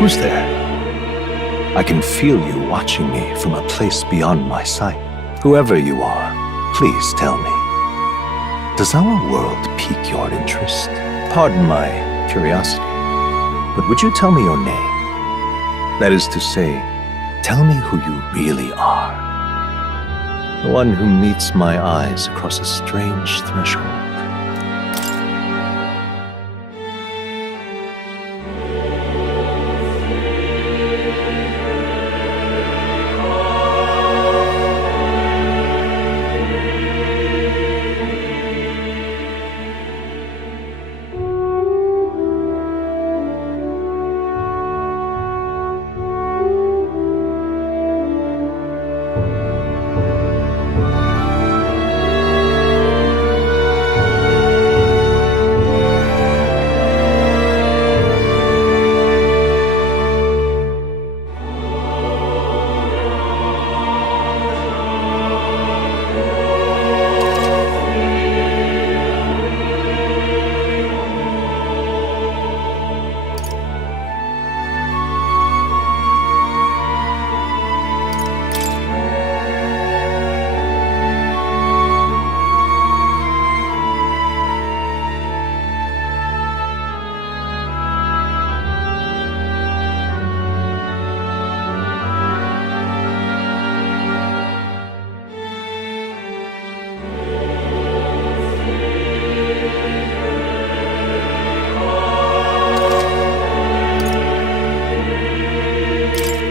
Who's there? I can feel you watching me from a place beyond my sight. Whoever you are, please tell me. Does our world pique your interest? Pardon my curiosity, but would you tell me your name? That is to say, tell me who you really are. The one who meets my eyes across a strange threshold.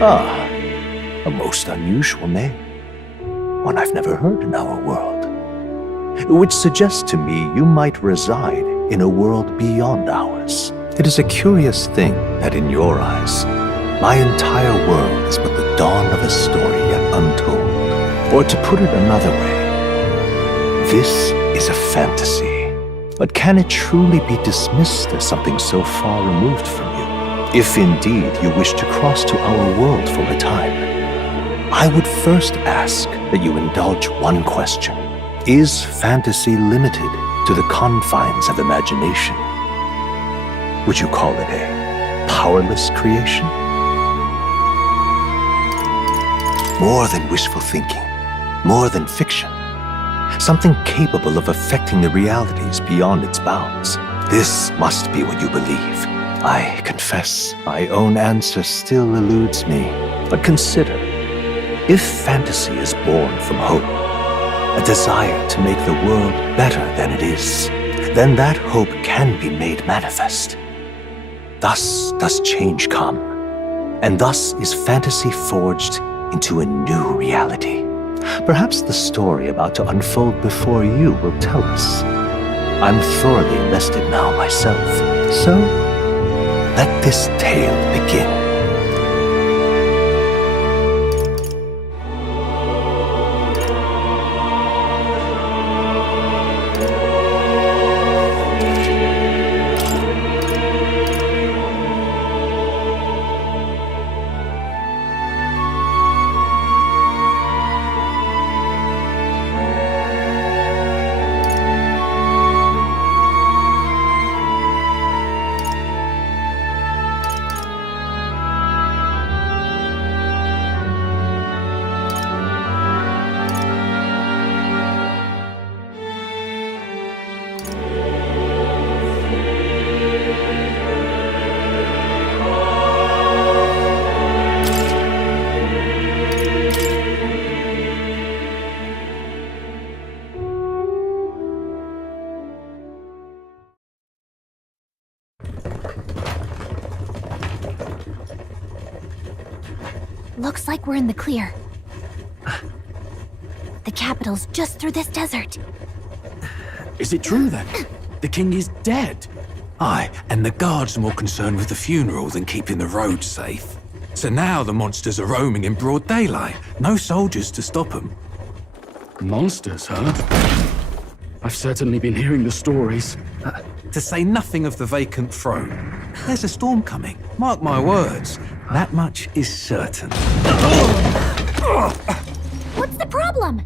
Ah, a most unusual name. One I've never heard in our world. Which suggests to me you might reside in a world beyond ours. It is a curious thing that in your eyes, my entire world is but the dawn of a story yet untold. Or to put it another way, this is a fantasy. But can it truly be dismissed as something so far removed from you? If indeed you wish to cross to our world for a time, I would first ask that you indulge one question. Is fantasy limited to the confines of imagination? Would you call it a powerless creation? More than wishful thinking, more than fiction. Something capable of affecting the realities beyond its bounds. This must be what you believe. I confess, my own answer still eludes me. But consider, if fantasy is born from hope, a desire to make the world better than it is, then that hope can be made manifest. Thus does change come, and thus is fantasy forged into a new reality. Perhaps the story about to unfold before you will tell us. I'm thoroughly invested now myself, so let this tale begin. Looks like we're in the clear. The capital's just through this desert. Is it true then? The king is dead? Aye, and the guards are more concerned with the funeral than keeping the roads safe. So now the monsters are roaming in broad daylight. No soldiers to stop them. Monsters, huh? I've certainly been hearing the stories. To say nothing of the vacant throne. There's a storm coming, mark my words. That much is certain. What's the problem?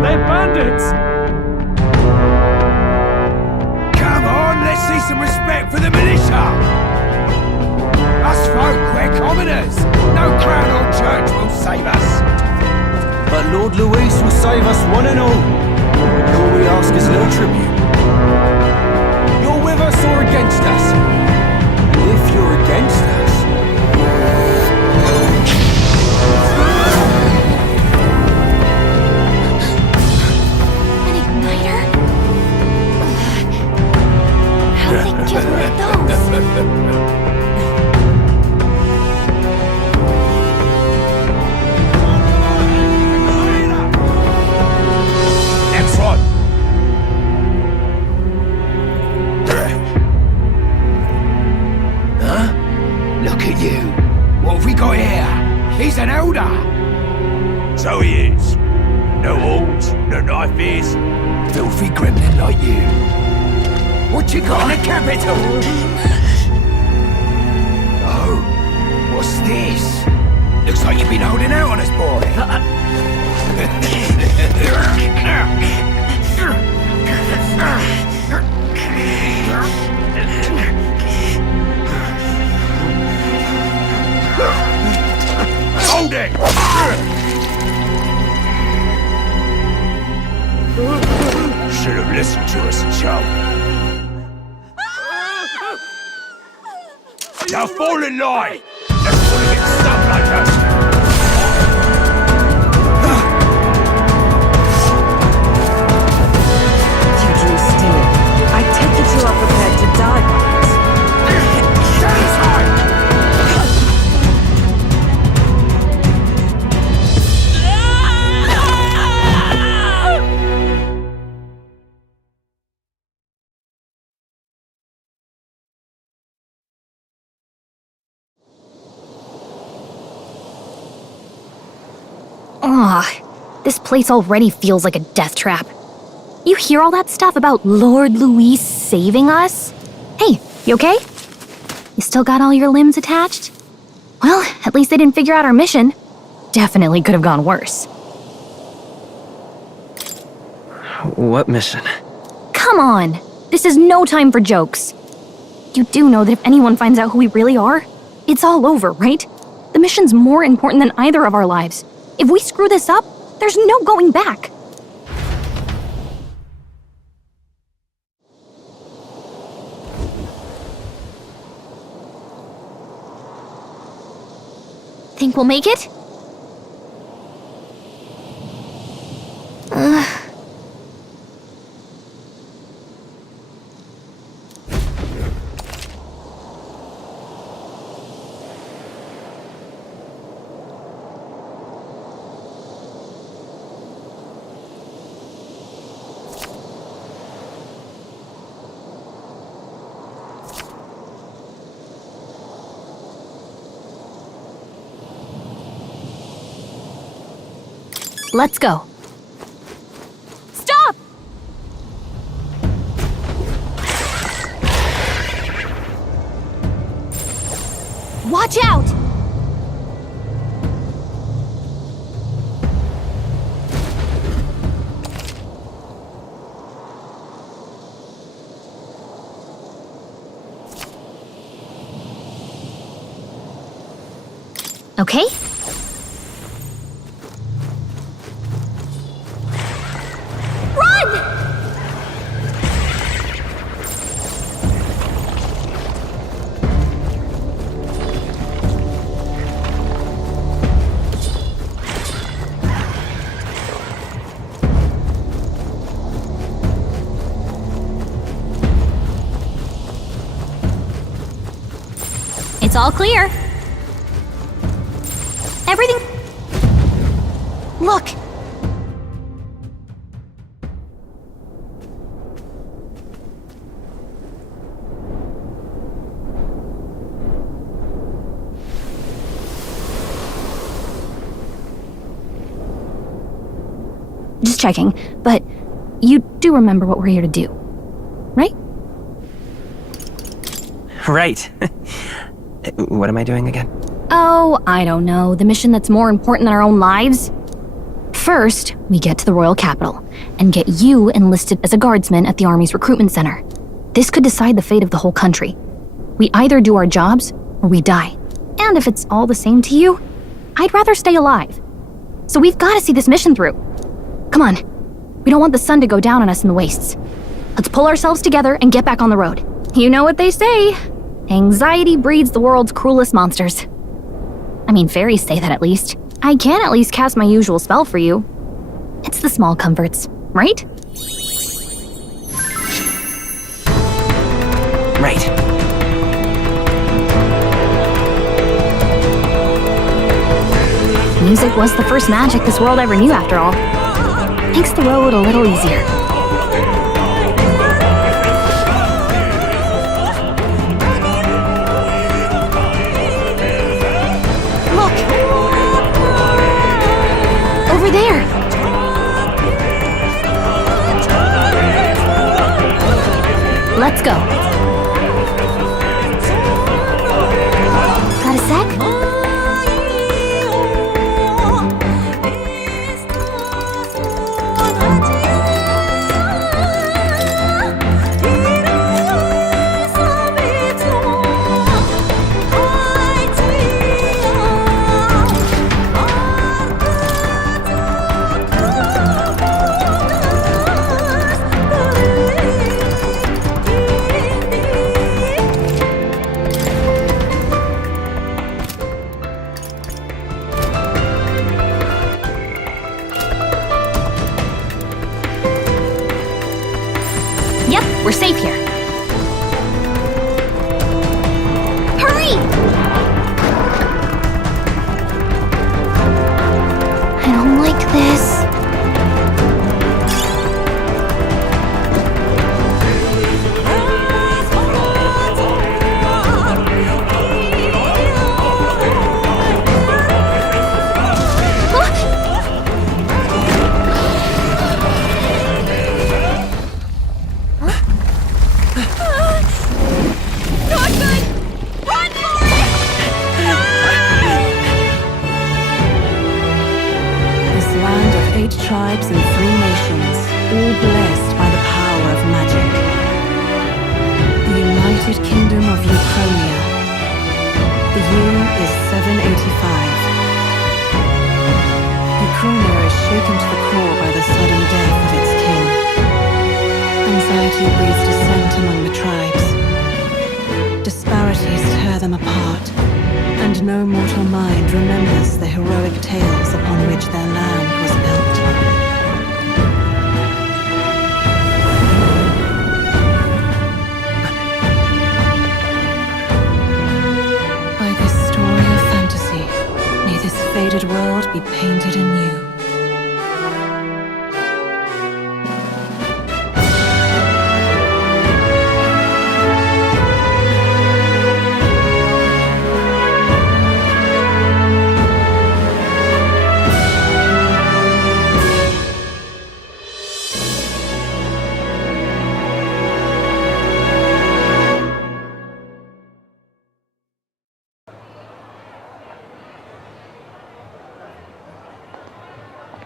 They're bandits! Come on, let's see some respect for the militia! us one and all. Will we ask as little tribute? You're with us or against us? If you're against us... An igniter? How did they get one of those? Next one! Huh? Look at you. What have we got here? He's an elder. So he is. No horns, no knife ears. Filthy gremlin like you. What you got in the capital? Oh, what's this? Looks like you've been holding out on us, boy. Hold it! Should have listened to us, chum. Now fall in line! Let's want to get stuck like us! You drew steel. I take it you are prepared to die by it. This place already feels like a death trap. You hear all that stuff about Lord Louis saving us? Hey, you okay? You still got all your limbs attached? Well, at least they didn't figure out our mission. Definitely could have gone worse. What mission? Come on! This is no time for jokes. You do know that if anyone finds out who we really are, it's all over, right? The mission's more important than either of our lives. If we screw this up, there's no going back. Think we'll make it? Let's go. Stop! Watch out! Okay? It's all clear. Everything... Look! Just checking, but you do remember what we're here to do, right? Right. What am I doing again? Oh, I don't know. The mission that's more important than our own lives? First, we get to the royal capital and get you enlisted as a guardsman at the army's recruitment center. This could decide the fate of the whole country. We either do our jobs or we die. And if it's all the same to you, I'd rather stay alive. So we've got to see this mission through. Come on. We don't want the sun to go down on us in the wastes. Let's pull ourselves together and get back on the road. You know what they say. Anxiety breeds the world's cruelest monsters. I mean, fairies say that at least. I can at least cast my usual spell for you. It's the small comforts, right? Right. Music was the first magic this world ever knew, after all. Makes the road a little easier. Look! Over there! Let's go. Got a sec? Yep, we're safe here. Hurry! I don't like this. Tribes and 3 nations, all blessed by the power of magic. The United Kingdom of Ukrainia. The year is 785. Ukrainia is shaken to the core by the sudden death of its king. Anxiety breeds dissent among the tribes. Disparities tear them apart, and no mortal mind remembers the heroic tales upon which their land was built. Faded world be painted anew.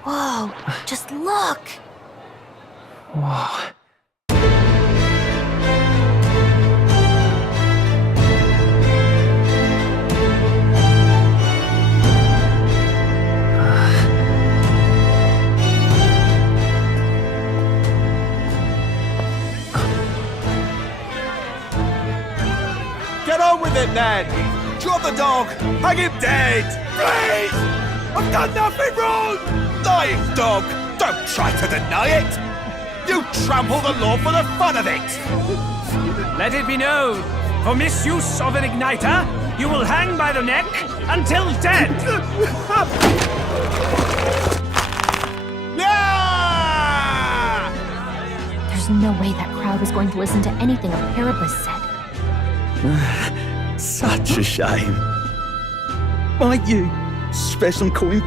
Whoa, just look! Whoa. Get on with it, then! Drop the dog! Hang him dead! Please! I've done nothing wrong! Lying dog! Don't try to deny it! You trample the law for the fun of it! Let it be known, for misuse of an igniter, you will hang by the neck until dead! Yeah! There's no way that crowd was going to listen to anything a Parapus said. Such a shame. Might you spare some coin?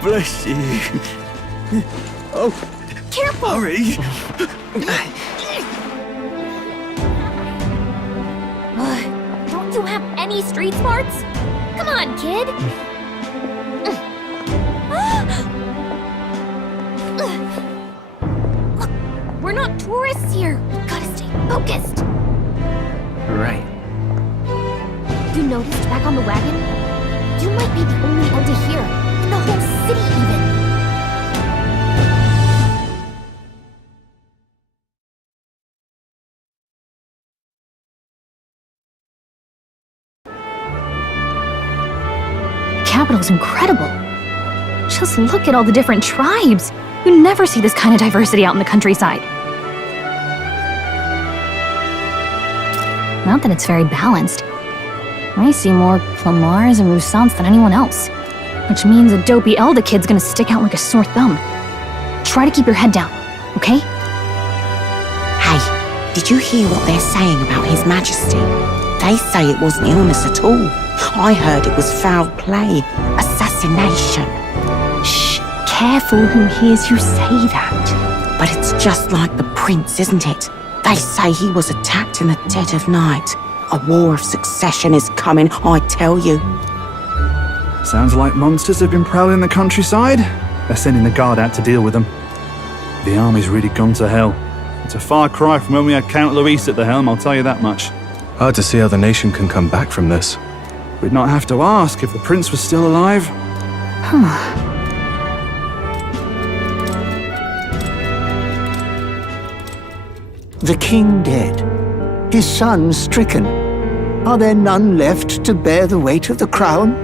Bless you. Oh, Careful! hurry. Don't you have any street smarts? Come on, kid! Look, we're not tourists here. We gotta stay focused. Right. You noticed back on the wagon? You might be the only one to hear. The capital's incredible. Just look at all the different tribes. You never see this kind of diversity out in the countryside. Not that it's very balanced. I see more Plamars and Roussants than anyone else. Which means a dopey Elda kid's gonna stick out like a sore thumb. Try to keep your head down, okay? Hey, did you hear what they're saying about His Majesty? They say it wasn't illness at all. I heard it was foul play, assassination. Shh, careful who hears you say that. But it's just like the prince, isn't it? They say he was attacked in the dead of night. A war of succession is coming, I tell you. Sounds like monsters have been prowling the countryside. They're sending the guard out to deal with them. The army's really gone to hell. It's a far cry from when we had Count Luis at the helm, I'll tell you that much. Hard to see how the nation can come back from this. We'd not have to ask if the prince was still alive. The king dead, his son stricken. Are there none left to bear the weight of the crown?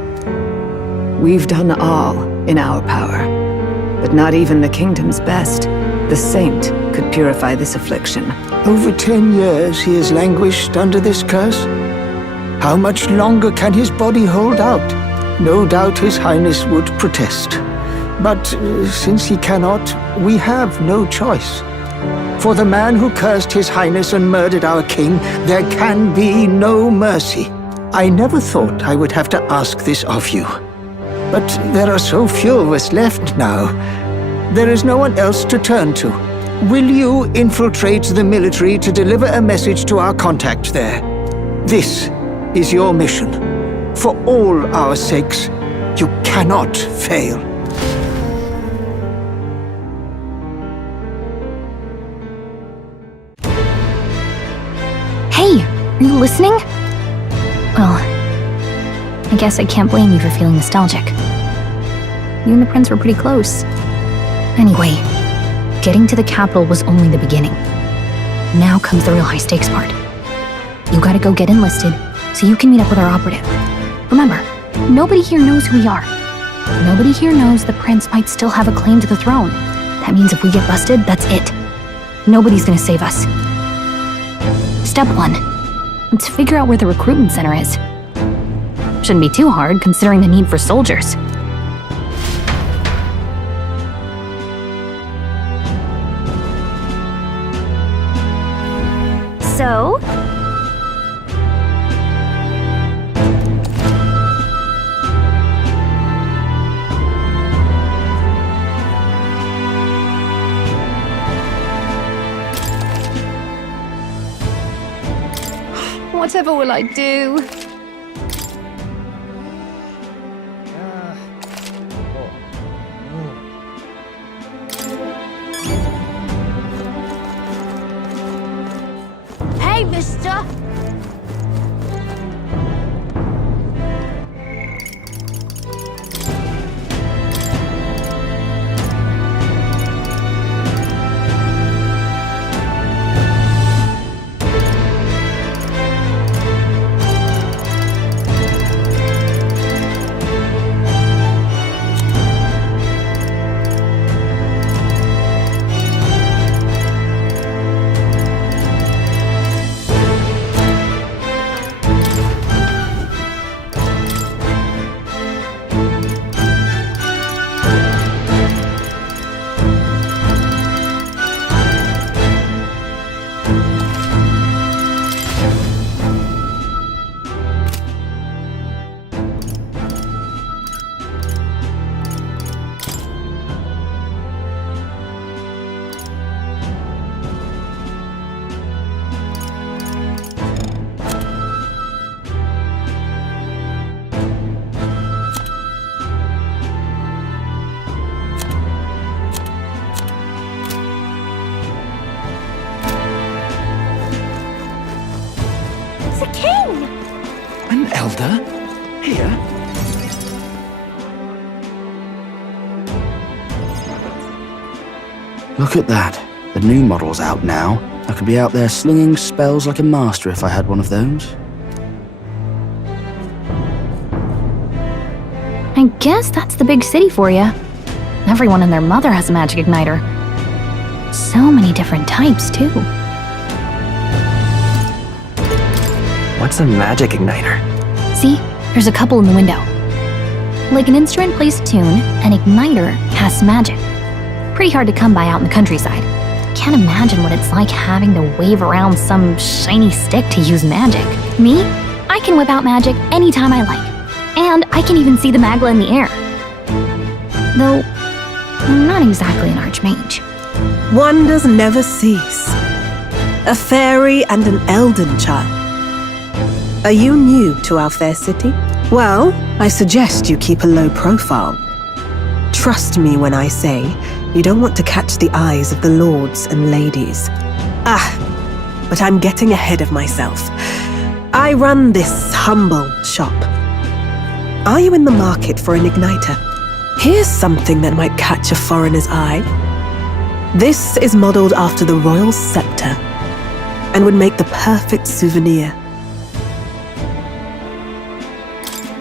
We've done all in our power, but not even the kingdom's best, the saint, could purify this affliction. Over 10 years he has languished under this curse. How much longer can his body hold out? No doubt His Highness would protest. But since he cannot, we have no choice. For the man who cursed His Highness and murdered our king, there can be no mercy. I never thought I would have to ask this of you. But there are so few of us left now. There is no one else to turn to. Will you infiltrate the military to deliver a message to our contact there? This is your mission. For all our sakes, you cannot fail. Hey, are you listening? Well, I guess I can't blame you for feeling nostalgic. You and the prince were pretty close. Anyway, getting to the capital was only the beginning. Now comes the real high-stakes part. You gotta go get enlisted, so you can meet up with our operative. Remember, nobody here knows who we are. Nobody here knows the prince might still have a claim to the throne. That means if we get busted, that's it. Nobody's gonna save us. Step 1. Let's figure out where the recruitment center is. Shouldn't be too hard, considering the need for soldiers. So? Whatever will I do? Hey, mister! Elder? Here? Look at that. The new model's out now. I could be out there slinging spells like a master if I had one of those. I guess that's the big city for you. Everyone and their mother has a magic igniter. So many different types, too. What's a magic igniter? See? There's a couple in the window. Like an instrument plays a tune, an igniter casts magic. Pretty hard to come by out in the countryside. Can't imagine what it's like having to wave around some shiny stick to use magic. Me? I can whip out magic anytime I like. And I can even see the magla in the air. Though, I'm not exactly an archmage. Wonders never cease. A fairy and an elden child. Are you new to our fair city? Well, I suggest you keep a low profile. Trust me when I say you don't want to catch the eyes of the lords and ladies. But I'm getting ahead of myself. I run this humble shop. Are you in the market for an igniter? Here's something that might catch a foreigner's eye. This is modeled after the royal scepter and would make the perfect souvenir.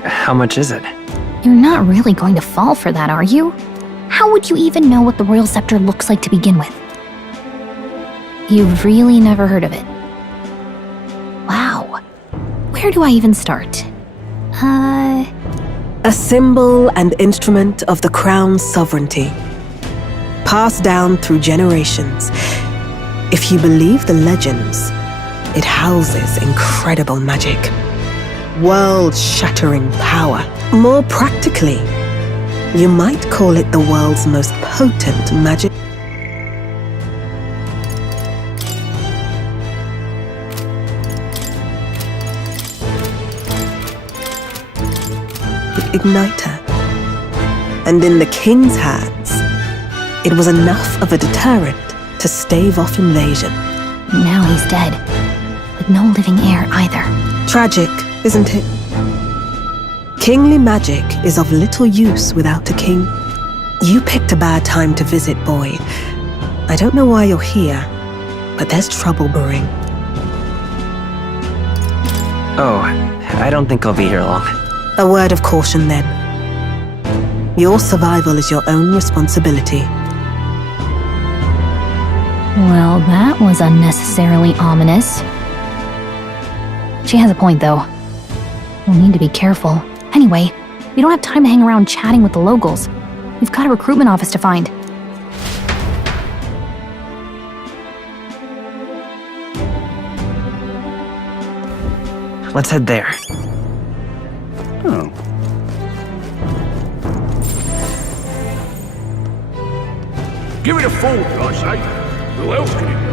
How much is it? You're not really going to fall for that, are you? How would you even know what the royal scepter looks like to begin with? You've really never heard of it. Wow. Where do I even start? A symbol and instrument of the crown's sovereignty. Passed down through generations. If you believe the legends, it houses incredible magic. World-shattering power. More practically, you might call it the world's most potent magic. Igniter. And in the king's hands, it was enough of a deterrent to stave off invasion. Now he's dead. With no living heir either. Tragic, isn't it? Kingly magic is of little use without a king. You picked a bad time to visit, boy. I don't know why you're here, but there's trouble brewing. Oh, I don't think I'll be here long. A word of caution then. Your survival is your own responsibility. Well, that was unnecessarily ominous. She has a point, though. We'll need to be careful. Anyway, we don't have time to hang around chatting with the locals. We've got a recruitment office to find. Let's head there. Oh. Give it a fold, I say. Who else can it be?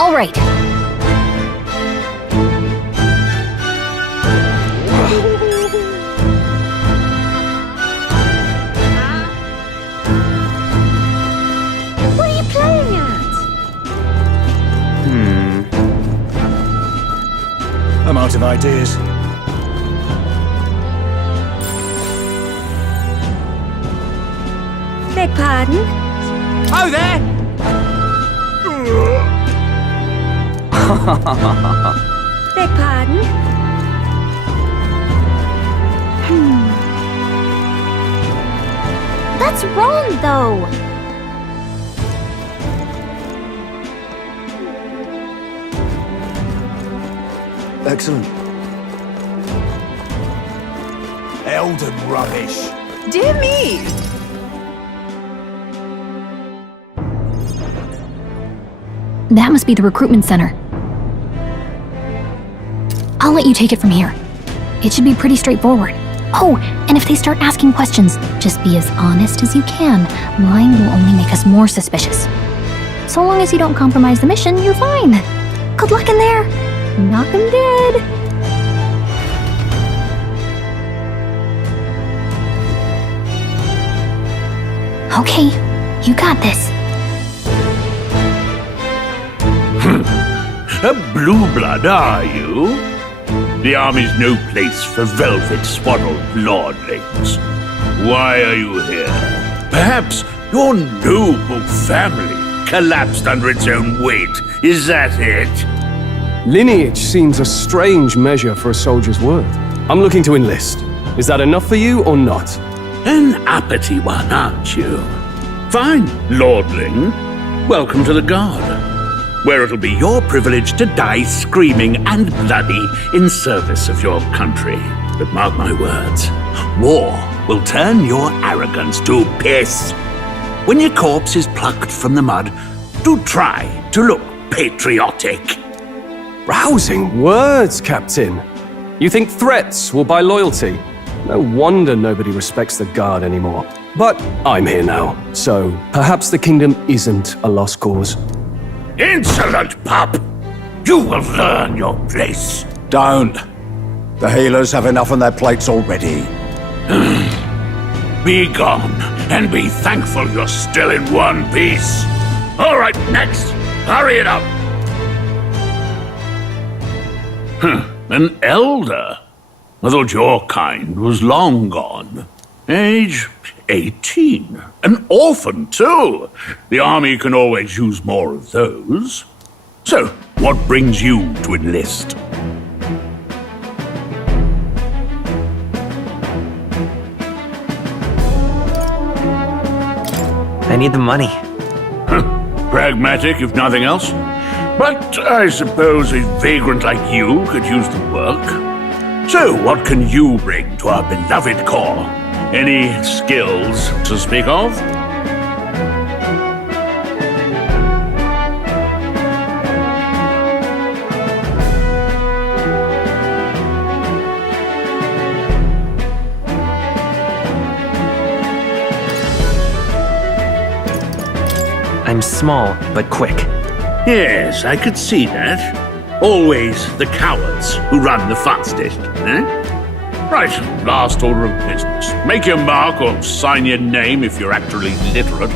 All right. What are you playing at? I'm out of ideas. Beg pardon? Oh, there! Beg pardon? That's wrong, though. Excellent. Elden rubbish. Dear me! That must be the recruitment center. I'll let you take it from here. It should be pretty straightforward. Oh, and if they start asking questions, just be as honest as you can. Lying will only make us more suspicious. So long as you don't compromise the mission, you're fine. Good luck in there. Knock 'em dead. Okay, you got this. A blue blood, are you? The army's no place for velvet-swaddled lordlings. Why are you here? Perhaps your noble family collapsed under its own weight. Is that it? Lineage seems a strange measure for a soldier's worth. I'm looking to enlist. Is that enough for you or not? An uppity one, aren't you? Fine, lordling. Welcome to the Guard, where it'll be your privilege to die screaming and bloody in service of your country. But mark my words, war will turn your arrogance to piss. When your corpse is plucked from the mud, do try to look patriotic. Rousing words, Captain. You think threats will buy loyalty? No wonder nobody respects the Guard anymore. But I'm here now, so perhaps the kingdom isn't a lost cause. Insolent pup! You will learn your place. Don't. The healers have enough on their plates already. Be gone, and be thankful you're still in one piece. All right, next. Hurry it up. An elder? I thought your kind was long gone. Age 18. An orphan, too. The army can always use more of those. So, what brings you to enlist? I need the money. Pragmatic, if nothing else. But I suppose a vagrant like you could use the work. So, what can you bring to our beloved corps? Any skills to speak of? I'm small, but quick. Yes, I could see that. Always the cowards who run the fastest, eh? Right, last order of business. Make your mark or sign your name if you're actually literate.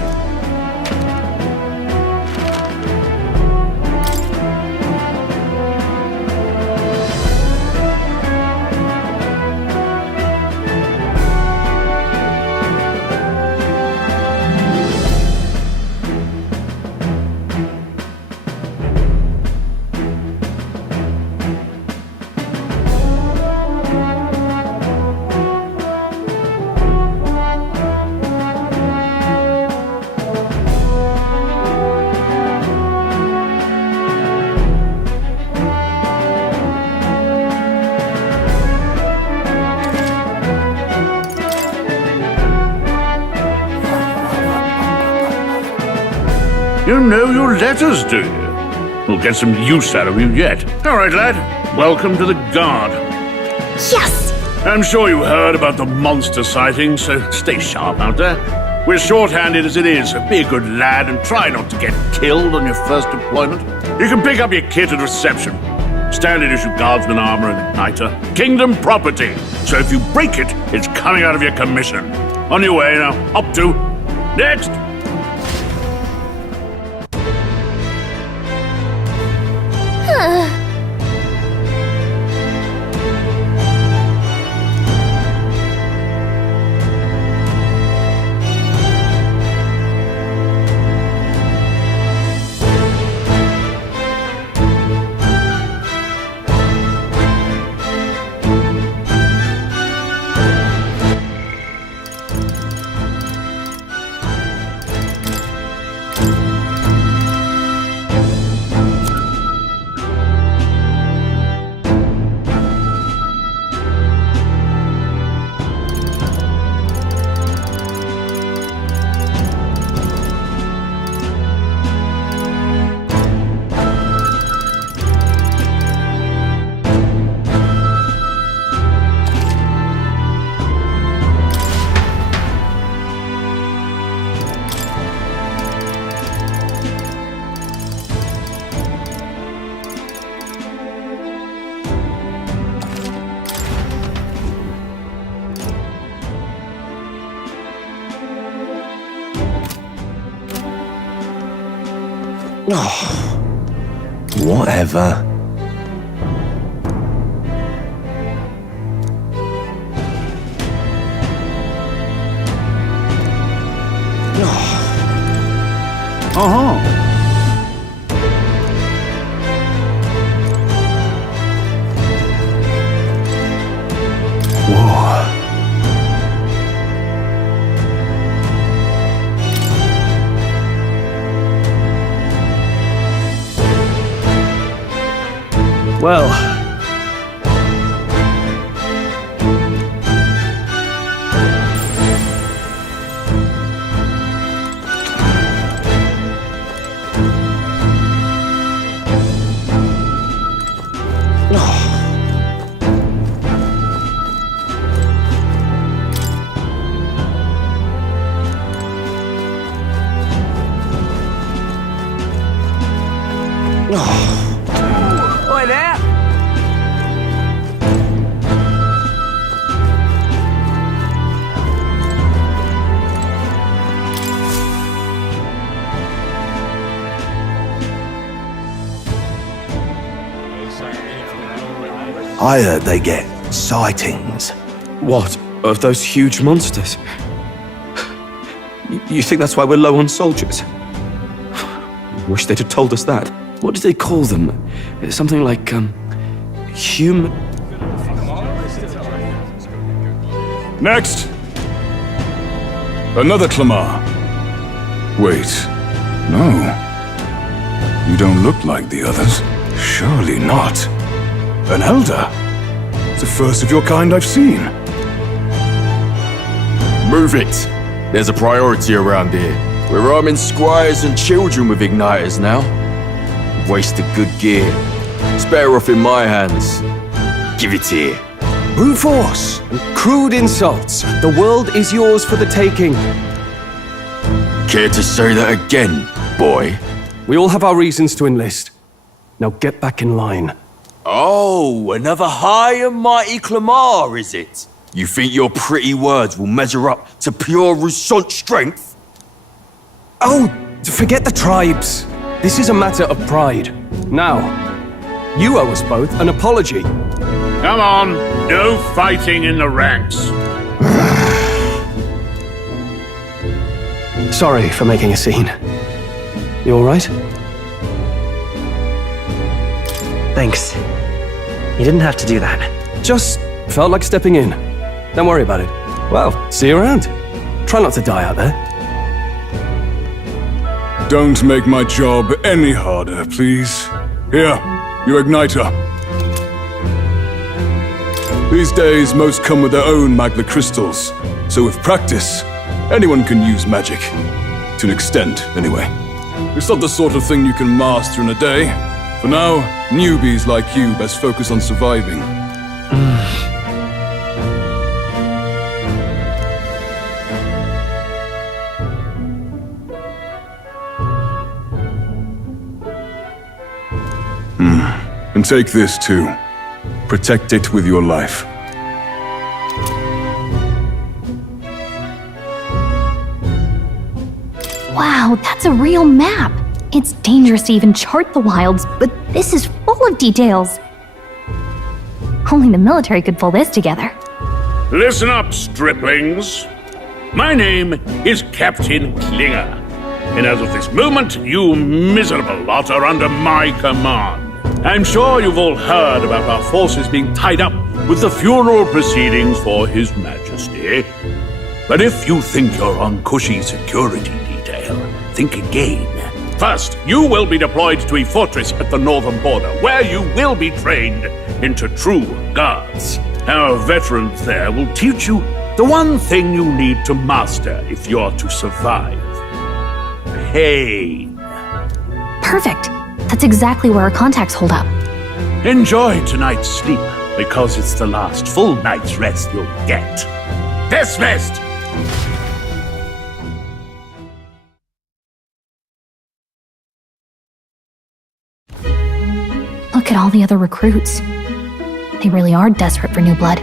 You know your letters, do you? We'll get some use out of you yet. All right, lad. Welcome to the Guard. Yes! I'm sure you heard about the monster sighting, so stay sharp out there. We're short-handed as it is, so be a good lad and try not to get killed on your first deployment. You can pick up your kit at reception. Standard issue guardsman armor and igniter. Kingdom property. So if you break it, it's coming out of your commission. On your way now. Up to. Next! Whatever. Well, Oi there! I heard they get sightings. What? Of those huge monsters? You think that's why we're low on soldiers? Wish they'd have told us that. What did they call them? Something like, human... Next! Another Clamar. Wait, no. You don't look like the others. Surely not. An elder? It's the first of your kind I've seen. Move it! There's a priority around here. We're arming squires and children with igniters now. Wasted good gear. It's better off in my hands. Give it here. brute force and crude insults. The world is yours for the taking. Care to say that again, boy? We all have our reasons to enlist. Now get back in line. Oh, another high and mighty Clamar, is it? You think your pretty words will measure up to pure Rousant strength? Oh, forget the tribes. This is a matter of pride. Now, you owe us both an apology. Come on, no fighting in the ranks. Sorry for making a scene. You all right? Thanks. You didn't have to do that. Just felt like stepping in. Don't worry about it. Well, see you around. Try not to die out there. Don't make my job any harder, please. Here, your igniter. These days, most come with their own magna crystals. So with practice, anyone can use magic. To an extent, anyway. It's not the sort of thing you can master in a day. For now, newbies like you best focus on surviving. And take this too. Protect it with your life. Wow, that's a real map. It's dangerous to even chart the wilds, but this is full of details. Only the military could pull this together. Listen up, striplings. My name is Captain Klinger, and as of this moment, you miserable lot are under my command. I'm sure you've all heard about our forces being tied up with the funeral proceedings for His Majesty. But if you think you're on cushy security detail, think again. First, you will be deployed to a fortress at the northern border, where you will be trained into true guards. Our veterans there will teach you the one thing you need to master if you're to survive. Pain. Perfect. That's exactly where our contacts hold up. Enjoy tonight's sleep, because it's the last full night's rest you'll get. Dismissed! Look at all the other recruits. They really are desperate for new blood.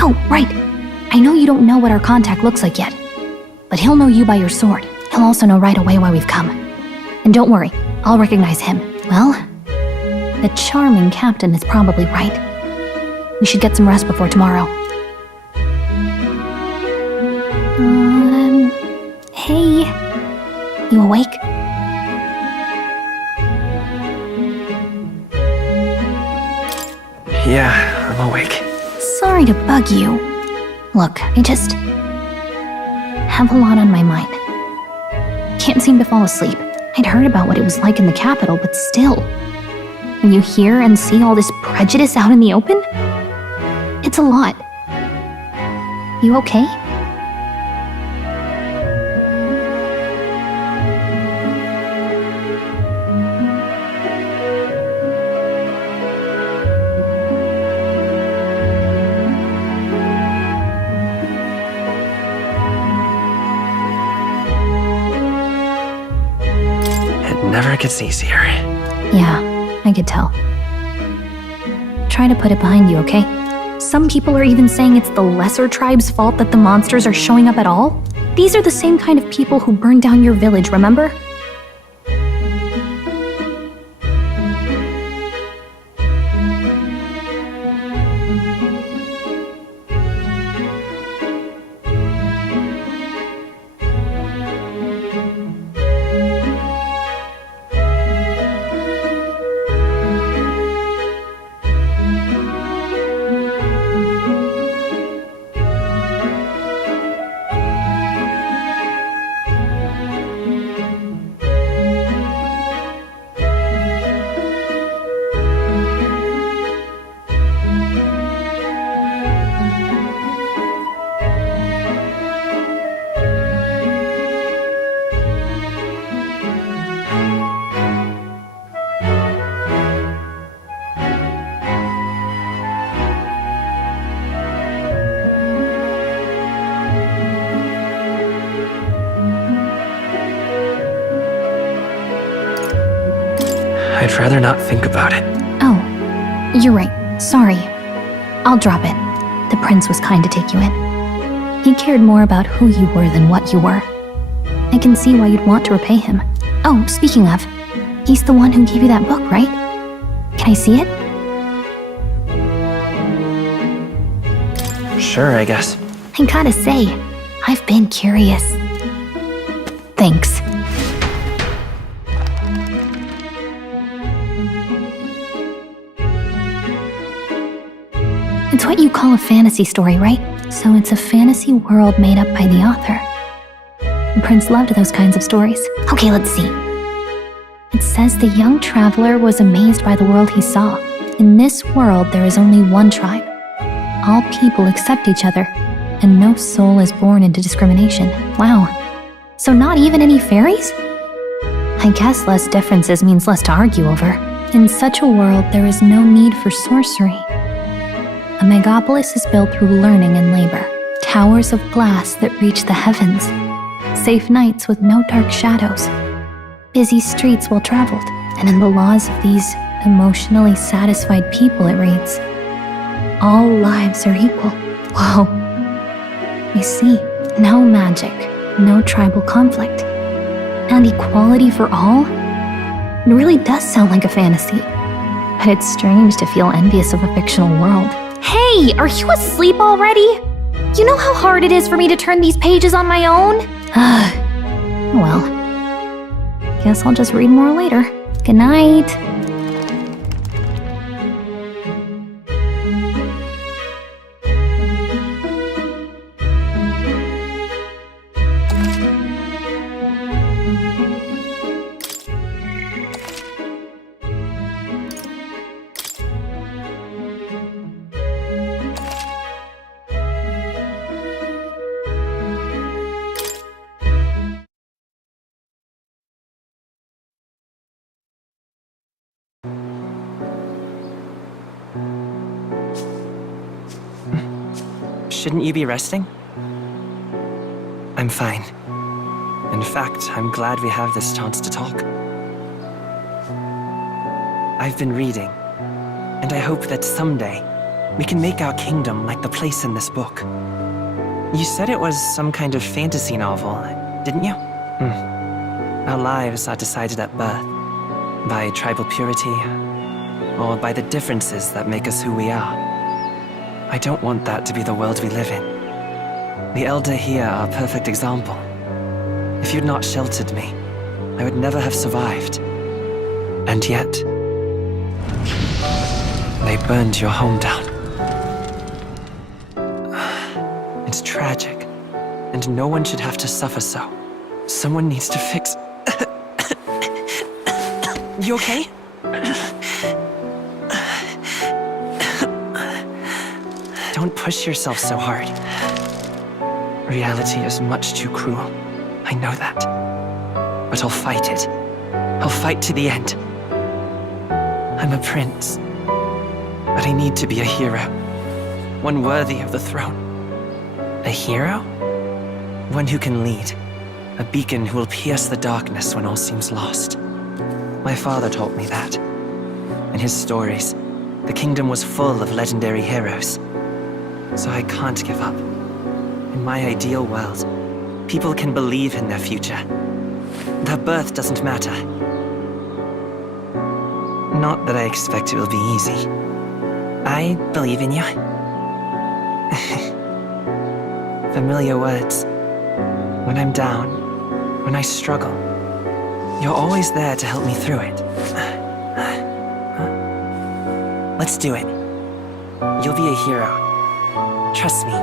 Oh, right. I know you don't know what our contact looks like yet, but he'll know you by your sword. He'll also know right away why we've come. And don't worry, I'll recognize him. Well, The charming captain is probably right. We should get some rest before tomorrow. Hey. You awake? Yeah, I'm awake. Sorry to bug you. Look, I just have a lot on my mind. Can't seem to fall asleep. I'd heard about what it was like in the capital, but still. When you hear and see all this prejudice out in the open, it's a lot. You okay? Never gets easier. Yeah, I could tell. Try to put it behind you, okay? Some people are even saying it's the lesser tribe's fault that the monsters are showing up at all. These are the same kind of people who burned down your village, remember? I'd rather not think about it. Oh, you're right. Sorry. I'll drop it. The prince was kind to take you in. He cared more about who you were than what you were. I can see why you'd want to repay him. Oh, speaking of, he's the one who gave you that book, right? Can I see it? Sure, I guess. I gotta say, I've been curious. Thanks. It's what you call a fantasy story, right? So it's a fantasy world made up by the author. The prince loved those kinds of stories. Okay, let's see. It says the young traveler was amazed by the world he saw. In this world, there is only one tribe. All people accept each other, and no soul is born into discrimination. Wow. So not even any fairies? I guess less differences means less to argue over. In such a world, there is no need for sorcery. A megapolis is built through learning and labor. Towers of glass that reach the heavens. Safe nights with no dark shadows. Busy streets well traveled. And in the laws of these emotionally satisfied people, it reads, all lives are equal. Whoa. You see, no magic, no tribal conflict, and equality for all? It really does sound like a fantasy. But it's strange to feel envious of a fictional world. Hey, are you asleep already? You know how hard it is for me to turn these pages on my own? Well, guess I'll just read more later. Good night. Shouldn't you be resting? I'm fine. In fact, I'm glad we have this chance to talk. I've been reading, and I hope that someday we can make our kingdom like the place in this book. You said it was some kind of fantasy novel, didn't you? Our lives are decided at birth by tribal purity or by the differences that make us who we are. I don't want that to be the world we live in. The Elder here are a perfect example. If you'd not sheltered me, I would never have survived. And yet, they burned your home down. It's tragic, and no one should have to suffer so. Someone needs to fix... You okay? Don't push yourself so hard. Reality is much too cruel. I know that. But I'll fight it. I'll fight to the end. I'm a prince. But I need to be a hero. One worthy of the throne. A hero? One who can lead. A beacon who will pierce the darkness when all seems lost. My father taught me that. In his stories, the kingdom was full of legendary heroes. So I can't give up. In my ideal world, people can believe in their future. Their birth doesn't matter. Not that I expect it will be easy. I believe in you. Familiar words. When I'm down, when I struggle, you're always there to help me through it. Let's do it. You'll be a hero. Trust me.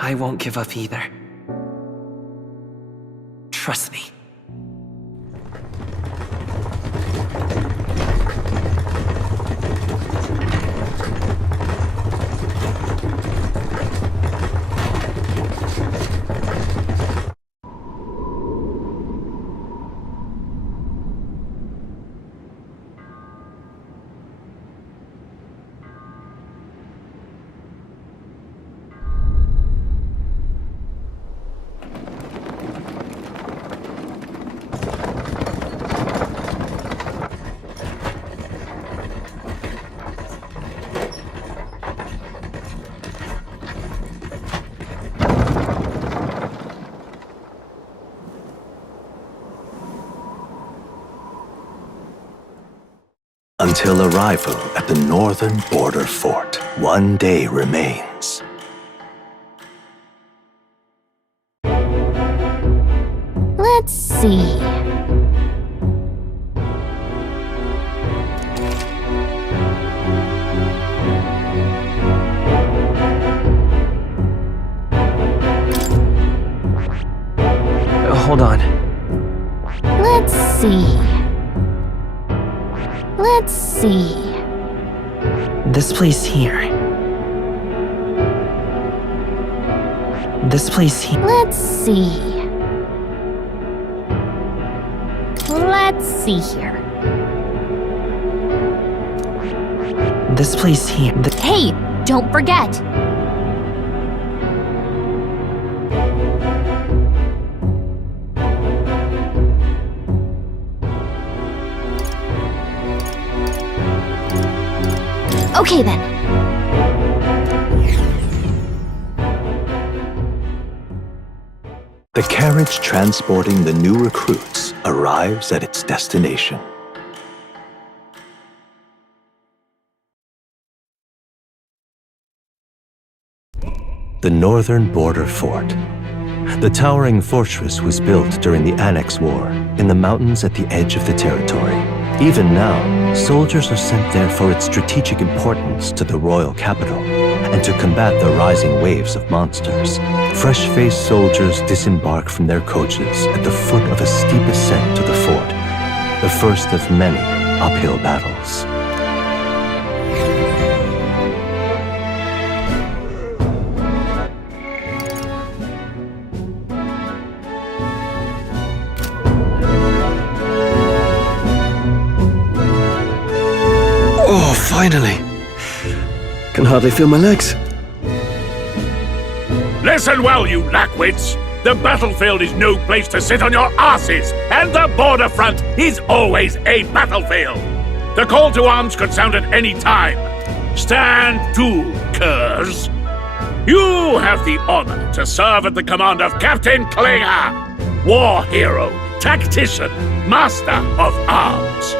I won't give up either. Trust me. Until arrival at the northern border fort, one day remains. Let's see. Hold on. Let's see. Let's see. This place here. This place here. Let's see. Let's see here. This place here. Hey, don't forget. Okay then. The carriage transporting the new recruits arrives at its destination. The northern border fort. The towering fortress was built during the Annex War in the mountains at the edge of the territory. Even now, soldiers are sent there for its strategic importance to the royal capital and to combat the rising waves of monsters. Fresh-faced soldiers disembark from their coaches at the foot of a steep ascent to the fort, the first of many uphill battles. Oh, finally. Can hardly feel my legs. Listen well, you lackwits. The battlefield is no place to sit on your asses, and the border front is always a battlefield. The call to arms could sound at any time. Stand to, curs. You have the honor to serve at the command of Captain Klinger, war hero, tactician, master of arms.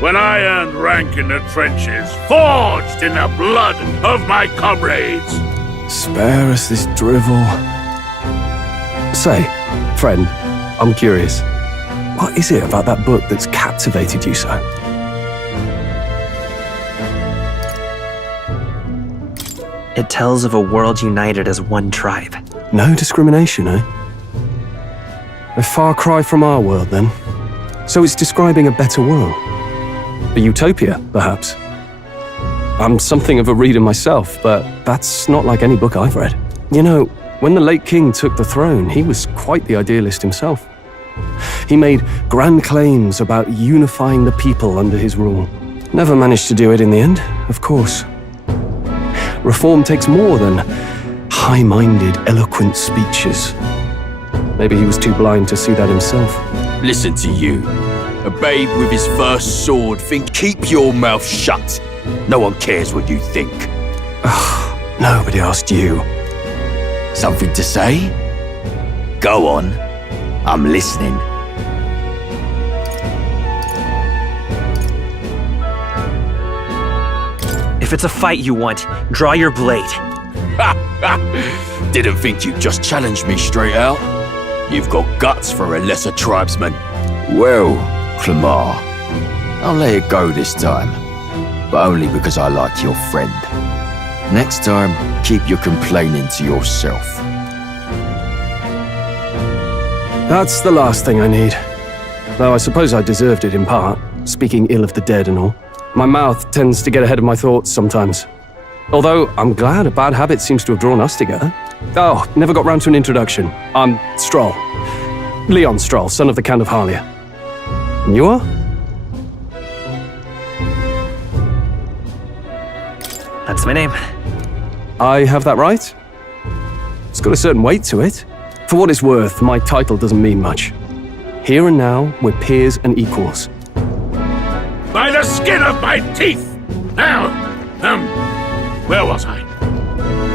When I earned rank in the trenches, forged in the blood of my comrades. Spare us this drivel. Say, friend, I'm curious. What is it about that book that's captivated you so? It tells of a world united as one tribe. No discrimination, eh? A far cry from our world, then. So it's describing a better world. A utopia, perhaps. I'm something of a reader myself, but that's not like any book I've read. You know, when the late king took the throne, he was quite the idealist himself. He made grand claims about unifying the people under his rule. Never managed to do it in the end, of course. Reform takes more than high-minded, eloquent speeches. Maybe he was too blind to see that himself. Listen to you. A babe with his first sword. Keep your mouth shut. No one cares what you think. Nobody asked you. Something to say? Go on. I'm listening. If it's a fight you want, draw your blade. Didn't think you'd just challenge me straight out. You've got guts for a lesser tribesman. Well, Clemar, I'll let it go this time. But only because I like your friend. Next time, keep your complaining to yourself. That's the last thing I need. Though I suppose I deserved it in part, speaking ill of the dead and all. My mouth tends to get ahead of my thoughts sometimes. Although, I'm glad a bad habit seems to have drawn us together. Oh, never got round to an introduction. I'm Stroll. Leon Stroll, son of the Count of Harlia. And you are? That's my name. I have that right? It's got a certain weight to it. For what it's worth, my title doesn't mean much. Here and now, we're peers and equals. By the skin of my teeth! Now, where was I?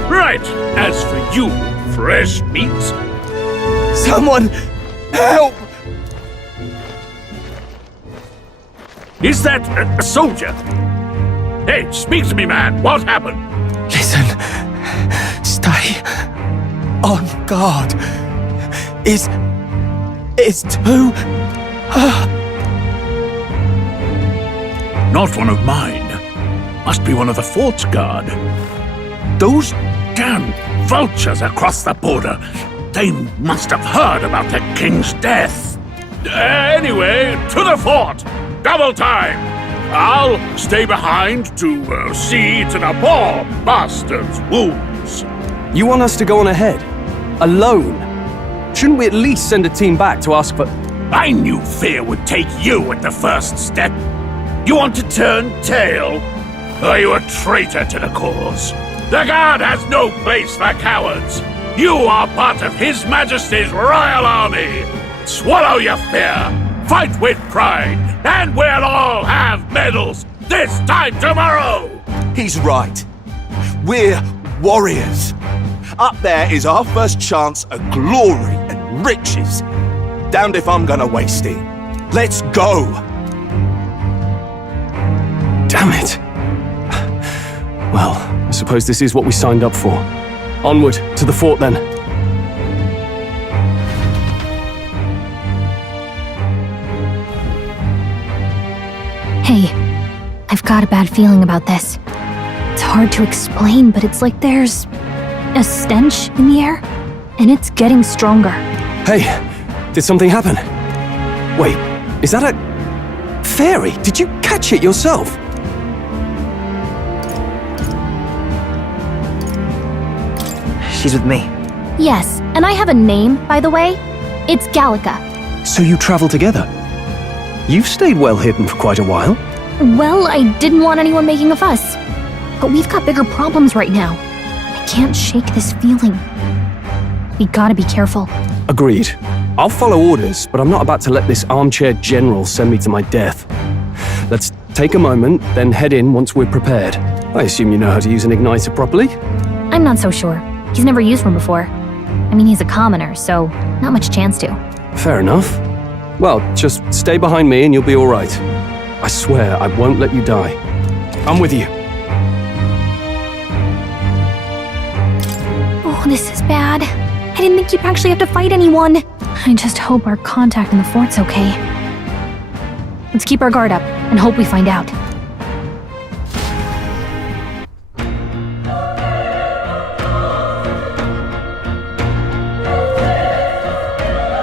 Right, as for you, fresh meat. Someone, help! Is that a soldier? Hey, speak to me, man. What happened? Listen. Stay on guard. It's too... Not one of mine. Must be one of the fort's guard. Those damn vultures across the border. They must have heard about the king's death. Anyway, to the fort. Double time. I'll stay behind to see to the poor bastard's wounds. You want us to go on ahead? Alone? Shouldn't we at least send a team back to ask for... I knew fear would take you at the first step. You want to turn tail? Are you a traitor to the cause? The Guard has no place for cowards. You are part of His Majesty's Royal Army. Swallow your fear. Fight with pride. And we'll all have medals this time tomorrow. He's right. We're warriors. Up there is our first chance at glory and riches. Damned if I'm gonna waste it. Let's go! Damn it. Well, I suppose this is what we signed up for. Onward, to the fort then. Hey, I've got a bad feeling about this. It's hard to explain, but it's like there's a stench in the air, and it's getting stronger. Hey, did something happen? Wait, is that a fairy? Did you catch it yourself? She's with me. Yes, and I have a name, by the way. It's Gallica. So you travel together? You've stayed well hidden for quite a while. Well, I didn't want anyone making a fuss. But we've got bigger problems right now. I can't shake this feeling. We gotta be careful. Agreed. I'll follow orders, but I'm not about to let this armchair general send me to my death. Let's take a moment, then head in once we're prepared. I assume you know how to use an igniter properly? I'm not so sure. He's never used one before. I mean, he's a commoner, so not much chance to. Fair enough. Well, just stay behind me and you'll be all right. I swear I won't let you die. I'm with you. Oh, this is bad. I didn't think you'd actually have to fight anyone. I just hope our contact in the fort's okay. Let's keep our guard up and hope we find out.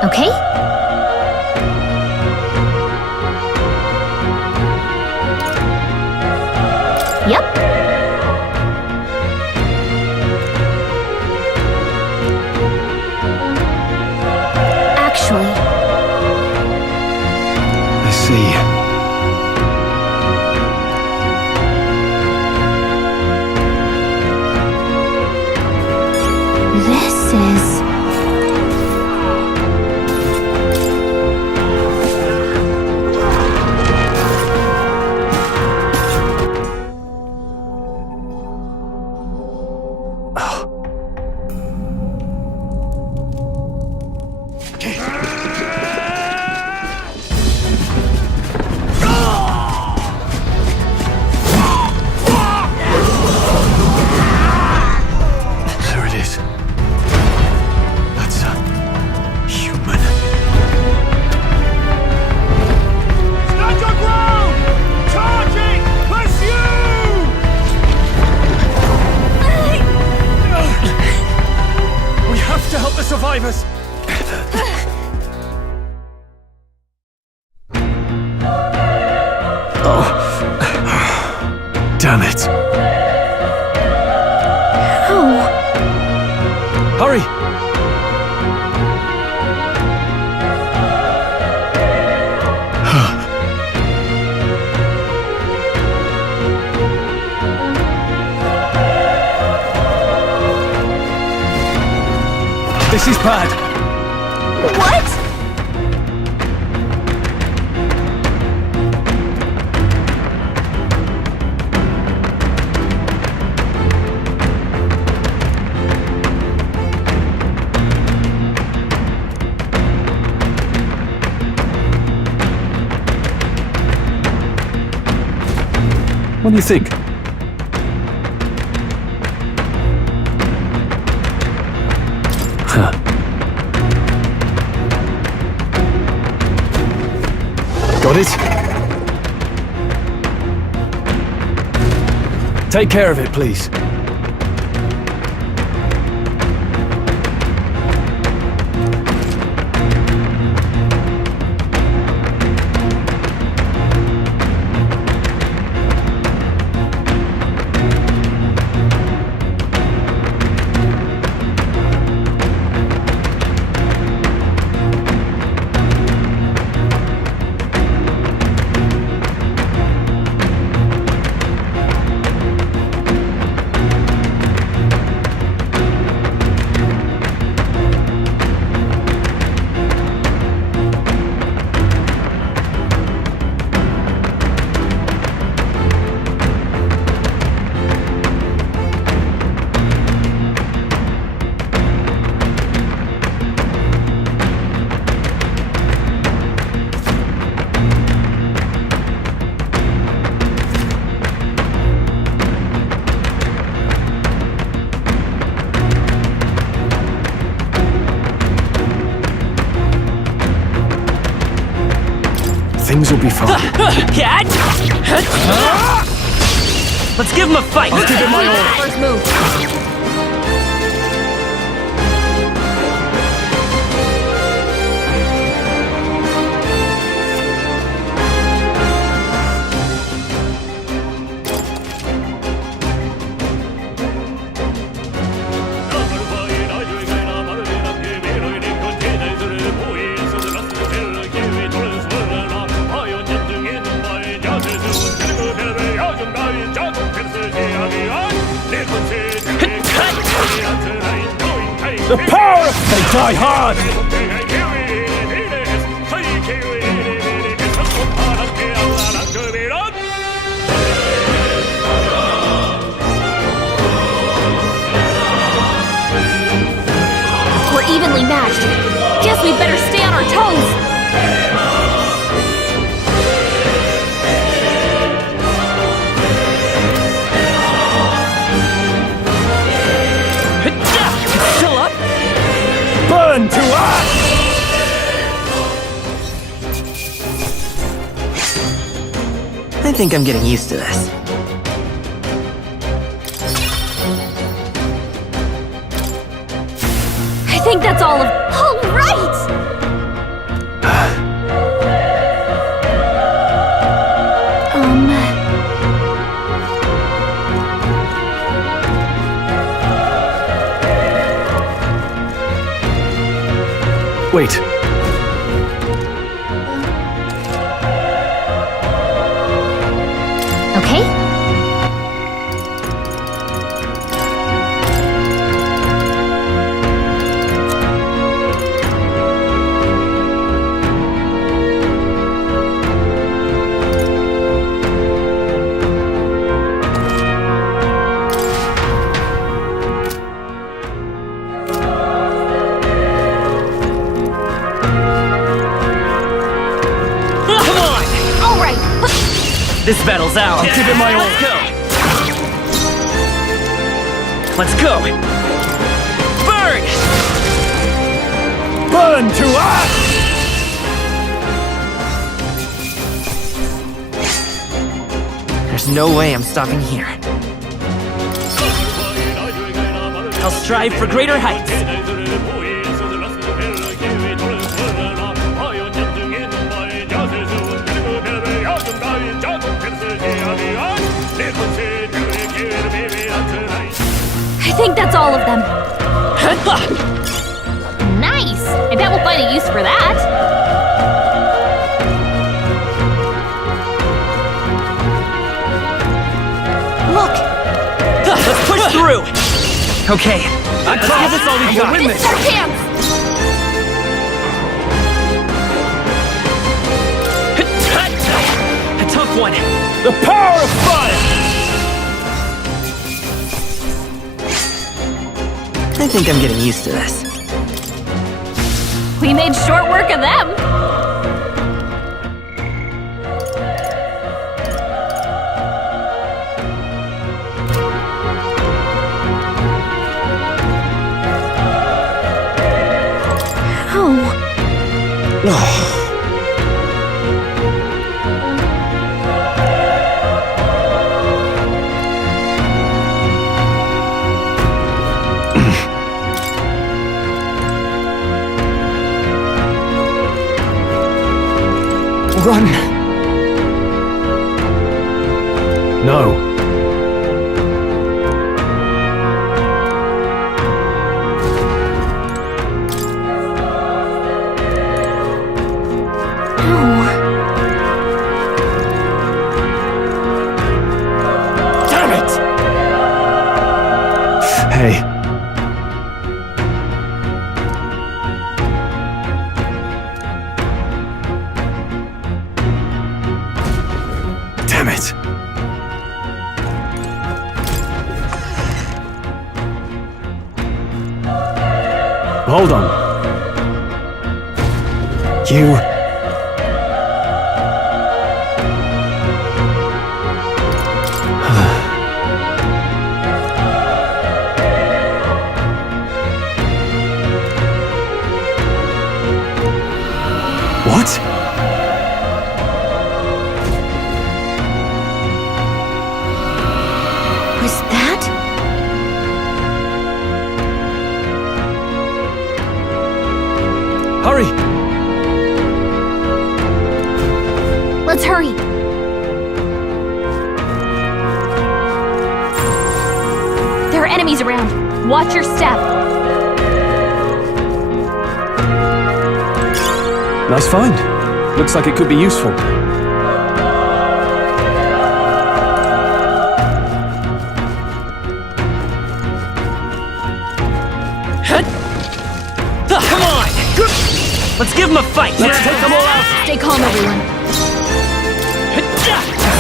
Okay? Yep. Actually, I see. this is... There it is. That's a human. Stand your ground! Charging! Pursue! We have to help the survivors. Damn it. Oh. Hurry! This is bad. What? What do you think? Huh. Got it? Take care of it, please. Things will be fine. Let's give him a fight! I'll give it my all. First move. The power of... They die hard! We're evenly matched. Guess we'd better stay on our toes. It's still up? Burn to ash! I think I'm getting used to this. I think that's all of... All right! Wait. Okay. This battle's ours. I'll give it my all. Let's go. Burn! Burn to ash! There's no way I'm stopping here. I'll strive for greater heights. I think that's all of them. Nice! I bet we'll find a use for that. Look! Let's push through! Okay, let's give this all we got. This is our chance! A tough one. The power of fire! I think I'm getting used to this. We made short work of them. Run! No. Damn it! Hey. Damn it. Hold on. You... What? Was that? Hurry! Let's hurry. There are enemies around. Watch your step. Nice find. Looks like it could be useful. fight! Let's take them all out! Stay calm, everyone.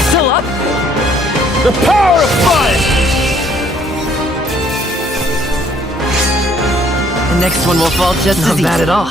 Still up? The power of fire! The next one will fall just as easy. Not bad at all.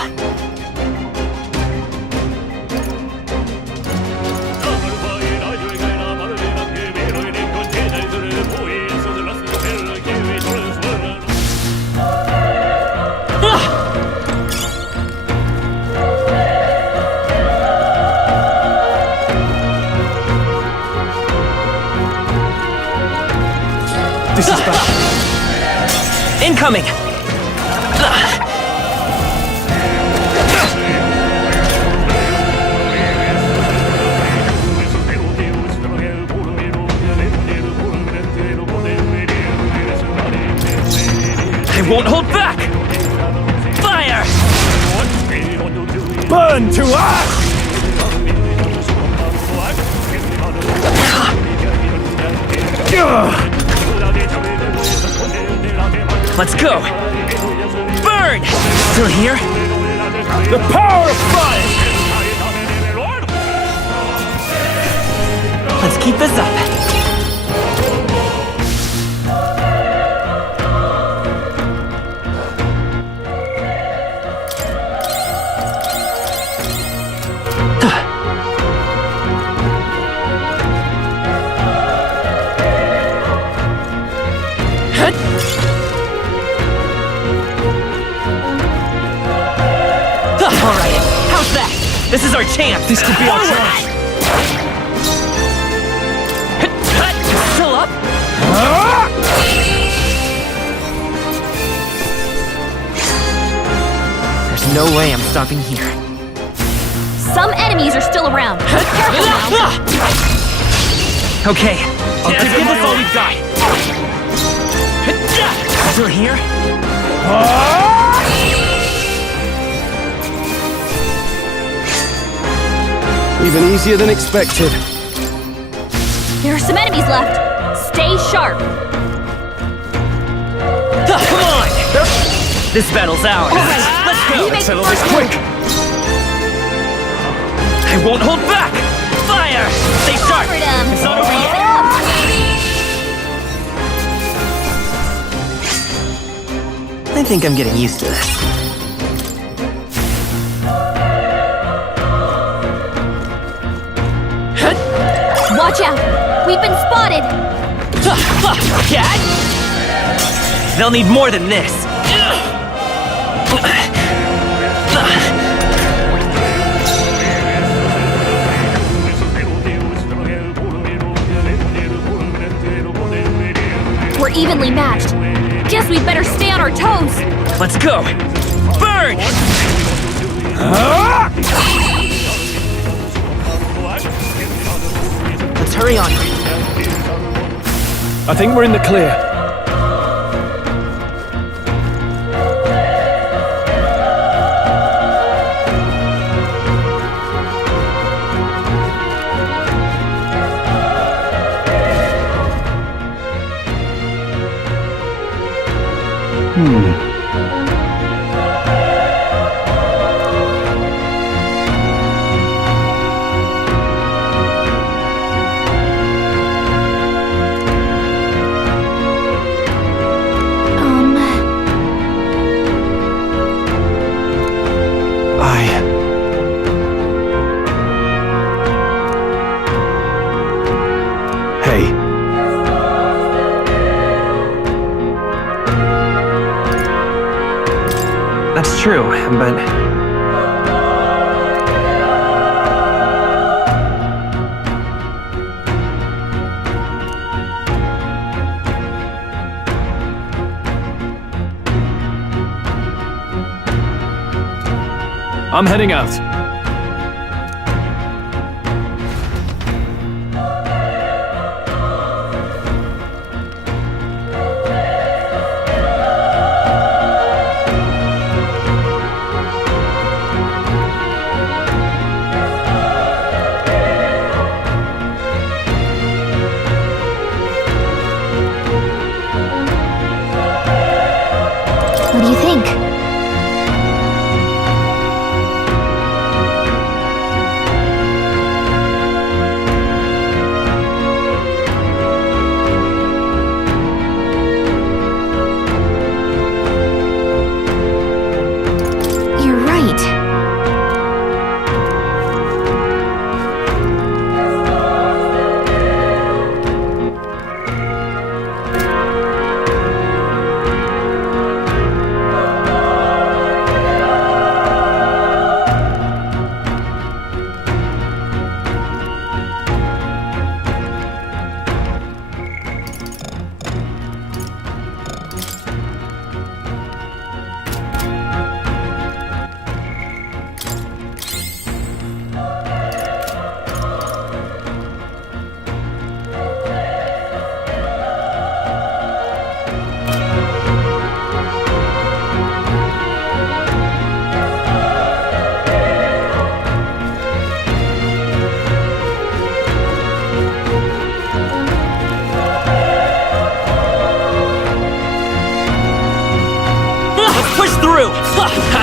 This is bad. Incoming! I won't hold back! Fire! Burn to ash! Let's go! Burn! Still here? The power of fire! Let's keep this up. Alright, how's that? This is our chance! This could be our chance! Still up? There's no way I'm stopping here. Some enemies are still around. Be careful now. Okay, let's give this all we've got. Still here? Even easier than expected. There are some enemies left. Stay sharp. Come on! This battle's ours. Let's go! Let's settle this quick! I won't hold back! Fire! Stay sharp! It's not over yet! I think I'm getting used to this. Watch out! We've been spotted! Cat? They'll need more than this. We're evenly matched. Guess we'd better stay on our toes. Let's go! Burn! Let's hurry on. I think we're in the clear. Hey. That's true, but... I'm heading out. What do you think?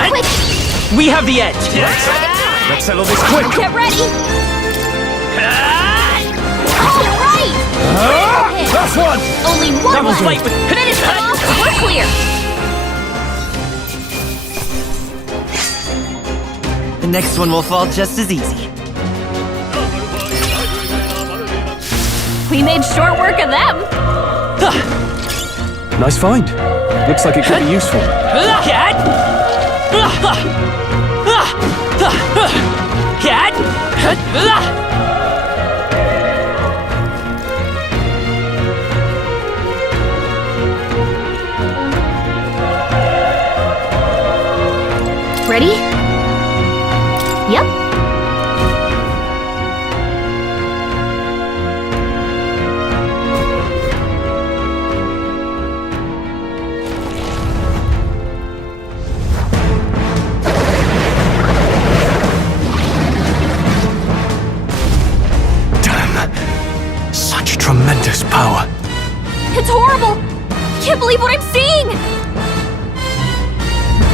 Quick! We have the edge. Let's settle this quick. Get ready! All right! Last one! Only one Double left. fight with- Finish them off. We're clear. The next one will fall just as easy. We made short work of them. Nice find. Looks like it could be useful. Ready? Yep. Damn. Such tremendous power. It's horrible. I can't believe what I'm seeing.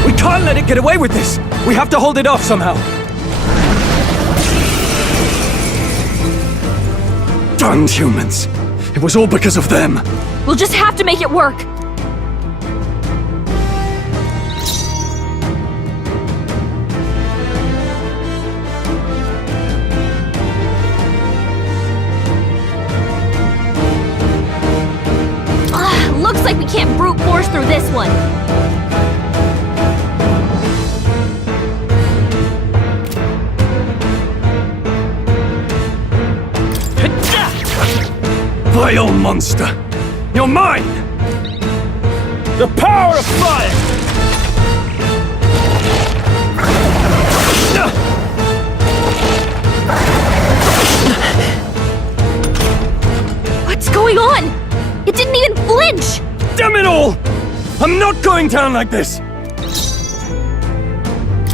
We can't let it get away with this. We have to hold it off somehow. Damned humans. It was all because of them. We'll just have to make it work. Looks like we can't brute force through this one. Vile monster! You're mine! The power of fire! What's going on? It didn't even flinch! Damn it all! I'm not going down like this!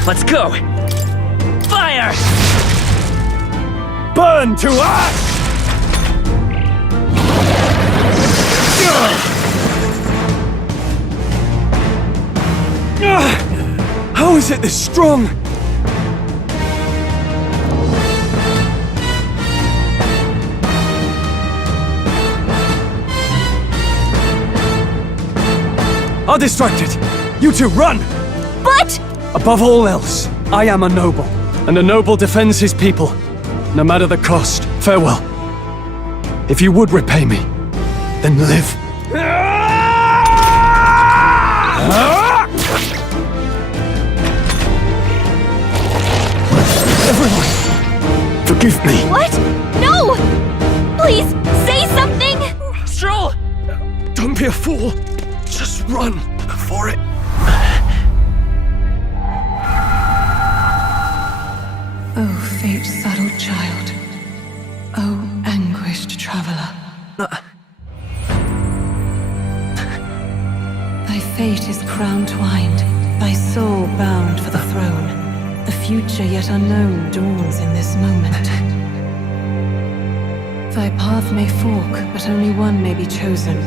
Let's go! Fire! Burn to ash! How is it this strong? I'll distract it. You two, run! But... Above all else, I am a noble, and a noble defends his people, no matter the cost. Farewell. If you would repay me, then live. Everyone, forgive me. What? No! Please, say something! Stroll! Don't be a fool. Just run for it. Oh, fate-saddled child. Oh, anguished traveler. Thy fate is crown-twined, thy soul bound for the throne. The future yet unknown dawns in this moment. Thy path may fork, but only one may be chosen.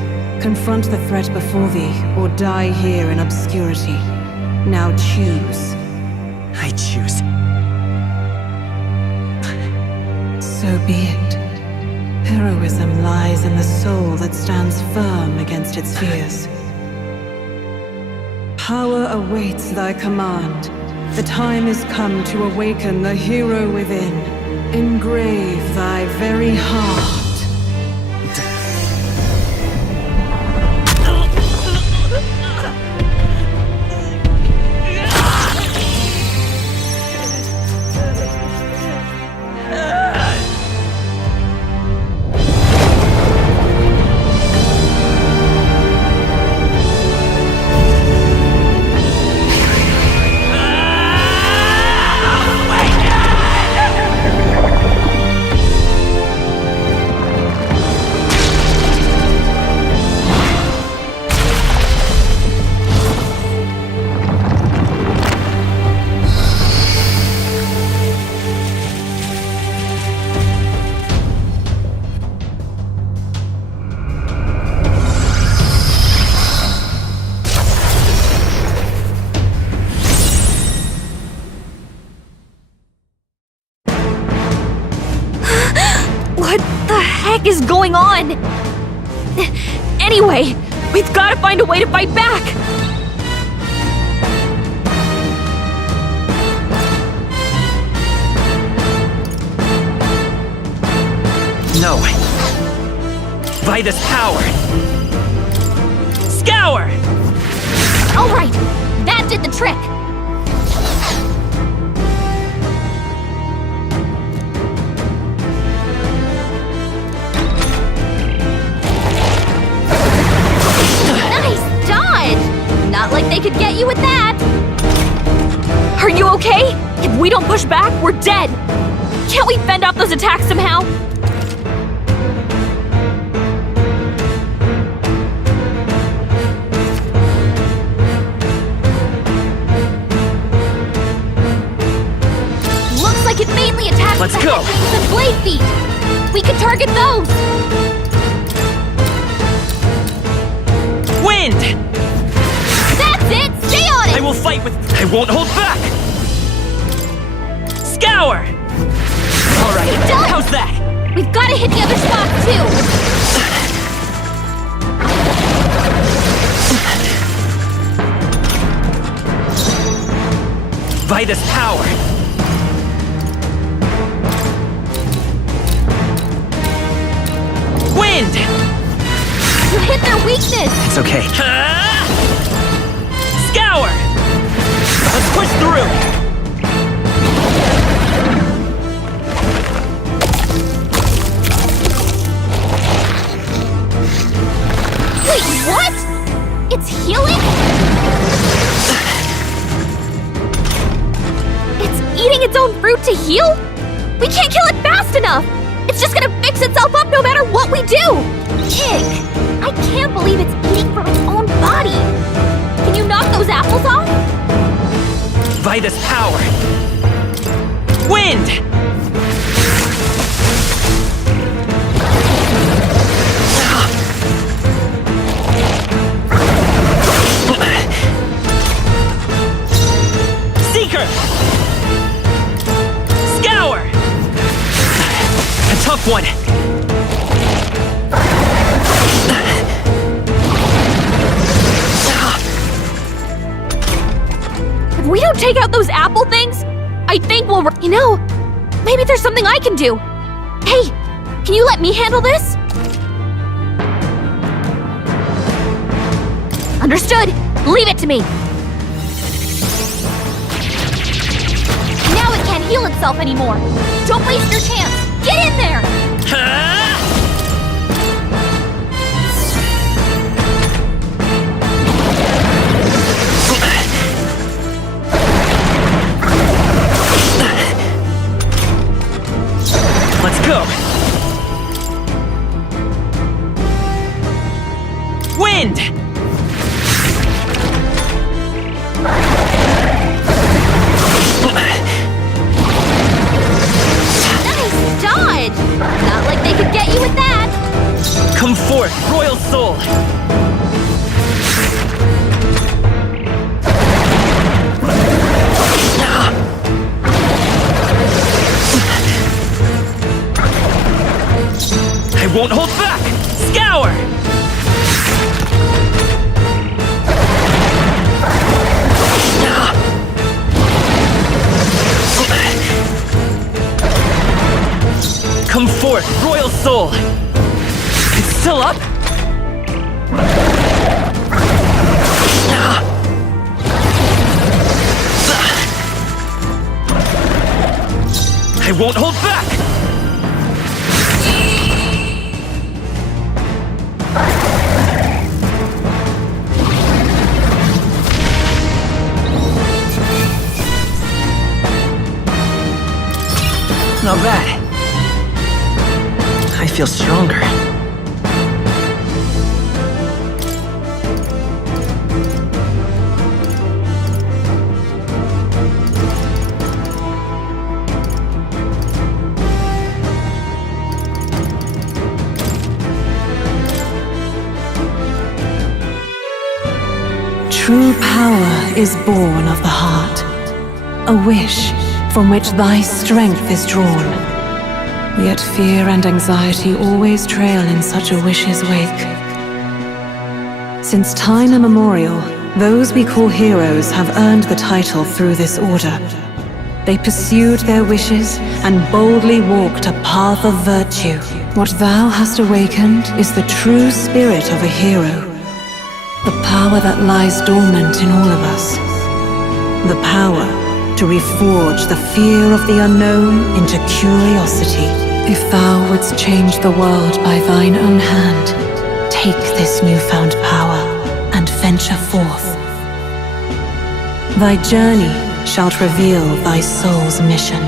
Confront the threat before thee, or die here in obscurity. Now choose. I choose. So be it. Heroism lies in the soul that stands firm against its fears. Power awaits thy command. The time is come to awaken the hero within. Engrave thy very heart. heck is going on? Anyway, we've got to find a way to fight back! No. By this power. Scour! Alright, that did the trick! Nice dodge! Not like they could get you with that! Are you okay? If we don't push back, we're dead! Can't we fend off those attacks somehow? It mainly attacks Let's the go. wings and blade feet. We can target those. Wind! That's it. Stay on it. I will fight with... I won't hold back! Scour! Alright, Done. how's that? We've got to hit the other spot too. By this power. Wind! You hit their weakness! It's okay. Scour! Let's push through! Wait, what? It's healing? It's eating its own fruit to heal? We can't kill it fast enough! It's just gonna fix itself up no matter what we do! Ick! I can't believe it's eating from its own body! Can you knock those apples off? By this power. Wind! Seeker! Scour! A tough one. If we don't take out those apple things, I think we'll... You know, maybe there's something I can do. Hey, can you let me handle this? Understood. Leave it to me. Now it can't heal itself anymore. Don't waste your chance. Get in there! Let's go! Wind! Nice dodge! Not like they could get you with that! Come forth, royal soul! I won't hold back! Scour! Come forth, royal soul! It's still up? I won't hold back! Not bad. I feel stronger. True power is born of the heart, a wish from which thy strength is drawn. Yet fear and anxiety always trail in such a wish's wake. Since time immemorial, those we call heroes have earned the title through this order. They pursued their wishes and boldly walked a path of virtue. What thou hast awakened is the true spirit of a hero. The power that lies dormant in all of us. The power to reforge the fear of the unknown into curiosity. If thou wouldst change the world by thine own hand, take this newfound power and venture forth. Thy journey shalt reveal thy soul's mission.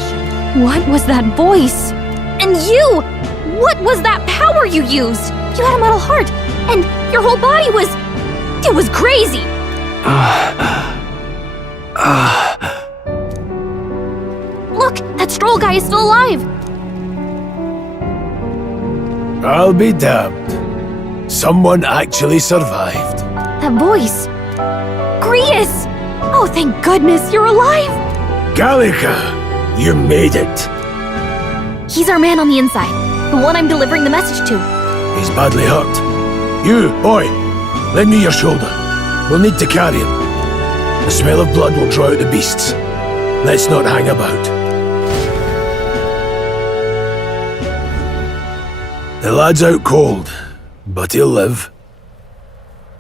What was that voice? And you! What was that power you used? You had a metal heart, and your whole body was... It was crazy! Look, that Stroll guy is still alive! I'll be damned. Someone actually survived. That voice... Grius! Oh, thank goodness, you're alive! Gallica, you made it. He's our man on the inside, the one I'm delivering the message to. He's badly hurt. You, boy, lend me your shoulder. We'll need to carry him. The smell of blood will draw out the beasts. Let's not hang about. The lad's out cold, but he'll live.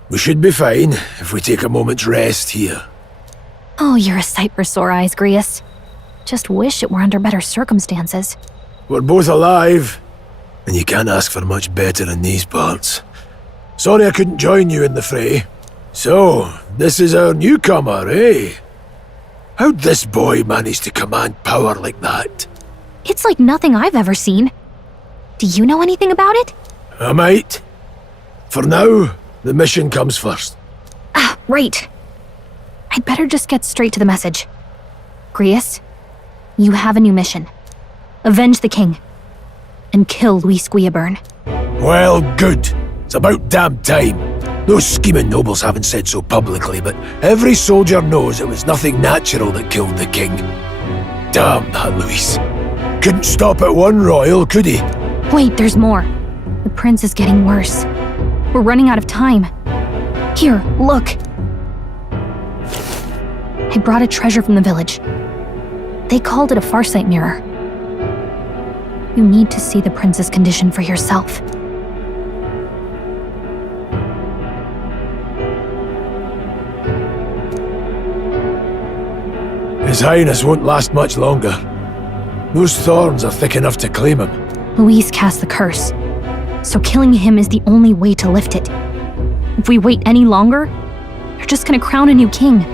We should be fine if we take a moment's rest here. Oh, you're a sight for sore eyes, Grius. Just wish it were under better circumstances. We're both alive, and you can't ask for much better in these parts. Sorry I couldn't join you in the fray. So, this is our newcomer, eh? How'd this boy manage to command power like that? It's like nothing I've ever seen. Do you know anything about it? I might. For now, the mission comes first. Ah, right. I'd better just get straight to the message. Grius, you have a new mission. Avenge the king. And kill Luis Guillaburn. Well, good. It's about damn time. Those scheming nobles haven't said so publicly, but every soldier knows it was nothing natural that killed the king. Damn that Luis. Couldn't stop at one royal, could he? Wait, there's more. The prince is getting worse. We're running out of time. Here, look. I brought a treasure from the village. They called it a farsight mirror. You need to see the prince's condition for yourself. His Highness won't last much longer. Those thorns are thick enough to claim him. Luis cast the curse, so killing him is the only way to lift it. If we wait any longer, they're just gonna crown a new king.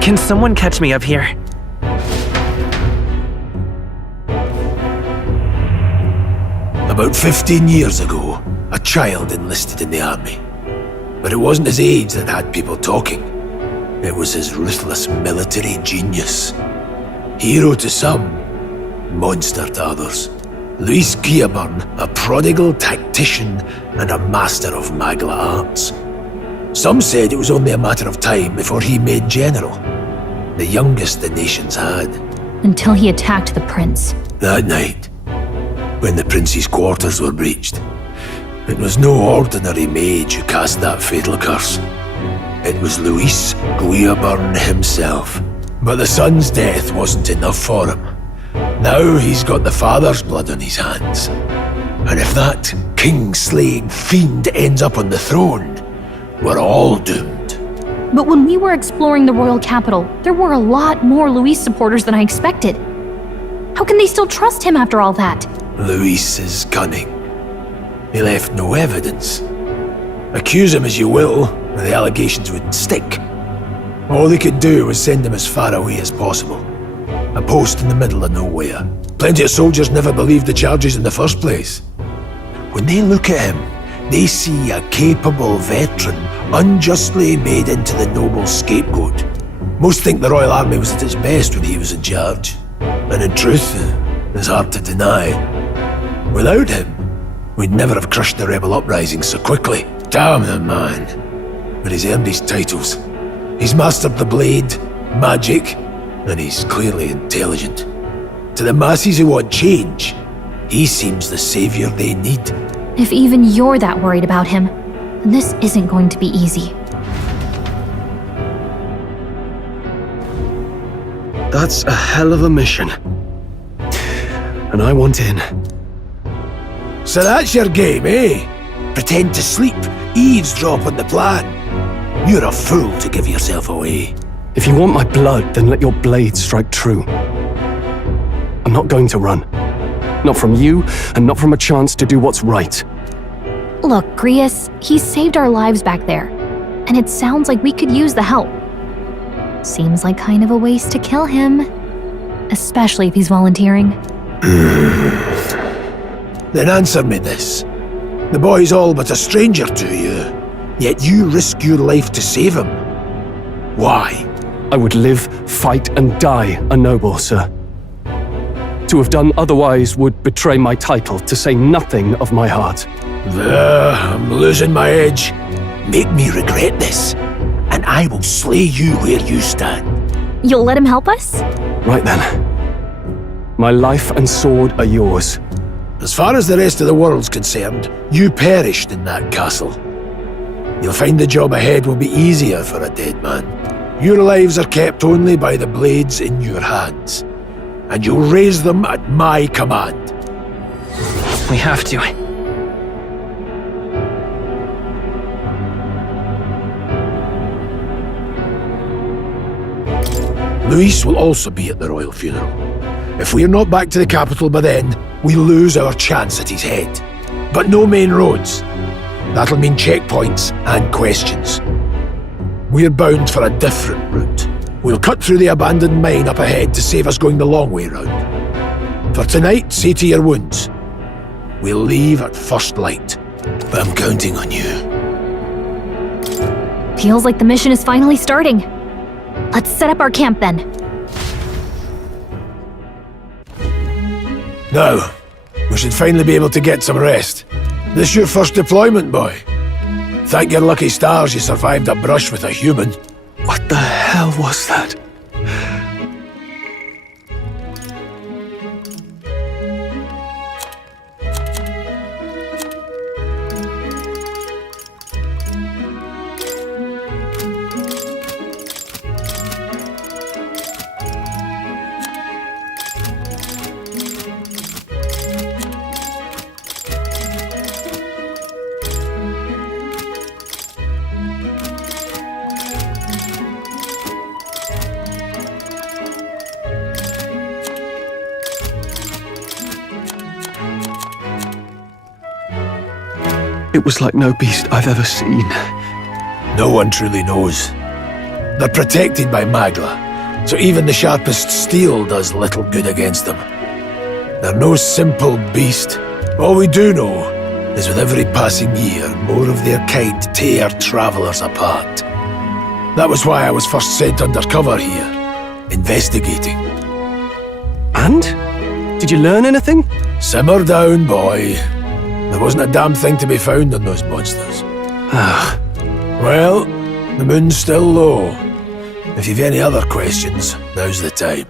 Can someone catch me up here? About 15 years ago, a child enlisted in the army. But it wasn't his age that had people talking. It was his ruthless military genius. Hero to some, monster to others. Luis Guillaburn, a prodigal tactician and a master of Magla arts. Some said it was only a matter of time before he made general. The youngest the nations had. Until he attacked the prince. That night, when the prince's quarters were breached, it was no ordinary mage who cast that fatal curse. It was Luis Guillaburn himself. But the son's death wasn't enough for him. Now he's got the father's blood on his hands. And if that king-slaying fiend ends up on the throne, we're all doomed. But when we were exploring the royal capital, there were a lot more Luis supporters than I expected. How can they still trust him after all that? Luis is cunning. He left no evidence. Accuse him as you will, and the allegations wouldn't stick. All they could do was send him as far away as possible. A post in the middle of nowhere. Plenty of soldiers never believed the charges in the first place. When they look at him, they see a capable veteran unjustly made into the noble scapegoat. Most think the Royal Army was at its best when he was in charge. And in truth, it's hard to deny. Without him, we'd never have crushed the rebel uprising so quickly. Damn the man. But he's earned his titles. He's mastered the blade, magic, And he's clearly intelligent. To the masses who want change, he seems the savior they need. If even you're that worried about him, then this isn't going to be easy. That's a hell of a mission. And I want in. So that's your game, eh? Pretend to sleep, eavesdrop on the plan. You're a fool to give yourself away. If you want my blood, then let your blade strike true. I'm not going to run. Not from you, and not from a chance to do what's right. Look, Grius, he saved our lives back there, and it sounds like we could use the help. Seems like kind of a waste to kill him, especially if he's volunteering. Then answer me this. The boy's all but a stranger to you, yet you risk your life to save him. Why? I would live, fight, and die a noble, sir. To have done otherwise would betray my title, to say nothing of my heart. I'm losing my edge. Make me regret this, and I will slay you where you stand. You'll let him help us? Right then. My life and sword are yours. As far as the rest of the world's concerned, you perished in that castle. You'll find the job ahead will be easier for a dead man. Your lives are kept only by the blades in your hands, and you'll raise them at my command. We have to. Luis will also be at the royal funeral. If we're not back to the capital by then, we lose our chance at his head. But no main roads. That'll mean checkpoints and questions. We're bound for a different route. We'll cut through the abandoned mine up ahead to save us going the long way round. For tonight, see to your wounds. We'll leave at first light. But I'm counting on you. Feels like the mission is finally starting. Let's set up our camp then. Now, we should finally be able to get some rest. This your first deployment, boy? Thank your lucky stars you survived a brush with a human. What the hell was that? It was like no beast I've ever seen. No one truly knows. They're protected by Magla, so even the sharpest steel does little good against them. They're no simple beast. All we do know is with every passing year, more of their kind tear travelers apart. That was why I was first sent undercover here, investigating. And? Did you learn anything? Simmer down, boy. There wasn't a damn thing to be found on those monsters. Well, the moon's still low. If you've any other questions, now's the time.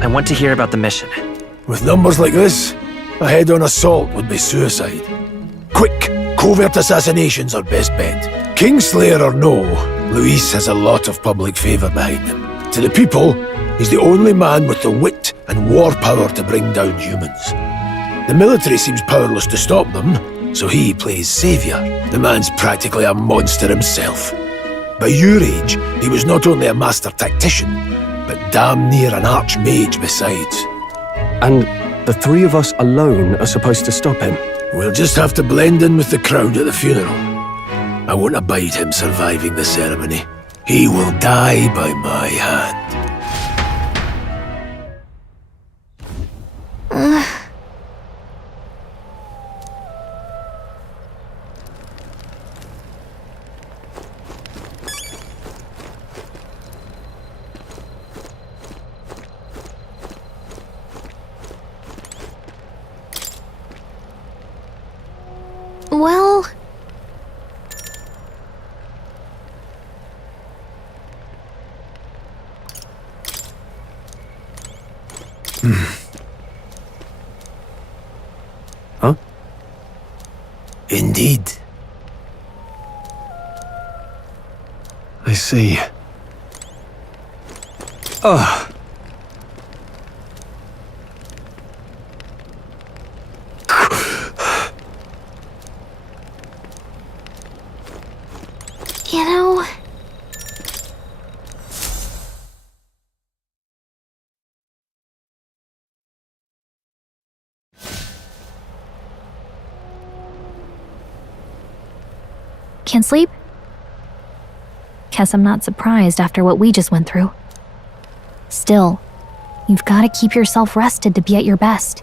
I want to hear about the mission. With numbers like this, a head-on assault would be suicide. Quick, covert assassinations are best bet. Kingslayer or no, Luis has a lot of public favour behind him. To the people, he's the only man with the wit and war power to bring down humans. The military seems powerless to stop them, so he plays saviour. The man's practically a monster himself. By your age, he was not only a master tactician, but damn near an archmage besides. And the three of us alone are supposed to stop him? We'll just have to blend in with the crowd at the funeral. I won't abide him surviving the ceremony. He will die by my hand. Well, Huh? Indeed. I see. Ugh. You know... Can't sleep? Guess I'm not surprised after what we just went through. Still, you've got to keep yourself rested to be at your best.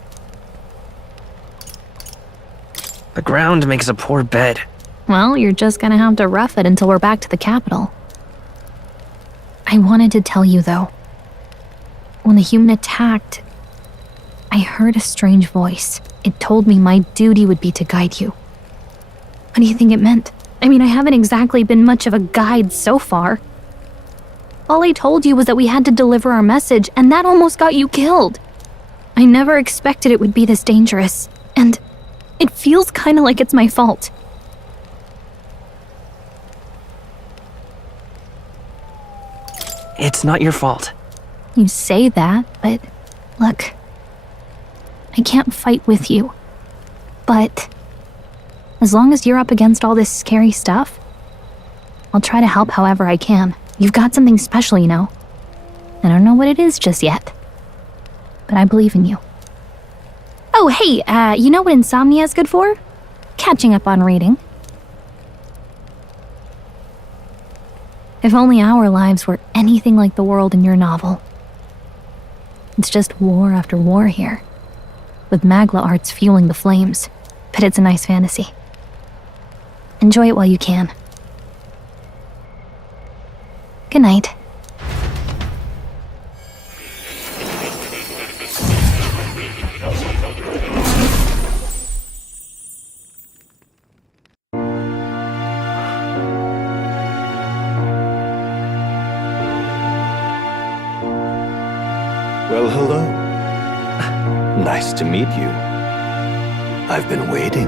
The ground makes a poor bed. Well, you're just gonna have to rough it until we're back to the capital. I wanted to tell you, though. When the human attacked, I heard a strange voice. It told me my duty would be to guide you. What do you think it meant? I mean, I haven't exactly been much of a guide so far. All I told you was that we had to deliver our message, and that almost got you killed. I never expected it would be this dangerous, and it feels kinda like it's my fault. It's not your fault. You say that, but look, I can't fight with you. But as long as you're up against all this scary stuff, I'll try to help however I can. You've got something special, you know. I don't know what it is just yet, but I believe in you. Oh, hey, you know what insomnia is good for? Catching up on reading. If only our lives were anything like the world in your novel. It's just war after war here, with Magla arts fueling the flames, but it's a nice fantasy. Enjoy it while you can. Good night. Well, hello. Nice to meet you. I've been waiting.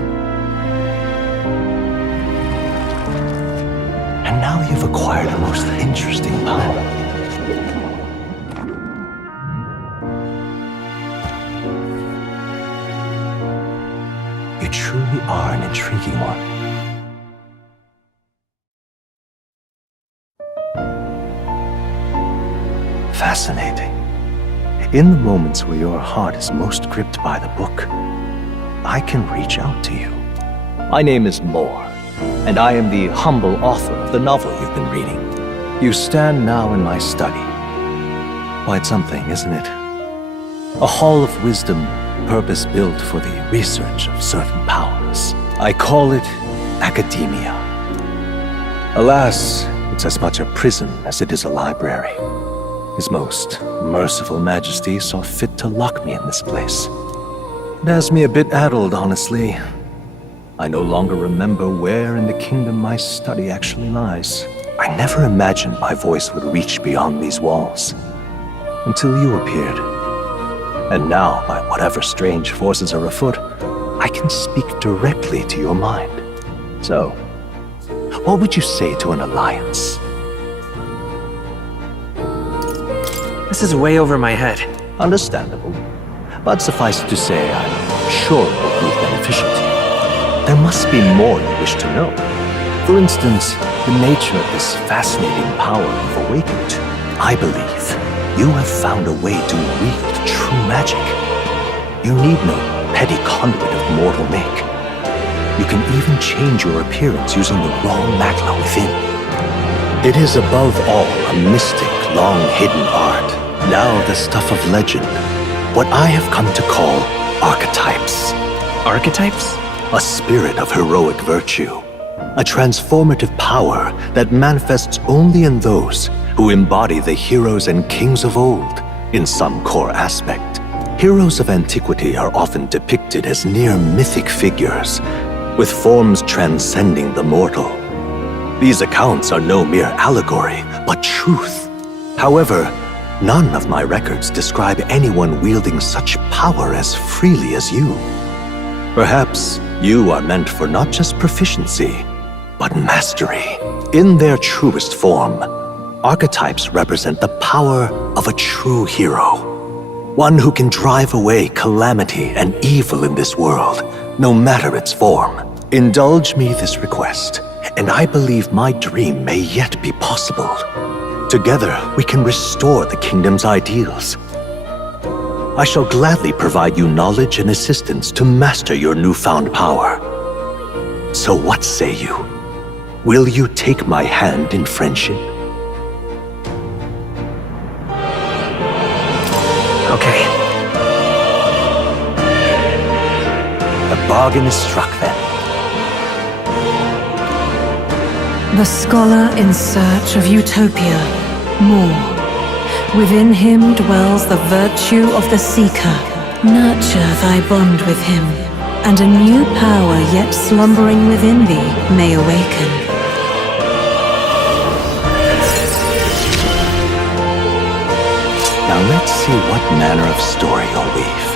And now you've acquired a most interesting power. You truly are an intriguing one. Fascinating. In the moments where your heart is most gripped by the book, I can reach out to you. My name is Moore, and I am the humble author of the novel you've been reading. You stand now in my study. Quite something, isn't it? A hall of wisdom, purpose-built for the research of certain powers. I call it academia. Alas, it's as much a prison as it is a library. His most merciful majesty saw fit to lock me in this place. It has me a bit addled, honestly. I no longer remember where in the kingdom my study actually lies. I never imagined my voice would reach beyond these walls, until you appeared. And now, by whatever strange forces are afoot, I can speak directly to your mind. So, what would you say to an alliance? This is way over my head. Understandable. But suffice it to say, I'm sure it will prove beneficial to you. There must be more you wish to know. For instance, the nature of this fascinating power you've awakened to. I believe you have found a way to wield true magic. You need no petty conduit of mortal make. You can even change your appearance using the raw magla within. It is above all a mystic, long-hidden art. Now the stuff of legend. What I have come to call archetypes. Archetypes? A spirit of heroic virtue. A transformative power that manifests only in those who embody the heroes and kings of old in some core aspect. Heroes of antiquity are often depicted as near mythic figures, with forms transcending the mortal. These accounts are no mere allegory, but truth. However, None of my records describe anyone wielding such power as freely as you. Perhaps you are meant for not just proficiency, but mastery. In their truest form, archetypes represent the power of a true hero. One who can drive away calamity and evil in this world, no matter its form. Indulge me this request, and I believe my dream may yet be possible. Together, we can restore the kingdom's ideals. I shall gladly provide you knowledge and assistance to master your newfound power. So what say you? Will you take my hand in friendship? Okay. The bargain is struck then. The scholar in search of utopia, more. Within him dwells the virtue of the seeker. Nurture thy bond with him, and a new power yet slumbering within thee may awaken. Now let's see what manner of story you'll weave.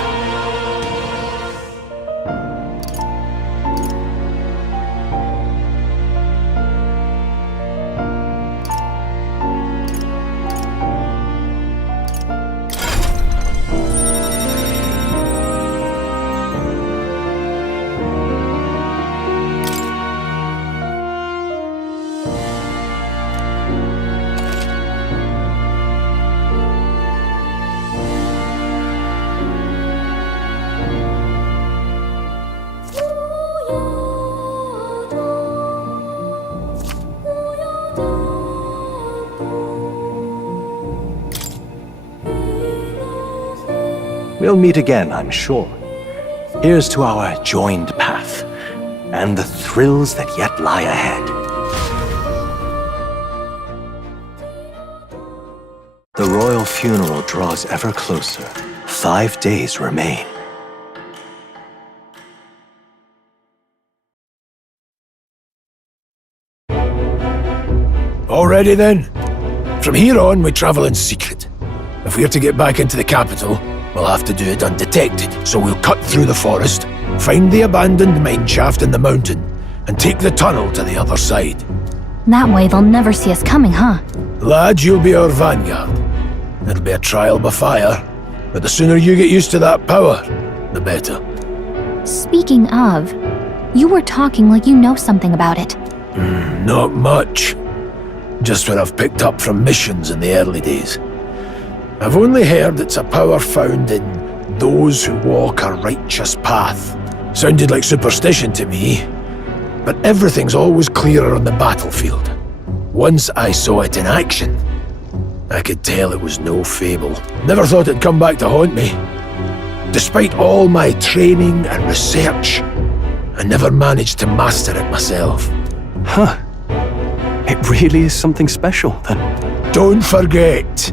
We'll meet again, I'm sure. Here's to our joined path, and the thrills that yet lie ahead. The royal funeral draws ever closer. 5 days remain. All ready then? From here on, we travel in secret. If we're to get back into the capital, we'll have to do it undetected. So we'll cut through the forest, find the abandoned mine shaft in the mountain, and take the tunnel to the other side. That way they'll never see us coming, huh? Lad, you'll be our vanguard. It'll be a trial by fire, but the sooner you get used to that power, the better. Speaking of, you were talking like you know something about it. Not much. Just what I've picked up from missions in the early days. I've only heard it's a power found in those who walk a righteous path. Sounded like superstition to me, but everything's always clearer on the battlefield. Once I saw it in action, I could tell it was no fable. Never thought it'd come back to haunt me. Despite all my training and research, I never managed to master it myself. Huh. It really is something special, then. Don't forget.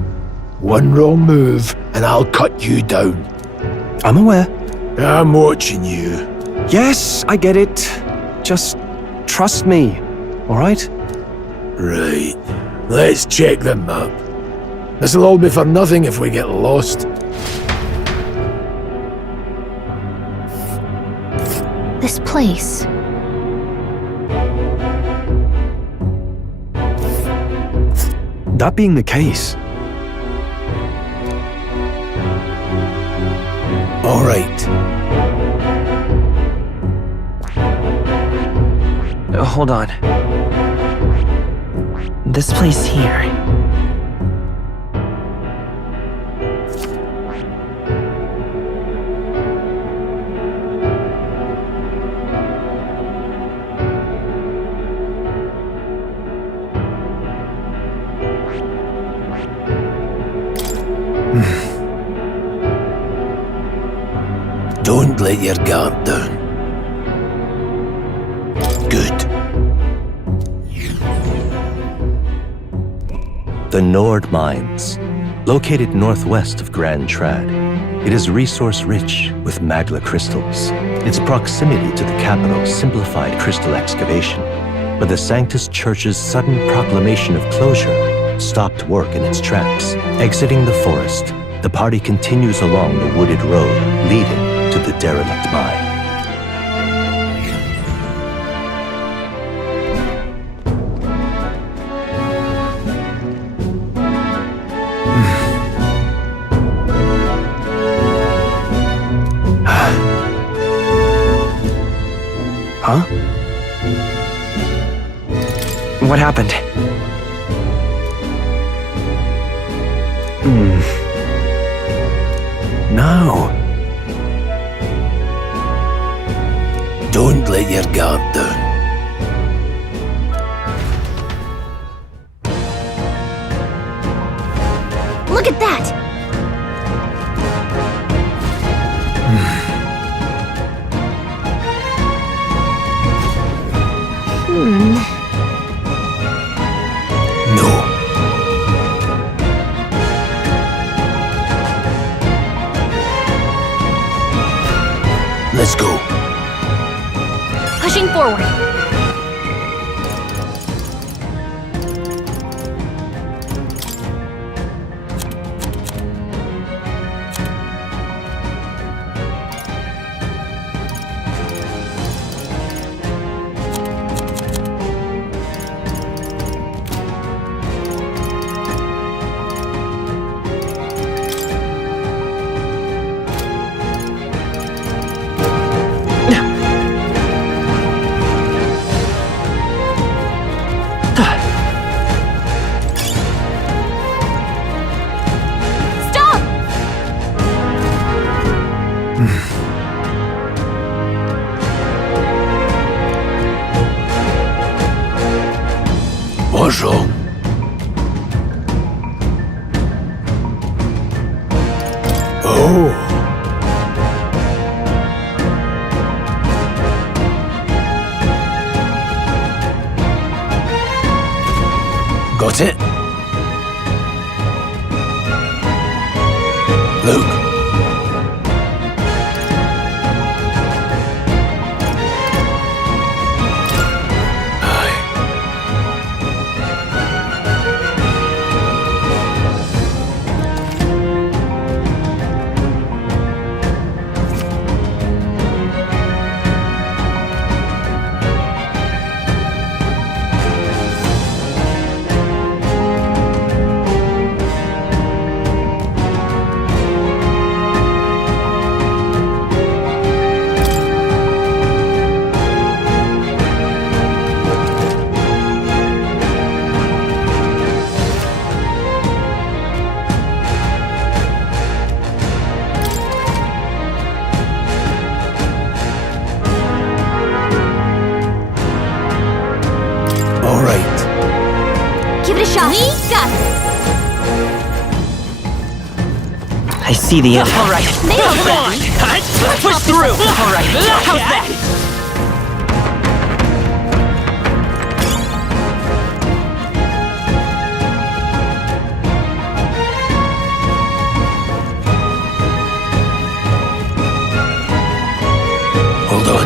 One wrong move, and I'll cut you down. I'm aware. I'm watching you. Yes, I get it. Just trust me, all right? Right. Let's check the map. This'll all be for nothing if we get lost. This place. That being the case, all right. Hold on. This place here. Don't let your guard down. Good. The Nord Mines, located northwest of Grand Trad. It is resource-rich with magla crystals. Its proximity to the capital simplified crystal excavation, but the Sanctus Church's sudden proclamation of closure stopped work in its tracks. Exiting the forest, the party continues along the wooded road leading to the derelict mine. Huh? What happened? No. Don't let your guard down. Look at that! No. Let's go. Pushing forward. What's wrong? Oh. Got it? Luke. I see the end. All right. Come on. Let's push through. All right. How's that? Hold on.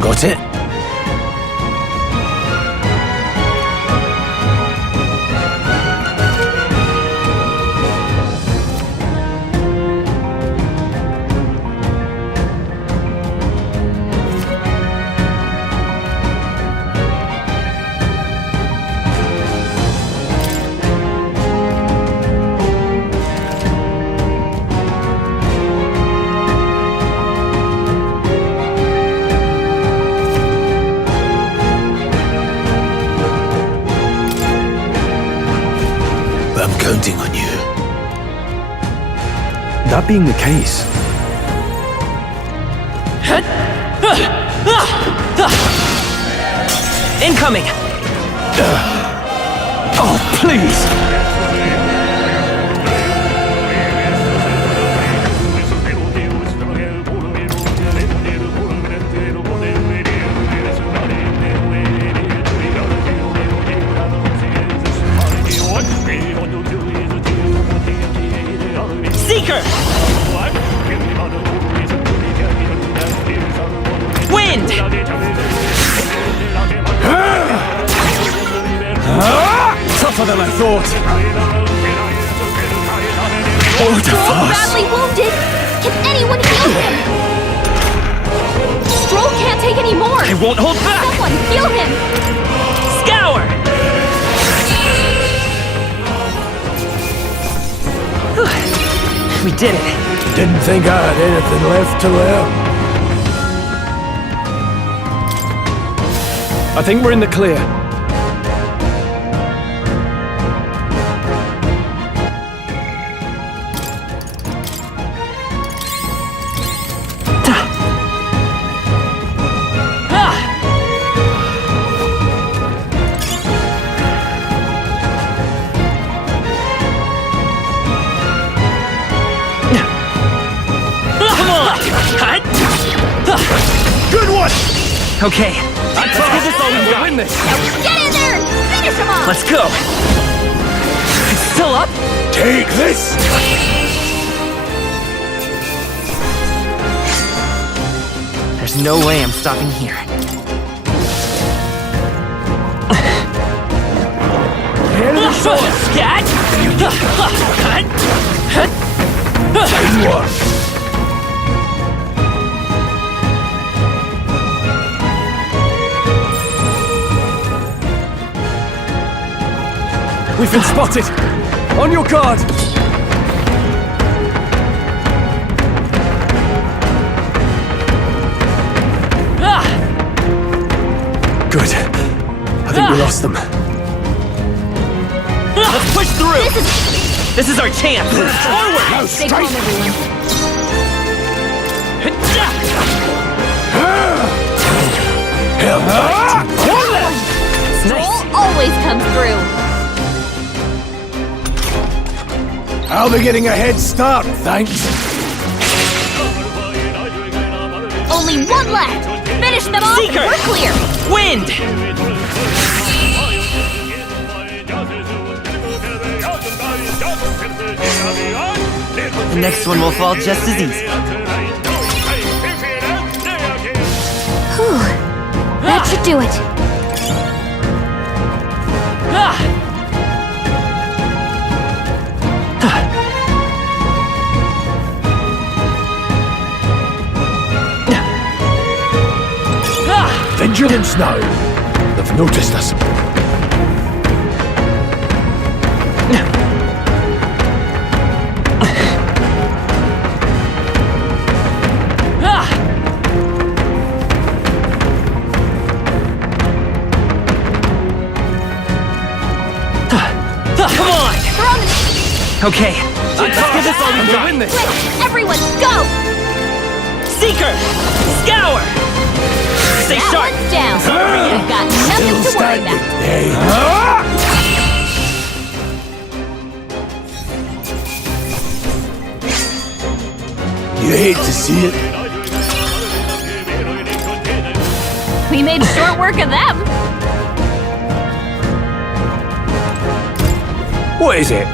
Got it? I'm counting on you. That being the case, incoming! Oh, please! Seeker! Wind! than I thought. Joel's badly wounded. Can anyone heal him? Stroll can't take any more. I won't hold back. Someone heal him. Scour! We did it. Didn't think I had anything left to learn. I think we're in the clear. Good one! Okay, let's give this all we got. Win this. Get in there! Finish him off! Let's go. It's still up? Take this! There's no way I'm stopping here. Hand of the sword! There you are! We've been spotted! On your guard! Good. I think we lost them. Let's push through! This is our chance! Forward! Stay calm, everyone. Stroll always comes through. How are they getting a head start, thanks? Only one left. Finish them off Seeker! and we're clear. Wind! The next one will fall just as easy. Whew. That should do it. Vigilance now. They've noticed us. Come on! Okay, let's give this all we got. Win this. Quick, everyone, go! Seeker! Scour! Stay That sharp! one's down. We've got nothing to worry about. Hey. You hate to see it. We made short work of them. What is it?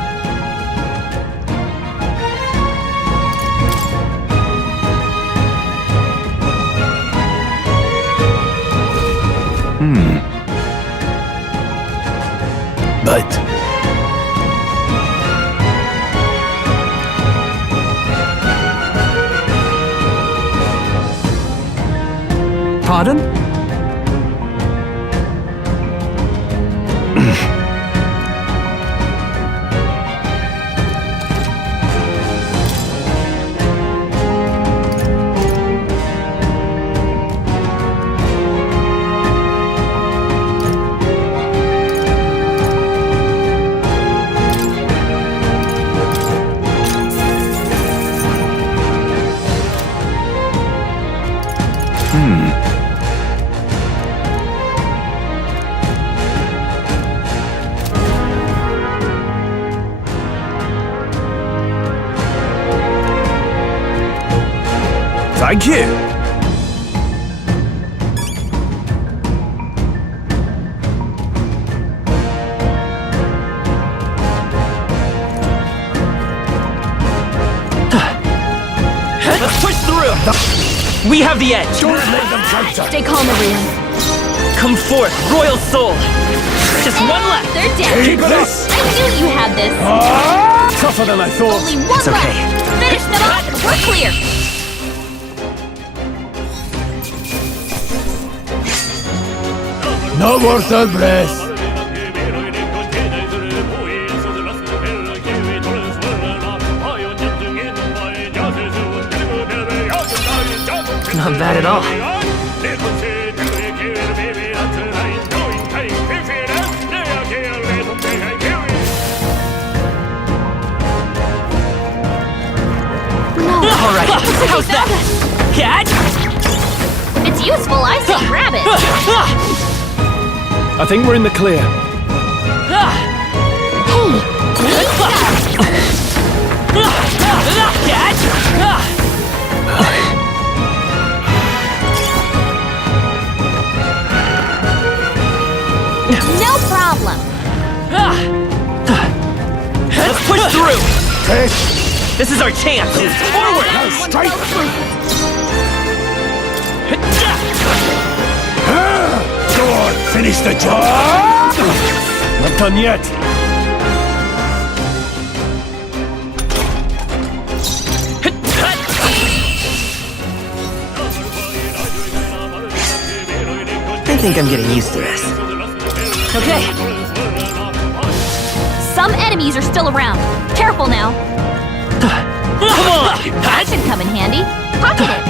But Pardon? thank you. Let's push through! We have the edge! Don't let them counter! Stay calm, everyone. Come forth, royal soul! Just one left! They're dead! Keep it up! I knew you had this! Tougher than I thought. Only one It's okay. left! Finish them off and we're clear! Not worth the breath. Not bad at all. All right, how's that? Catch? If it's useful, I say grab it! I think we're in the clear. No problem! Let's push through! This is our chance! Forward! Straight through. Go on, finish the job. Not done yet. I think I'm getting used to this. Okay. Some enemies are still around. Careful now. Come on! That should come in handy. Pocket it.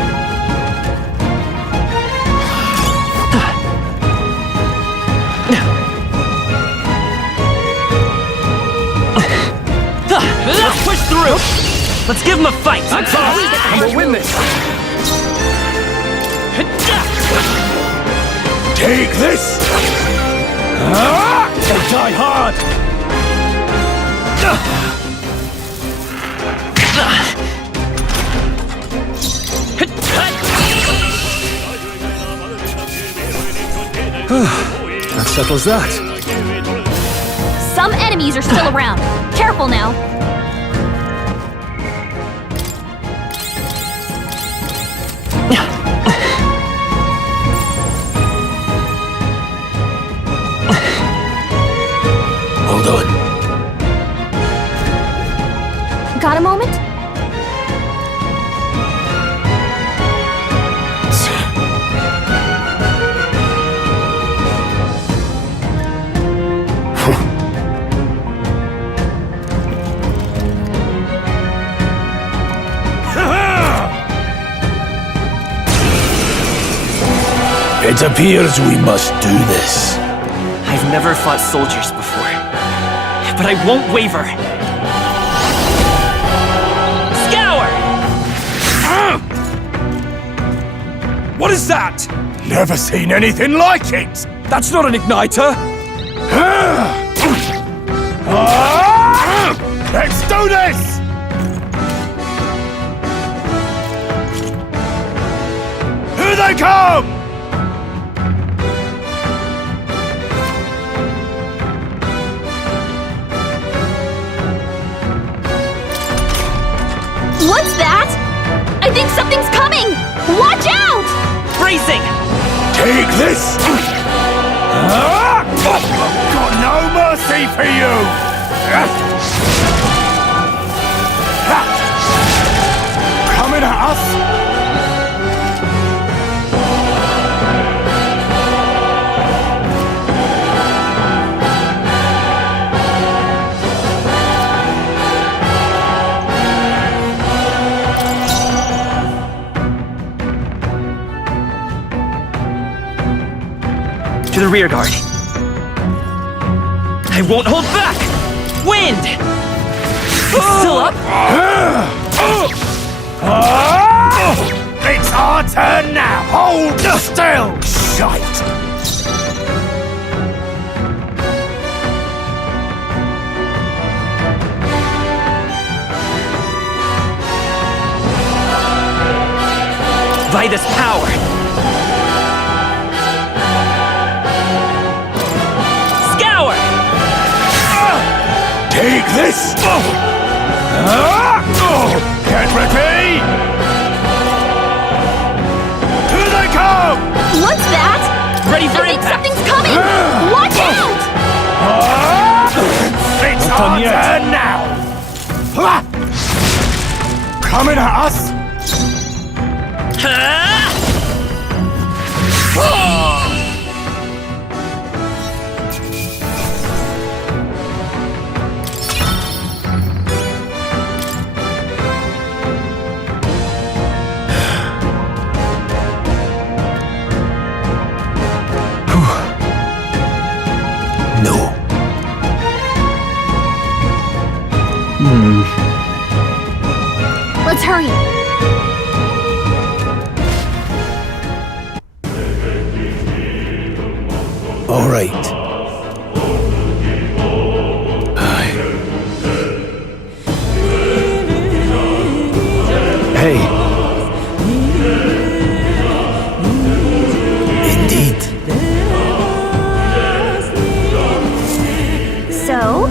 Let's push through! Let's give him a fight! That's us! And we'll win this! Take this. They die hard. That settles that. Some enemies are still around. Careful now. Well done. Got a moment? It appears we must do this. I've never fought soldiers before, but I won't waver. Scour! What is that? Never seen anything like it. That's not an igniter! Let's do this! Here they come! What's that? I think something's coming! Watch out! Bracing! Take this! Got no mercy for you! Coming at us! To the rear guard. I won't hold back! Wind! It's still up? It's our turn now! Hold still! Shite! By this power! Take this! Get ready! Here they come! What's that? Ready for I think impact! something's coming! Watch out! It's our turn now! Coming at us? No. Let's hurry. All right. Hey. Indeed. So?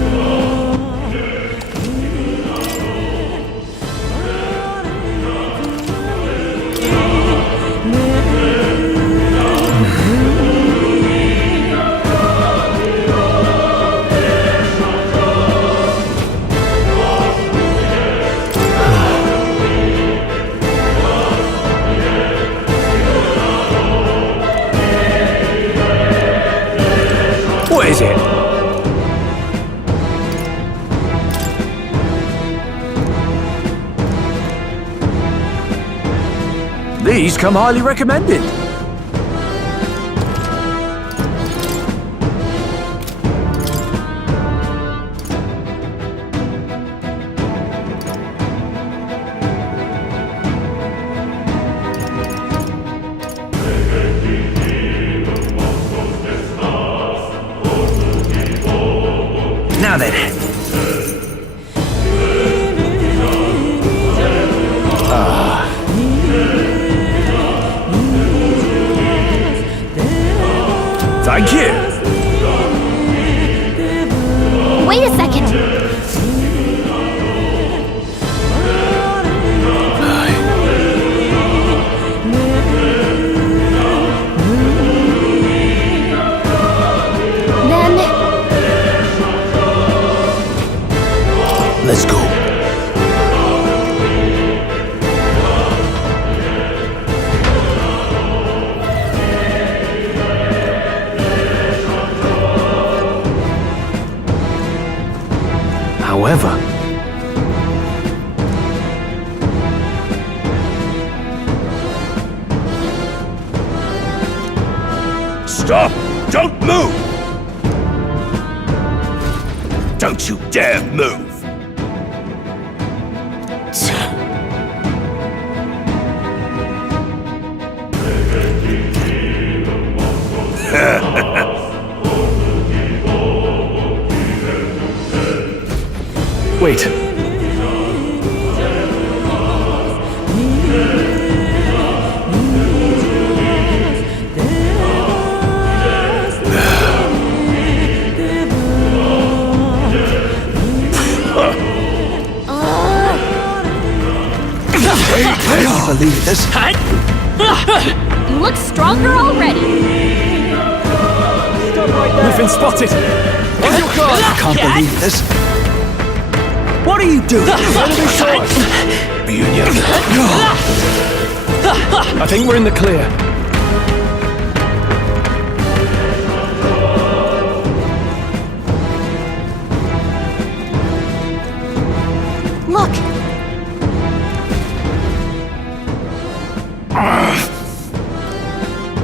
What is it? These come highly recommended. Now then. Thank you. Wait a second. Then Let's go. However, Stop! Don't move! Don't you dare move! Wait. I can't believe this. you look stronger already. We've been spotted! On your guard! I can't believe this. What are you doing? Enemy shot! I think we're in the clear. Look,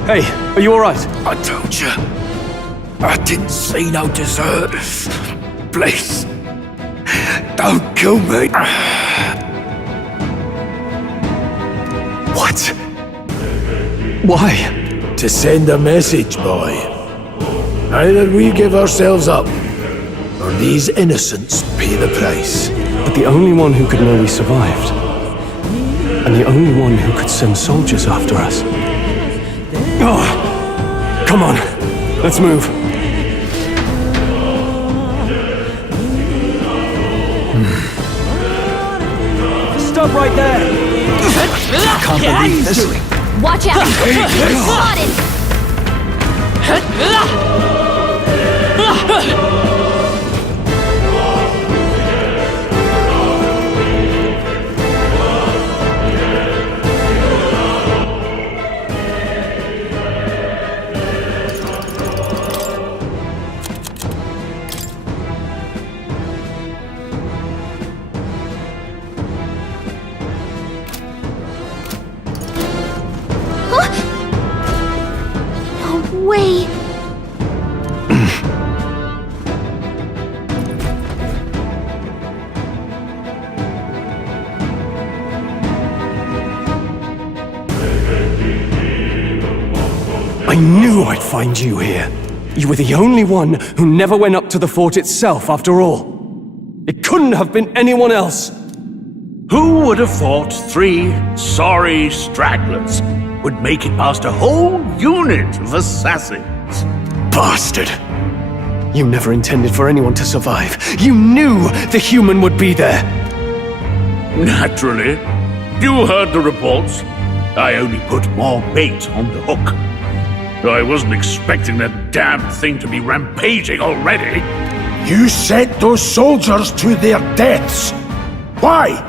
Hey, are you alright? I told you. I didn't see no dessert. Please. Don't kill me. What? Why? To send a message, boy. Either we give ourselves up, or these innocents pay the price. But the only one who could know we survived, and the only one who could send soldiers after us. Oh, come on, let's move. Stop right there! I can't believe this. watch out. Spotted. No way! I knew I'd find you here. You were the only one who never went up to the fort itself, after all. It couldn't have been anyone else. Who would have thought 3 sorry stragglers would make it past a whole unit of assassins? Bastard! You never intended for anyone to survive. You knew the human would be there. Naturally. You heard the reports. I only put more bait on the hook. I wasn't expecting that damn thing to be rampaging already. You sent those soldiers to their deaths. Why?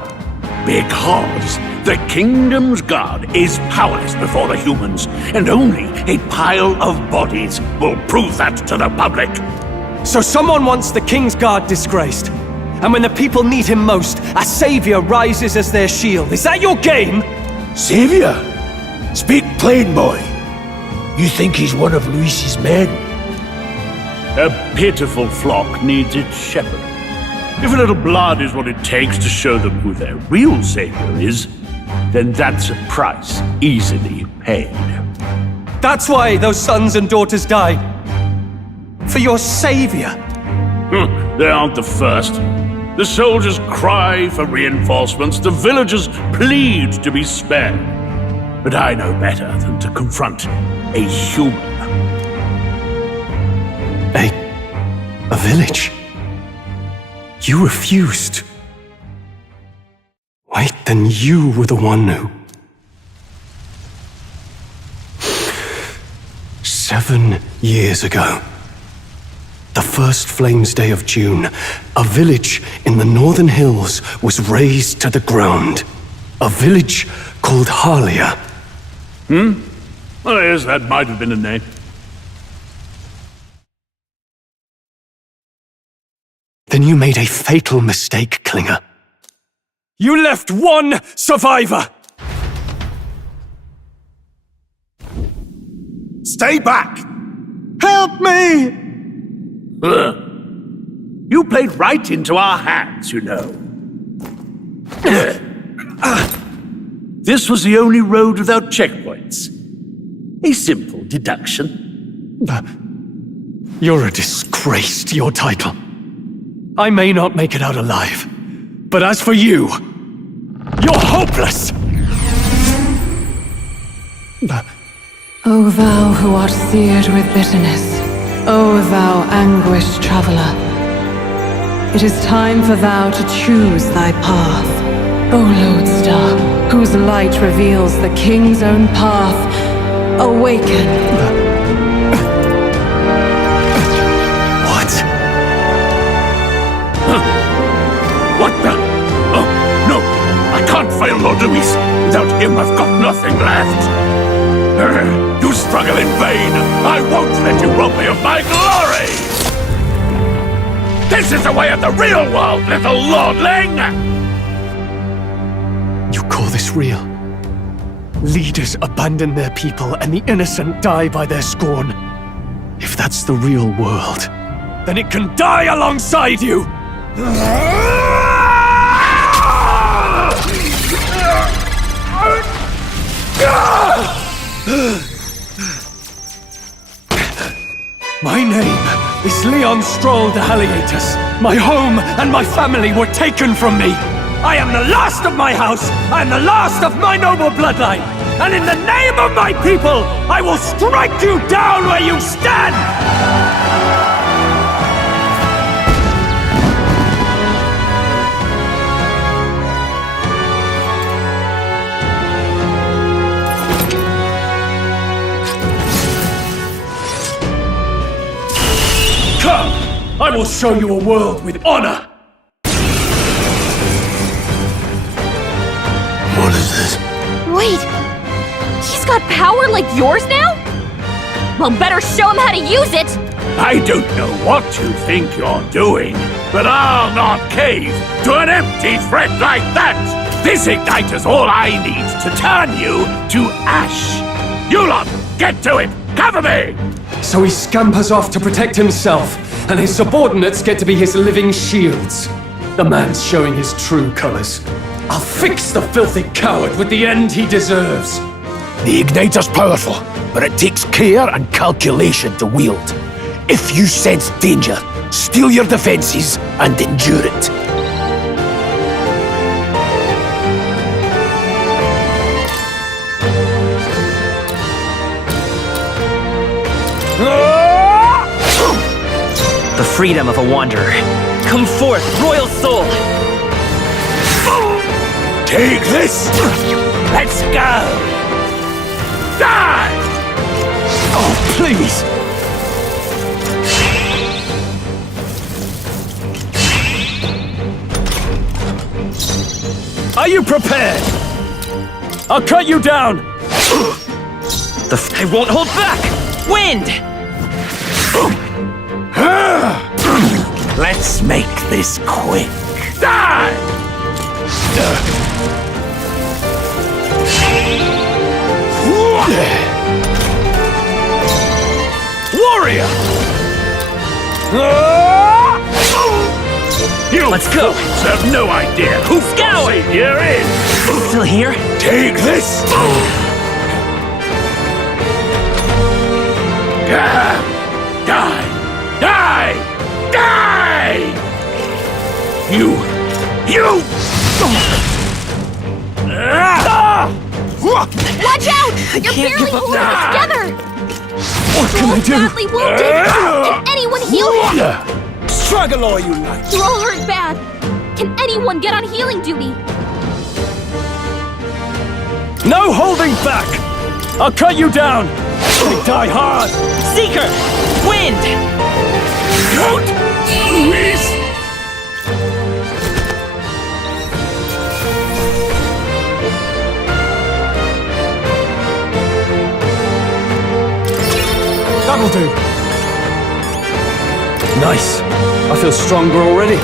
Because the kingdom's guard is powerless before the humans, and only a pile of bodies will prove that to the public. So someone wants the King's Guard disgraced. And when the people need him most, a savior rises as their shield. Is that your game? Savior? Speak plain, boy. You think he's one of Luis's men? A pitiful flock needs its shepherd. If a little blood is what it takes to show them who their real savior is, then that's a price easily paid. That's why those sons and daughters died. For your savior. They aren't the first. The soldiers cry for reinforcements, the villagers plead to be spared. But I know better than to confront a human. A village? You refused. Wait, then you were the one who... 7 years ago. The first Flames Day of June, a village in the northern hills was razed to the ground. A village called Harlia. Oh, yes, that might have been a name. Then you made a fatal mistake, Klinger. You left one survivor! Stay back! Help me! You played right into our hands, you know. This was the only road without checkpoints. A simple deduction. You're a disgrace to your title. I may not make it out alive, but as for you, you're hopeless! O thou who art seared with bitterness, O thou anguished traveler, it is time for thou to choose thy path. O lodestar, whose light reveals the king's own path, awaken. What? What the? Oh, no! I can't fail Lord Luis. Without him, I've got nothing left. You struggle in vain. I won't let you rob me of my glory! This is the way of the real world, little lordling! You call this real? Leaders abandon their people and the innocent die by their scorn. If that's the real world, then it can die alongside you! My name is Leon Stroll de Haliatus. My home and my family were taken from me. I am the last of my house. I am the last of my noble bloodline. And in the name of my people, I will strike you down where you stand! Come! I will show you a world with honor! What is this? Wait! He's got power like yours now? Well, better show him how to use it! I don't know what you think you're doing, but I'll not cave to an empty threat like that! This igniter's all I need to turn you to ash! You lot, get to it! Cover me! So he scampers off to protect himself, and his subordinates get to be his living shields. The man's showing his true colors. I'll fix the filthy coward with the end he deserves. The igniter's powerful, but it takes care and calculation to wield. If you sense danger, steel your defenses and endure it. The freedom of a wanderer. Come forth, royal soul! Take this! Let's go! Die! Oh, please! Are you prepared? I'll cut you down! I won't hold back! Wind! Let's make this quick. Die! Warrior! You Let's go! fools have no idea who Scout! Savior is! Still here? Take this! Die! Die! Die! You! Watch out! You're can't barely give up holding now. it together! What can I do? Badly wounded! Can anyone heal him? Struggle all you like. You're all hurt bad. Can anyone get on healing duty? No holding back! I'll cut you down! They die hard! Seeker! Wind! Don't! Please! That'll do. Nice. I feel stronger already.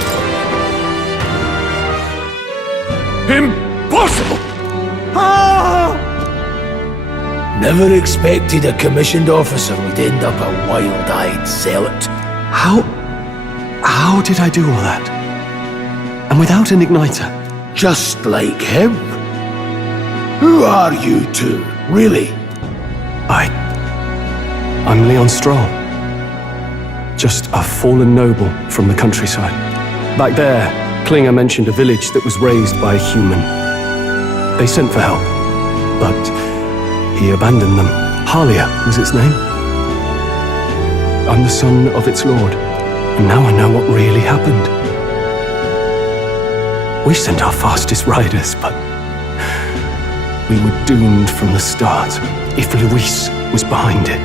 Impossible! Never expected a commissioned officer would end up a wild-eyed zealot. How did I do all that? And without an igniter? Just like him. Who are you two, really? I'm Leon Stroll. Just a fallen noble from the countryside. Back there, Klinger mentioned a village that was raised by a human. They sent for help, but he abandoned them. Halia was its name. I'm the son of its lord, and now I know what really happened. We sent our fastest riders, but we were doomed from the start. If Luis was behind it,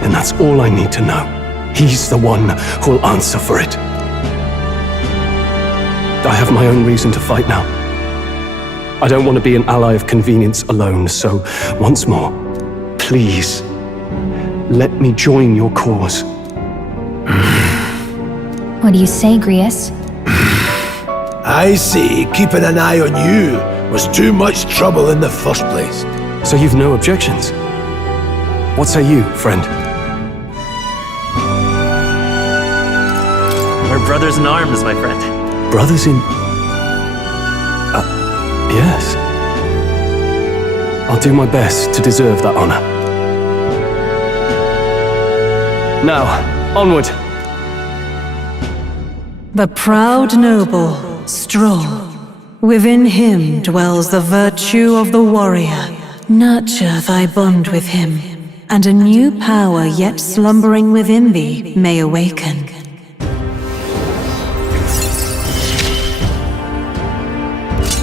then that's all I need to know. He's the one who'll answer for it. I have my own reason to fight now. I don't want to be an ally of convenience alone, so once more, please, let me join your cause. What do you say, Grius? I say keeping an eye on you was too much trouble in the first place. So you've no objections? What say you, friend? We're brothers in arms, my friend. Brothers in... yes. I'll do my best to deserve that honor. Now, onward. The proud noble, Stroll. Within him dwells the virtue of the warrior. Nurture thy bond with him, and a new power yet slumbering within thee may awaken.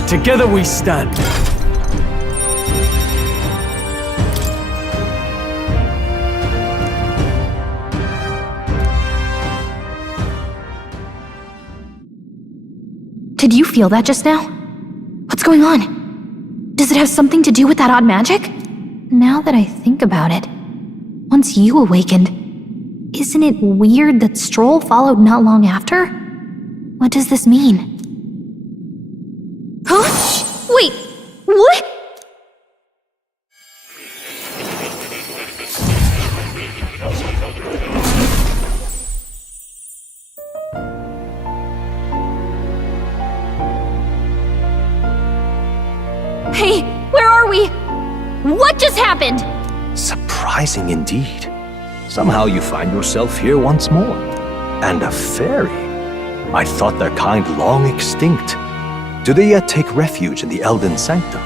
Together we stand. Did you feel that just now? What's going on? Does it have something to do with that odd magic? Now that I think about it, once you awakened, isn't it weird that Stroll followed not long after? What does this mean? Huh? Wait, what? Hey, where are we? What just happened? Surprising indeed. Somehow you find yourself here once more. And a fairy. I thought their kind long extinct. Do they yet take refuge in the Elden Sanctum?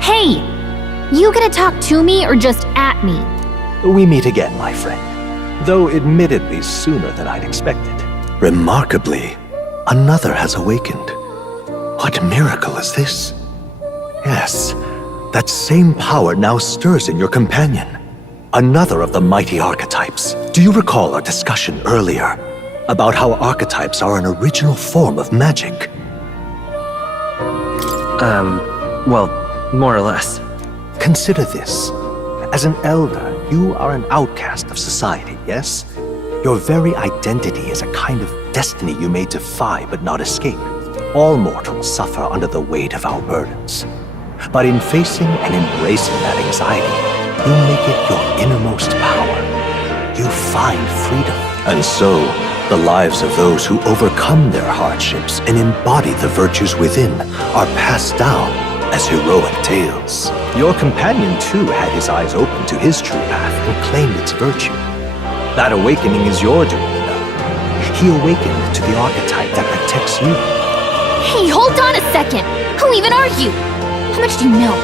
Hey! You gonna talk to me or just at me? We meet again, my friend. Though admittedly sooner than I'd expected. Remarkably, another has awakened. What miracle is this? Yes, that same power now stirs in your companion. Another of the mighty archetypes. Do you recall our discussion earlier about how archetypes are an original form of magic? Well, more or less. Consider this. As an elder, you are an outcast of society, yes? Your very identity is a kind of destiny you may defy but not escape. All mortals suffer under the weight of our burdens. But in facing and embracing that anxiety, you make it your innermost power. You find freedom. And so, the lives of those who overcome their hardships and embody the virtues within are passed down as heroic tales. Your companion too had his eyes open to his true path and claimed its virtue. That awakening is your doing, you know. He awakened to the archetype that protects you. Hey, hold on a second! Who even are you? How much do you know?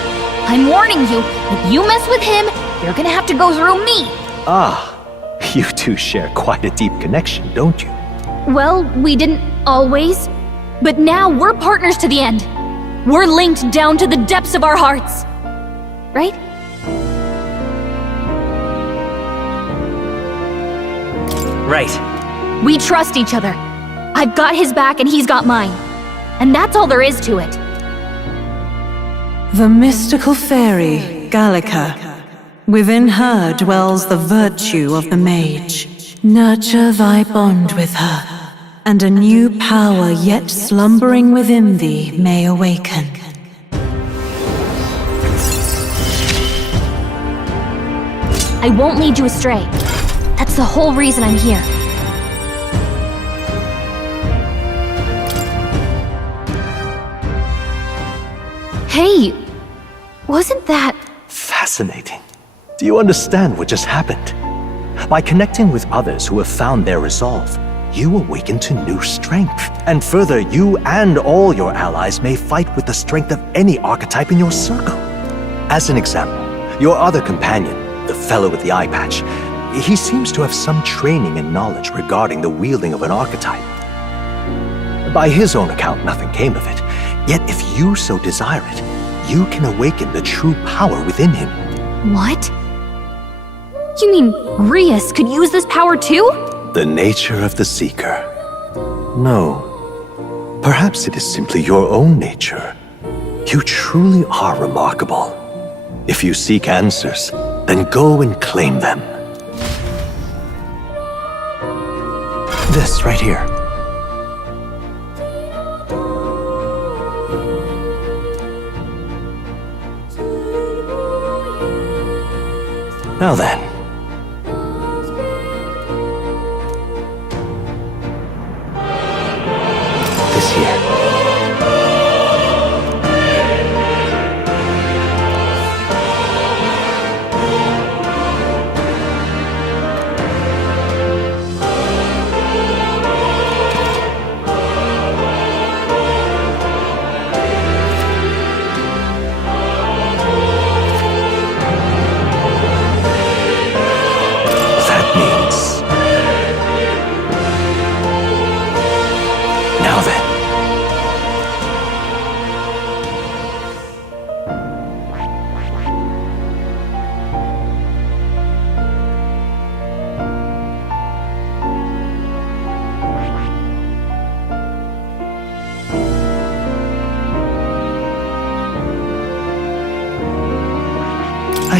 I'm warning you, if you mess with him, you're gonna have to go through me! Ah, you two share quite a deep connection, don't you? Well, we didn't always. But now we're partners to the end. We're linked down to the depths of our hearts. Right? Right. We trust each other. I've got his back and he's got mine. And that's all there is to it. The mystical fairy, Gallica. Within her dwells the virtue of the mage. Nurture thy bond with her, and a new power yet slumbering within thee may awaken. I won't lead you astray. That's the whole reason I'm here. Hey, wasn't that... Fascinating. Do you understand what just happened? By connecting with others who have found their resolve, you awaken to new strength. And further, you and all your allies may fight with the strength of any archetype in your circle. As an example, your other companion, the fellow with the eye patch, he seems to have some training and knowledge regarding the wielding of an archetype. By his own account, nothing came of it. Yet if you so desire it, you can awaken the true power within him. What? You mean Rias could use this power too? The nature of the Seeker. No. Perhaps it is simply your own nature. You truly are remarkable. If you seek answers, then go and claim them. This right here. Now then. This here.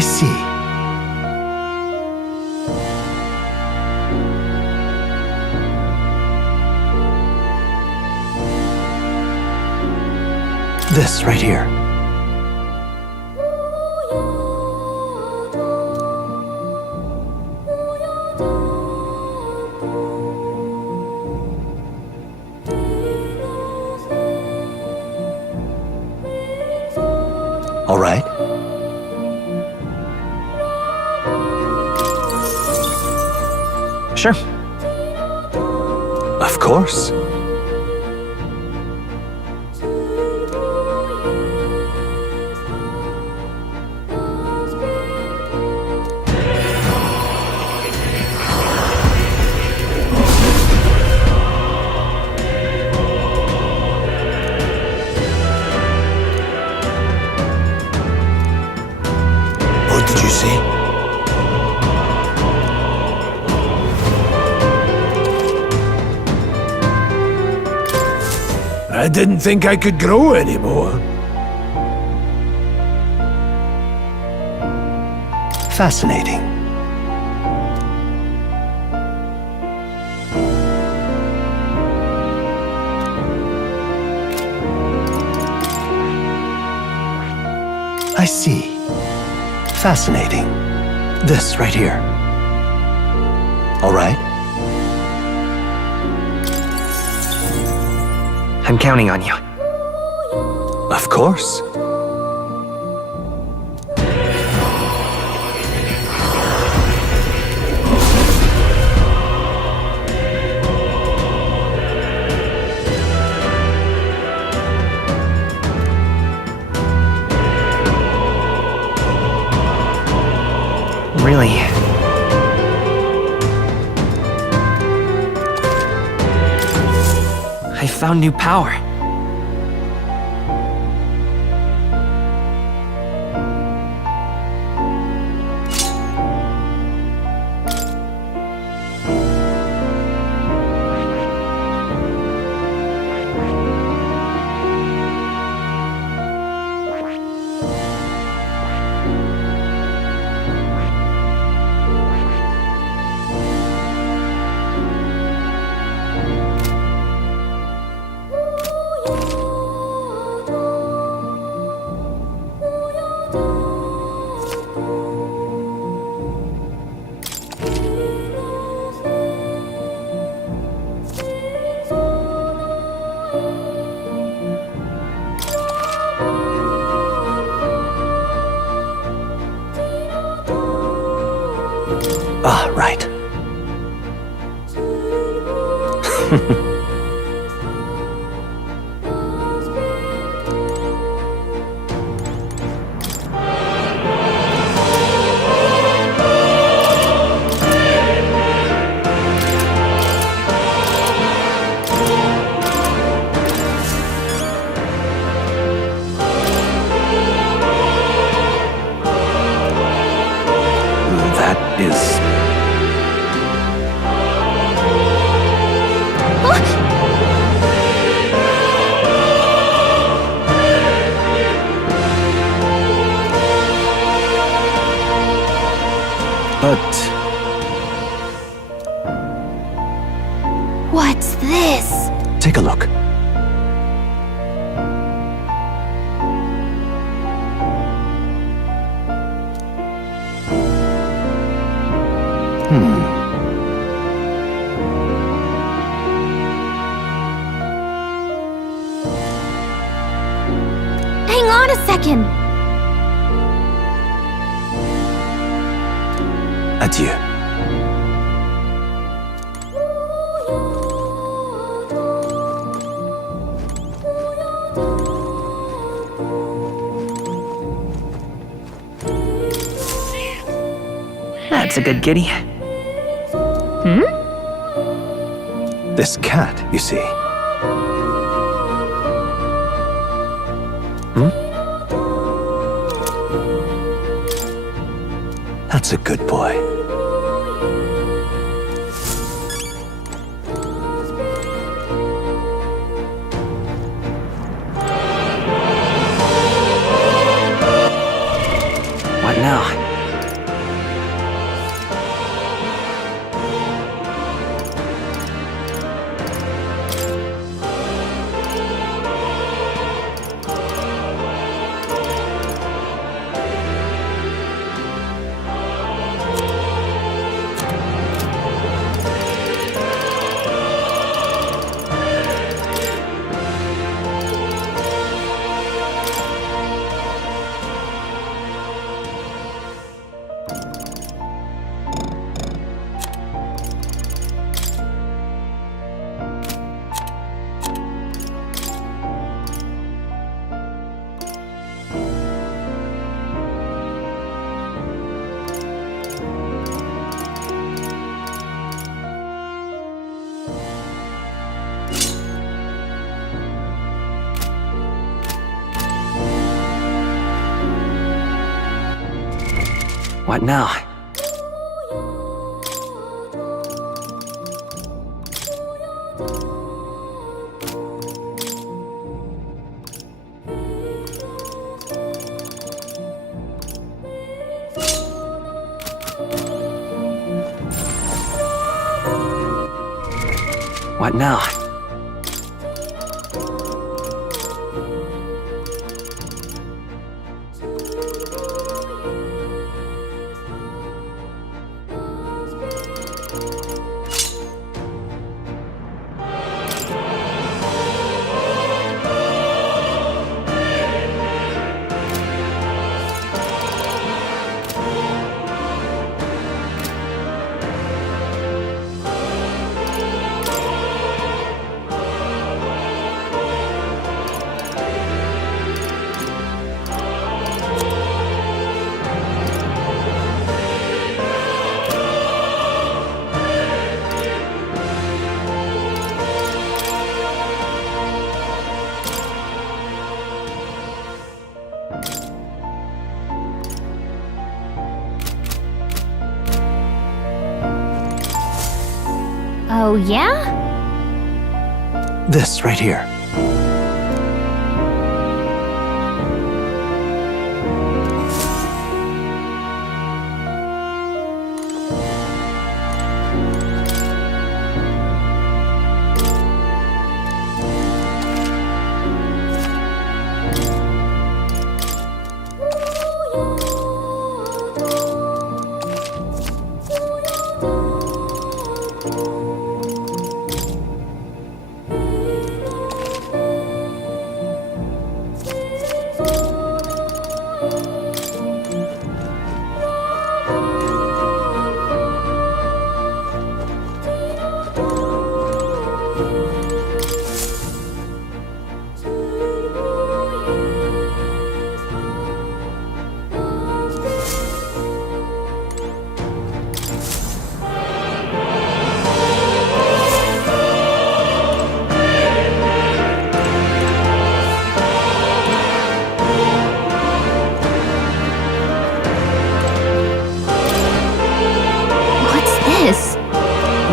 see. This right here. All right. Sure. Of course. What did you say? I didn't think I could grow anymore. Fascinating. I see. Fascinating. This right here. All right. I'm counting on you. Of course. Really? I found new power. Ah, right. That is... But... What's this? Take a look. Hang on a second. Adieu. That's a good kitty. This cat, you see. That's a good boy. What now? What now? What now? Oh, yeah? This right here.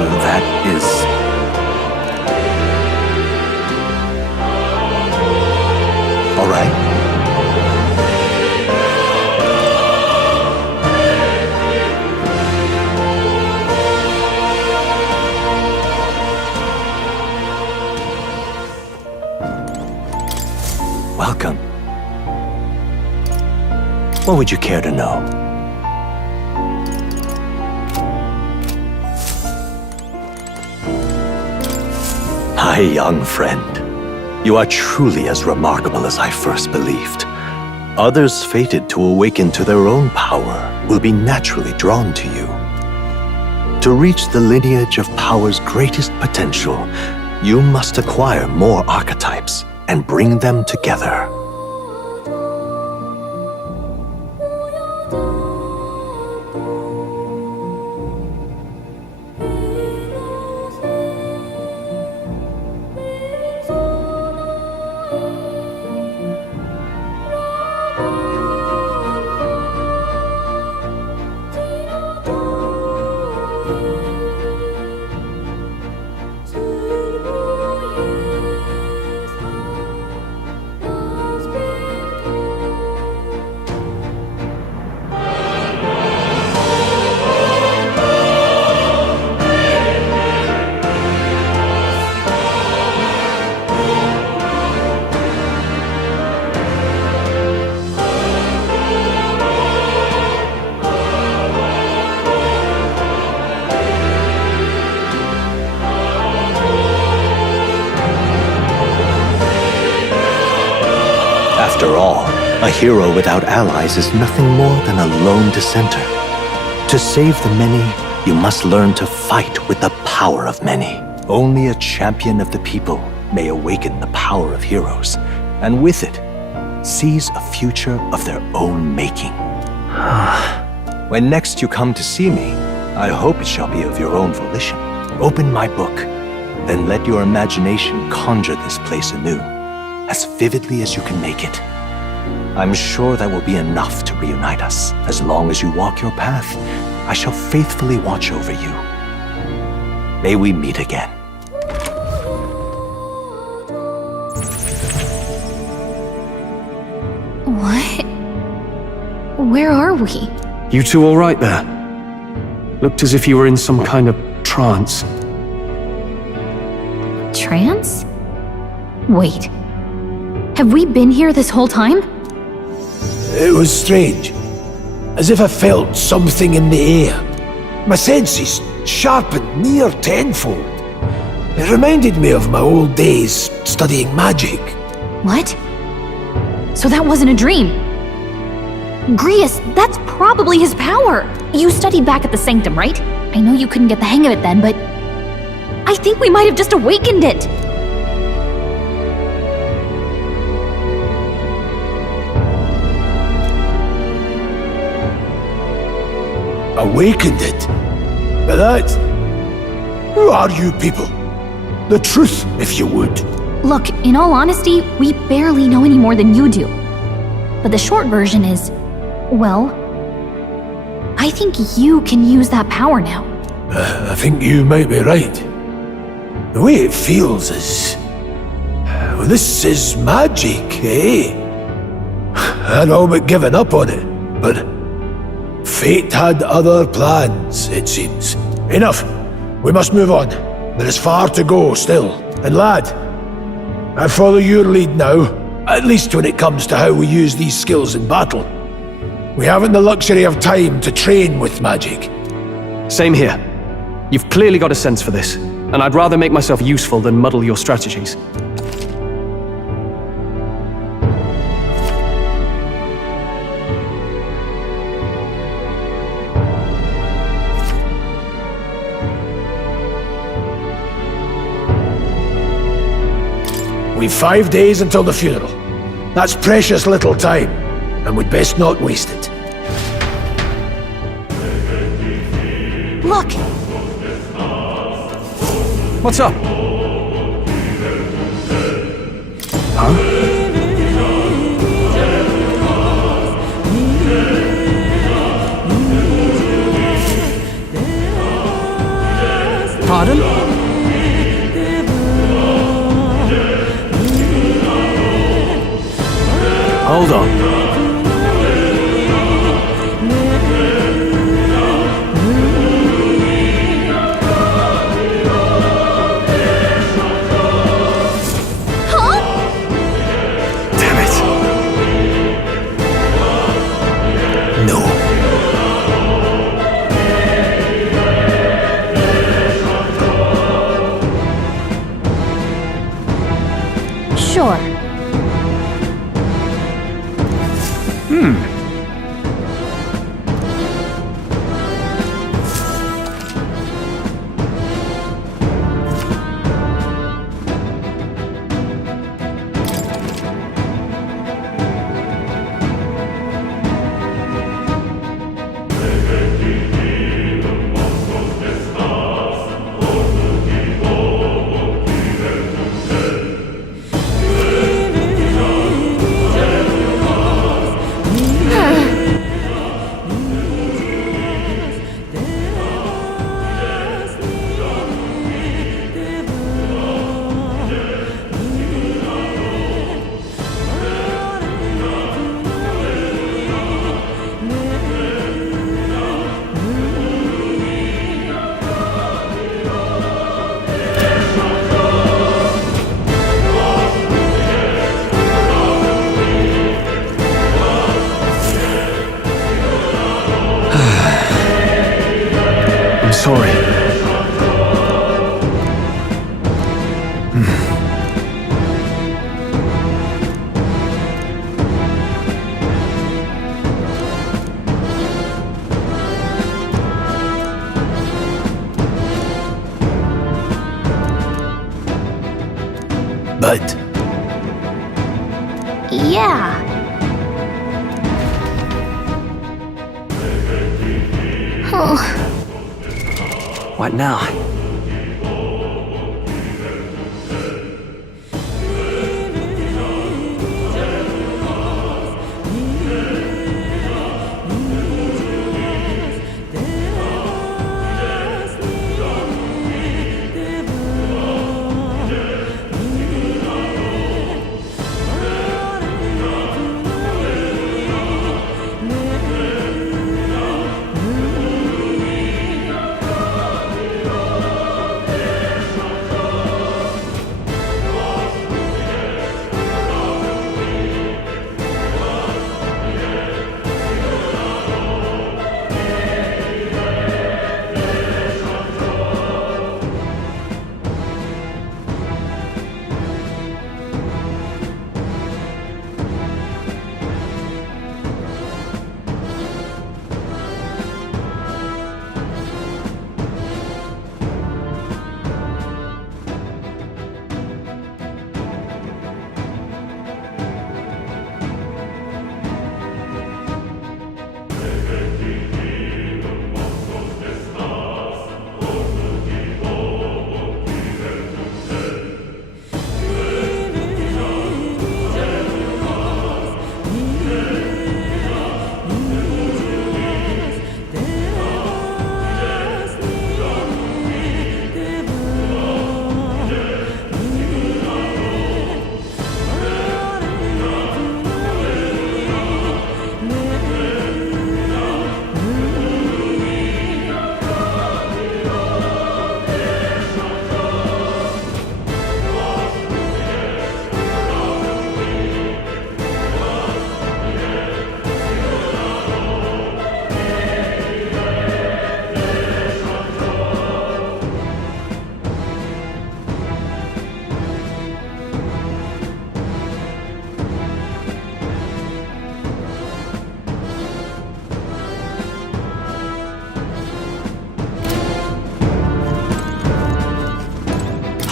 That is... all right. Welcome. What would you care to know? My young friend, you are truly as remarkable as I first believed. Others fated to awaken to their own power will be naturally drawn to you. To reach the lineage of power's greatest potential, you must acquire more archetypes and bring them together. After all, a hero without allies is nothing more than a lone dissenter. To save the many, you must learn to fight with the power of many. Only a champion of the people may awaken the power of heroes, and with it, seize a future of their own making. When next you come to see me, I hope it shall be of your own volition. Open my book, then let your imagination conjure this place anew, as vividly as you can make it. I'm sure that will be enough to reunite us. As long as you walk your path, I shall faithfully watch over you. May we meet again. What? Where are we? You two all right there? Looked as if you were in some kind of trance. Trance? Wait. Have we been here this whole time? It was strange. As if I felt something in the air. My senses sharpened near tenfold. It reminded me of my old days studying magic. What? So that wasn't a dream. Grius, that's probably his power. You studied back at the Sanctum, right? I know you couldn't get the hang of it then, but I think we might have just awakened it. Awakened it? But that... Who are you people? The truth, if you would. Look, in all honesty, we barely know any more than you do. But the short version is, well, I think you can use that power now. I think you might be right. The way it feels is... Well, this is magic, eh? I'd all but given up on it, but... Fate had other plans, it seems. Enough! We must move on. There is far to go still. And lad, I follow your lead now, at least when it comes to how we use these skills in battle. We haven't the luxury of time to train with magic. Same here. You've clearly got a sense for this, and I'd rather make myself useful than muddle your strategies. We've 5 days until the funeral. That's precious little time, and we'd best not waste it. Look! What's up? Huh? Pardon? Hold on. Damn it. No. Sure. Sorry. But... Yeah. Oh. What now?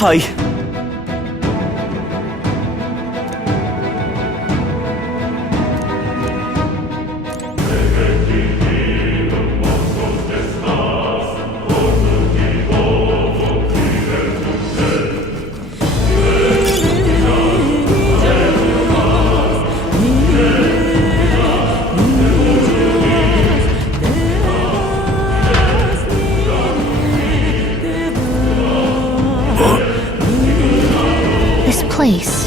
Hi. This place.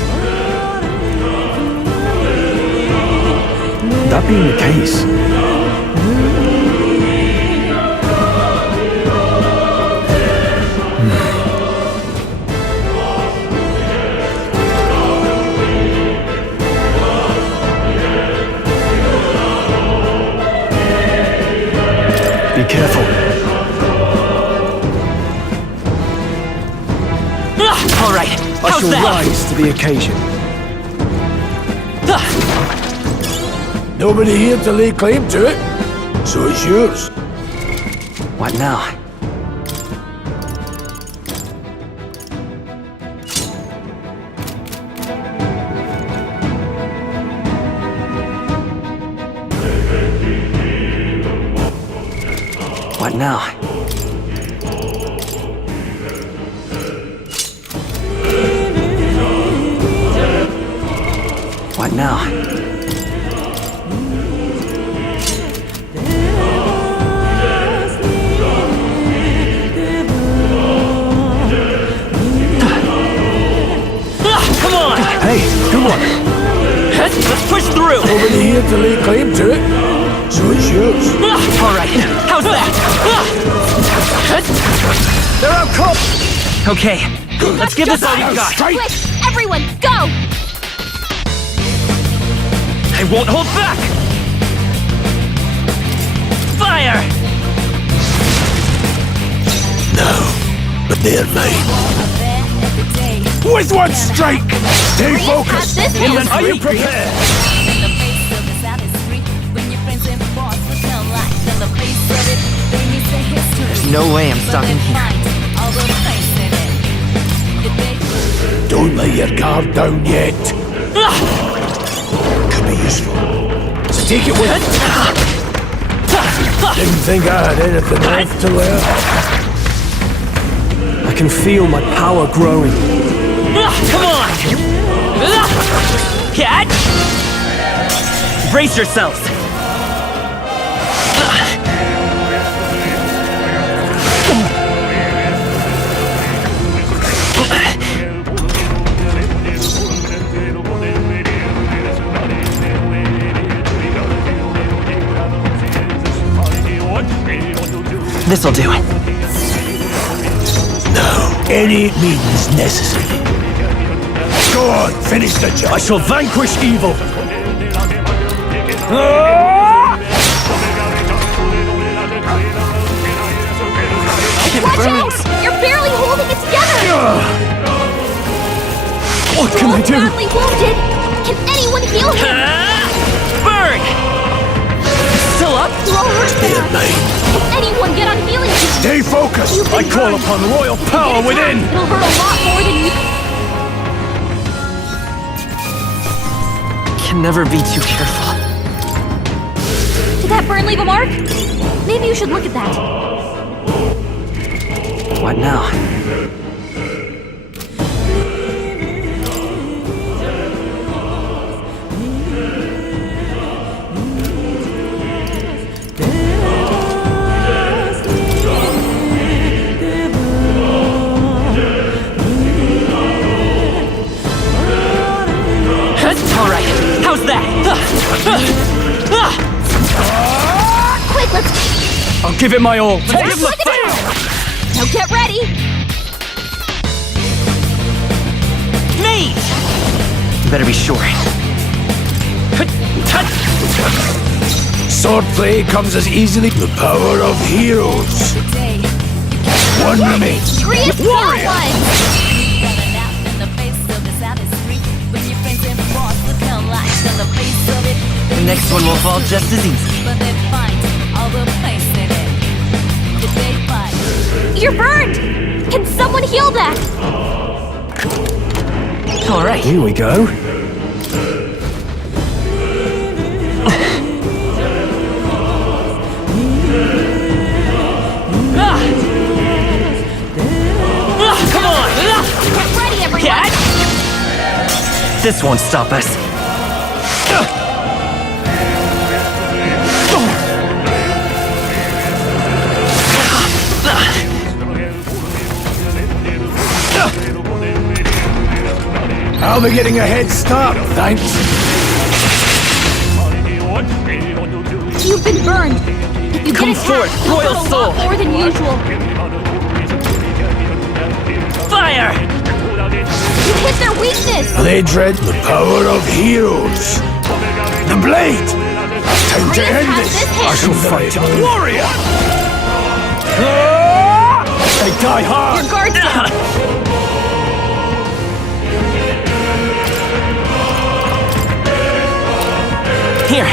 That being the case, be careful. All right. I How's shall that? rise to the occasion. Nobody here to lay claim to it, so it's yours. What now? What now? What now? Come on! Hey, good one. Let's push through! Nobody here to lay claim to it, so it's yours. All right, how's that? They're out cold! Okay, let's give this all you've got. Quick, everyone, go! I won't hold back! Fire! No, but they're mine. With one strike! Stay focused! Are you prepared? There's no way I'm stopping here. Don't let your guard down yet. Could be useful. So take it with you. Didn't think I had anything left to learn. I can feel my power growing. Come on! Cat! Brace yourselves! This'll do it. No, any means necessary. Go on, finish the job. I shall vanquish evil. Watch out! You're barely holding it together! What can I do? Badly wounded! Can anyone heal him? Burn! Still up? They're mine. Can anyone get on healing? Stay focused! You've been I call burned. upon royal power within! It'll hurt a lot more than you... Can never be too careful. Did that burn leave a mark? Maybe you should look at that. What now? All right, how's that? Quick, let's... I'll give it my all. Let's look at it! Now get ready! Mage! You better be sure. Swordplay comes as easily the power of heroes. One remains. Greatest Warrior! The next one will fall just as easy. You're burned! Can someone heal that? All right. Here we go. Come on! Get ready, everyone! This won't stop us. I'll be getting a head start, thanks. You've been burned. If you Come get attacked, forth, you'll Royal hurt a Soul. lot more than usual. Fire! You hit their weakness. They dread the power of heroes. The blade! Time to end has this! this hand. I shall fight a warrior! They die hard! Your guard's down. Here.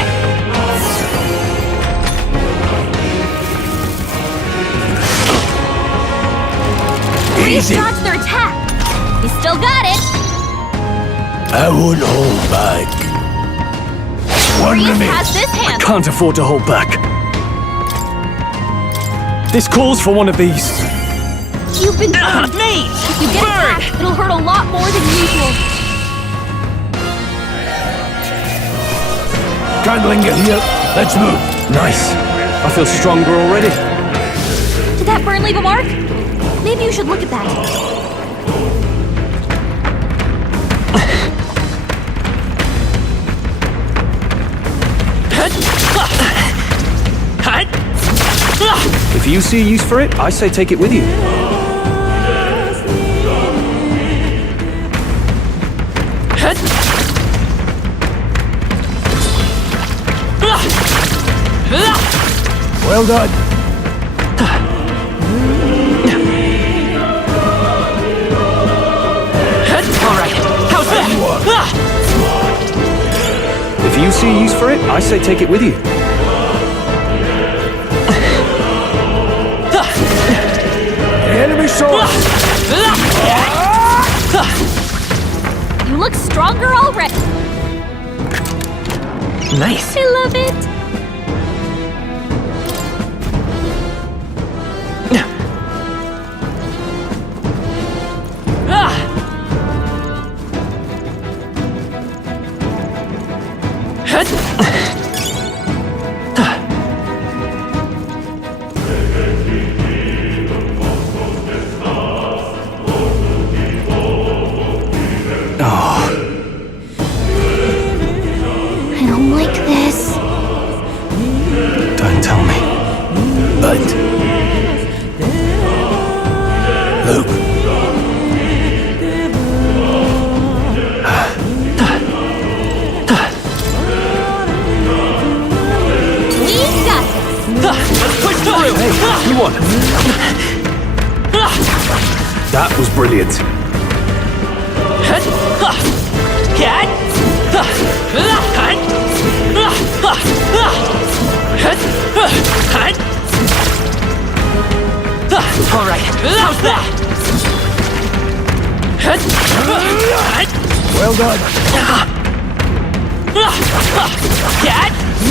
Easy! Dodge their attack. You still got it. I won't hold back. One Reese remains. has this hand. Can't afford to hold back. This calls for one of these. You've been burned. Mate! If you get attacked, it'll hurt a lot more than usual. Can't linger here. Let's move. Nice. I feel stronger already. Did that burn leave a mark? Maybe you should look at that. If you see use for it, I say take it with you. Well done. All right. How's that? If you see use for it, I say take it with you. Enemy sword. You look stronger already. Nice. I love it. I don't like this. Don't tell me. But Luke. We got this. Push through! Hey, you won. That was brilliant. All right. How's that? Well done.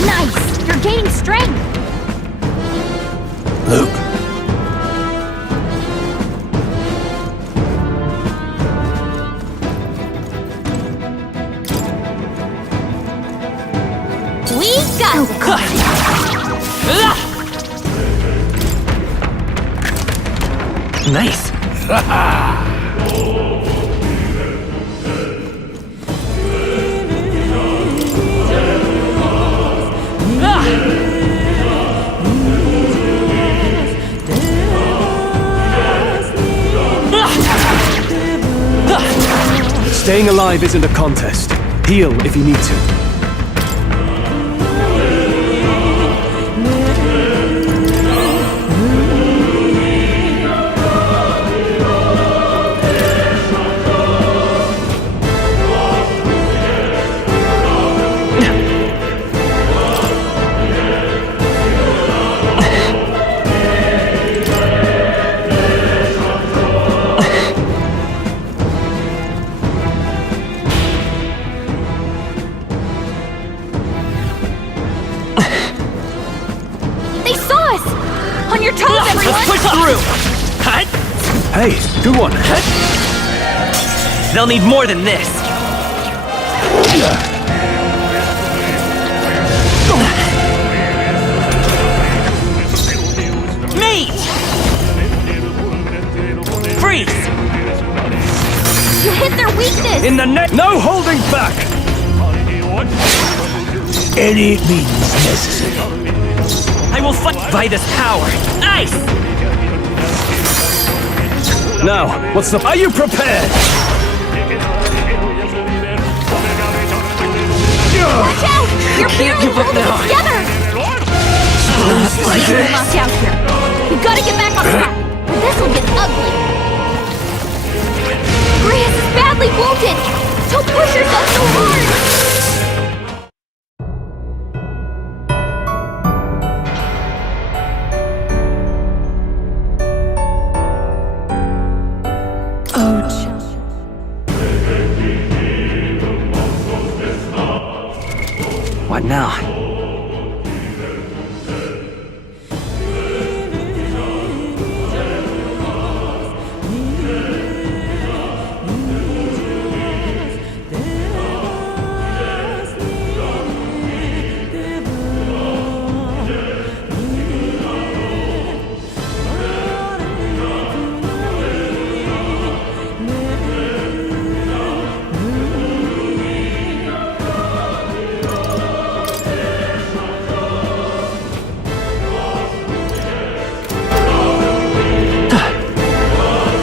Nice. You're gaining strength. Luke. We got this. Nice. Staying alive isn't a contest. Heal if you need to. Let's push through! Hey, good one. They'll need more than this. Mate! Freeze! You hit their weakness! In the net! No holding back! Any means necessary. I will fight by this power. Ice! Now, what's the... Are you prepared? Watch out! You're barely holding it together! We're locked out here. We've got to get back on track, or this will get ugly. Grace is badly wounded! Don't push yourself so hard! What now?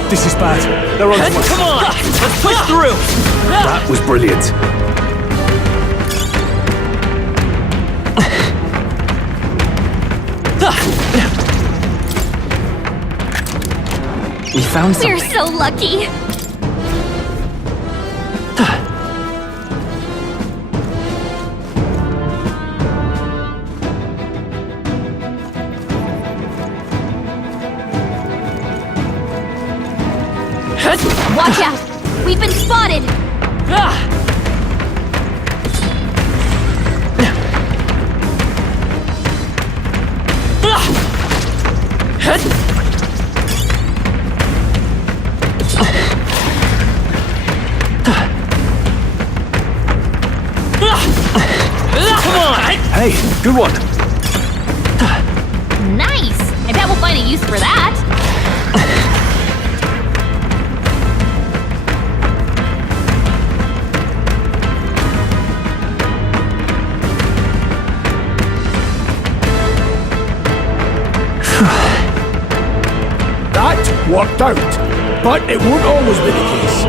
This is bad. They're on to us. Come on! Let's push through! That was brilliant. We found something. We're so lucky! Watch out! We've been spotted! Come on! Hey, good one. Nice! I bet we'll find a use for that! That worked out, but it won't always be the case.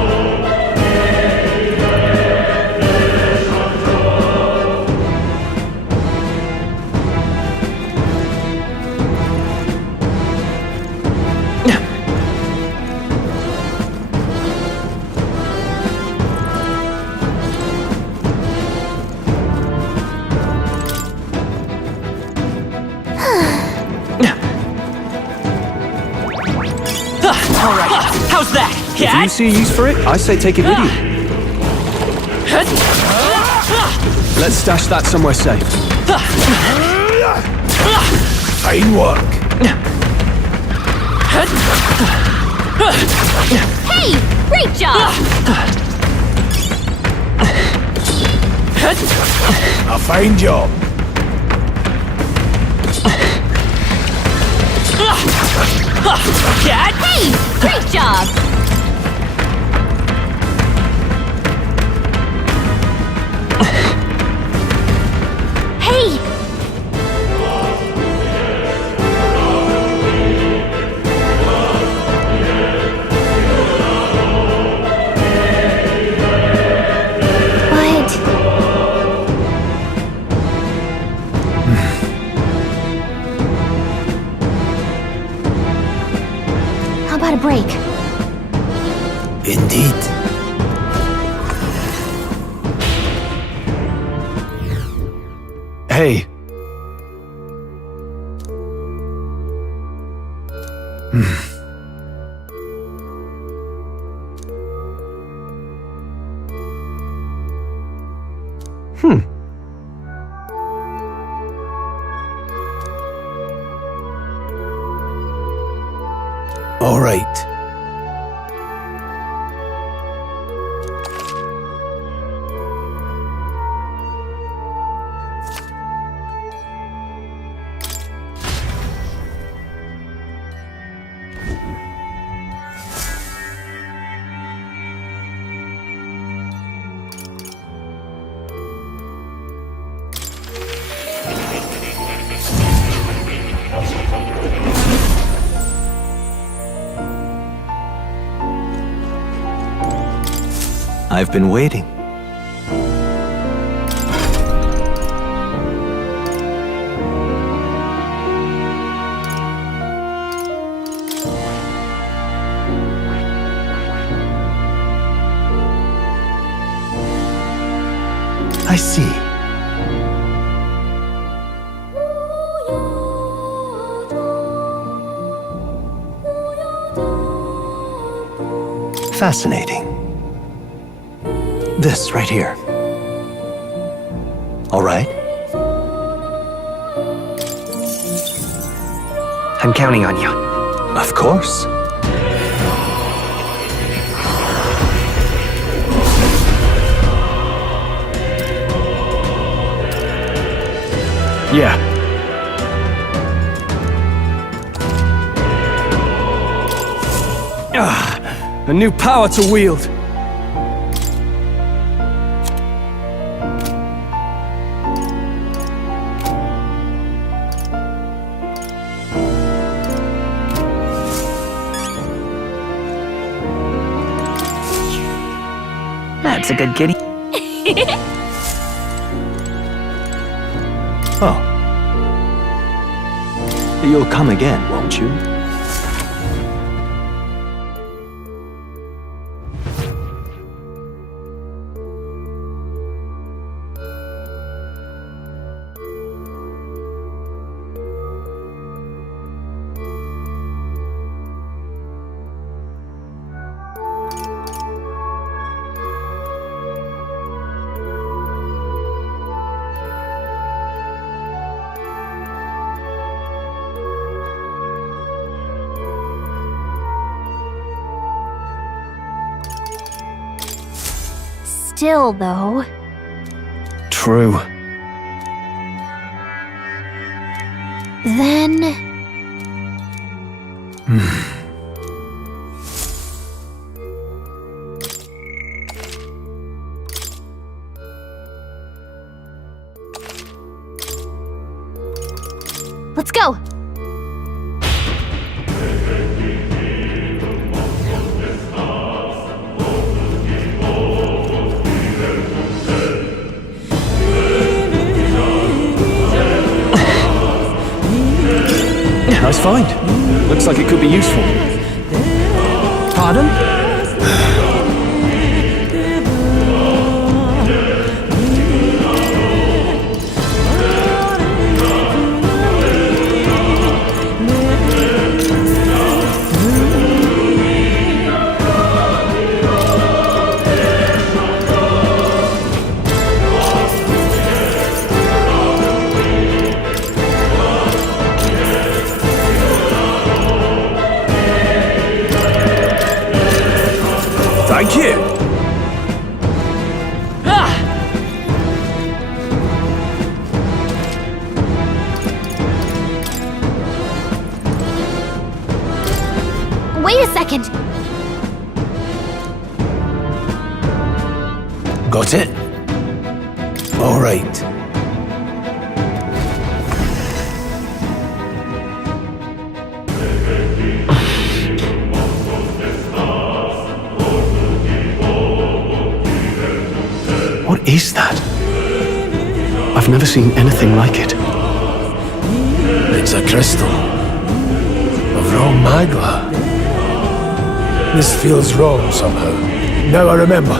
How's that? If you see a use for it, I say take it with you. Let's stash that somewhere safe. Fine work. Hey! Great job! A fine job. Cat! Hey! Great job! Hey! How about a break? Indeed. Hey. I've been waiting. I see. Fascinating. This right here. All right. I'm counting on you. Of course. Yeah. A new power to wield. That's a good kitty. Oh. You'll come again, won't you? Still, though. True. Then... Let's go! Nice find. Looks like it could be useful. Pardon? Thank you. Wait a second! Got it? All right. What is that? I've never seen anything like it. It's a crystal of raw magla. This feels wrong somehow. Now I remember.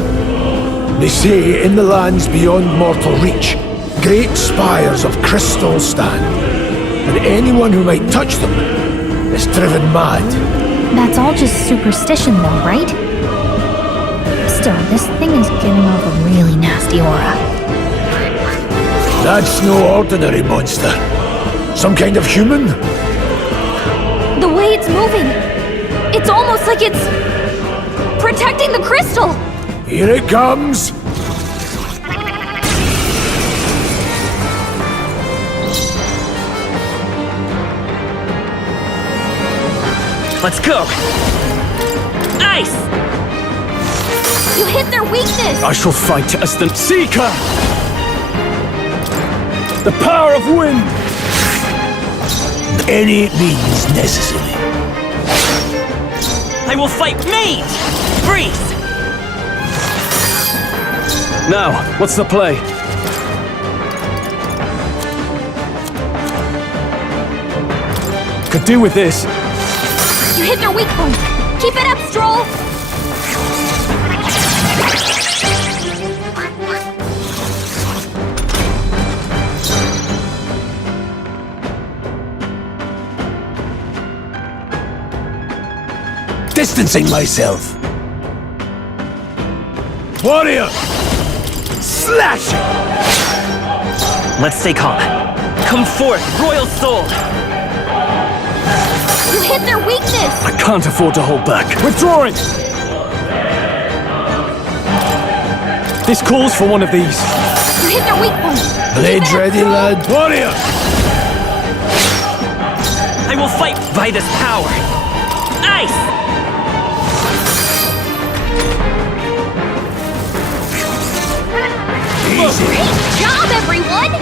They say in the lands beyond mortal reach, great spires of crystal stand, and anyone who might touch them is driven mad. That's all just superstition, though, right? Still, this thing is giving off a really nasty aura. That's no ordinary monster. Some kind of human? The way it's moving, it's almost like it's protecting the crystal! Here it comes! Let's go! Ice! You hit their weakness! I shall fight as the Seeker! The power of wind! Any means necessary. I will fight me! Freeze! Now, what's the play? Could do with this. You hit their weak point. Keep it up, Stroll! Distancing myself. Warrior! Slash it! Let's stay calm. Come forth, Royal Soul! You hit their weakness! I can't afford to hold back. Withdrawing! This calls for one of these. You hit their weak point. Blades ready, lad. Warrior! I will fight by this power. Ice! Great job, everyone!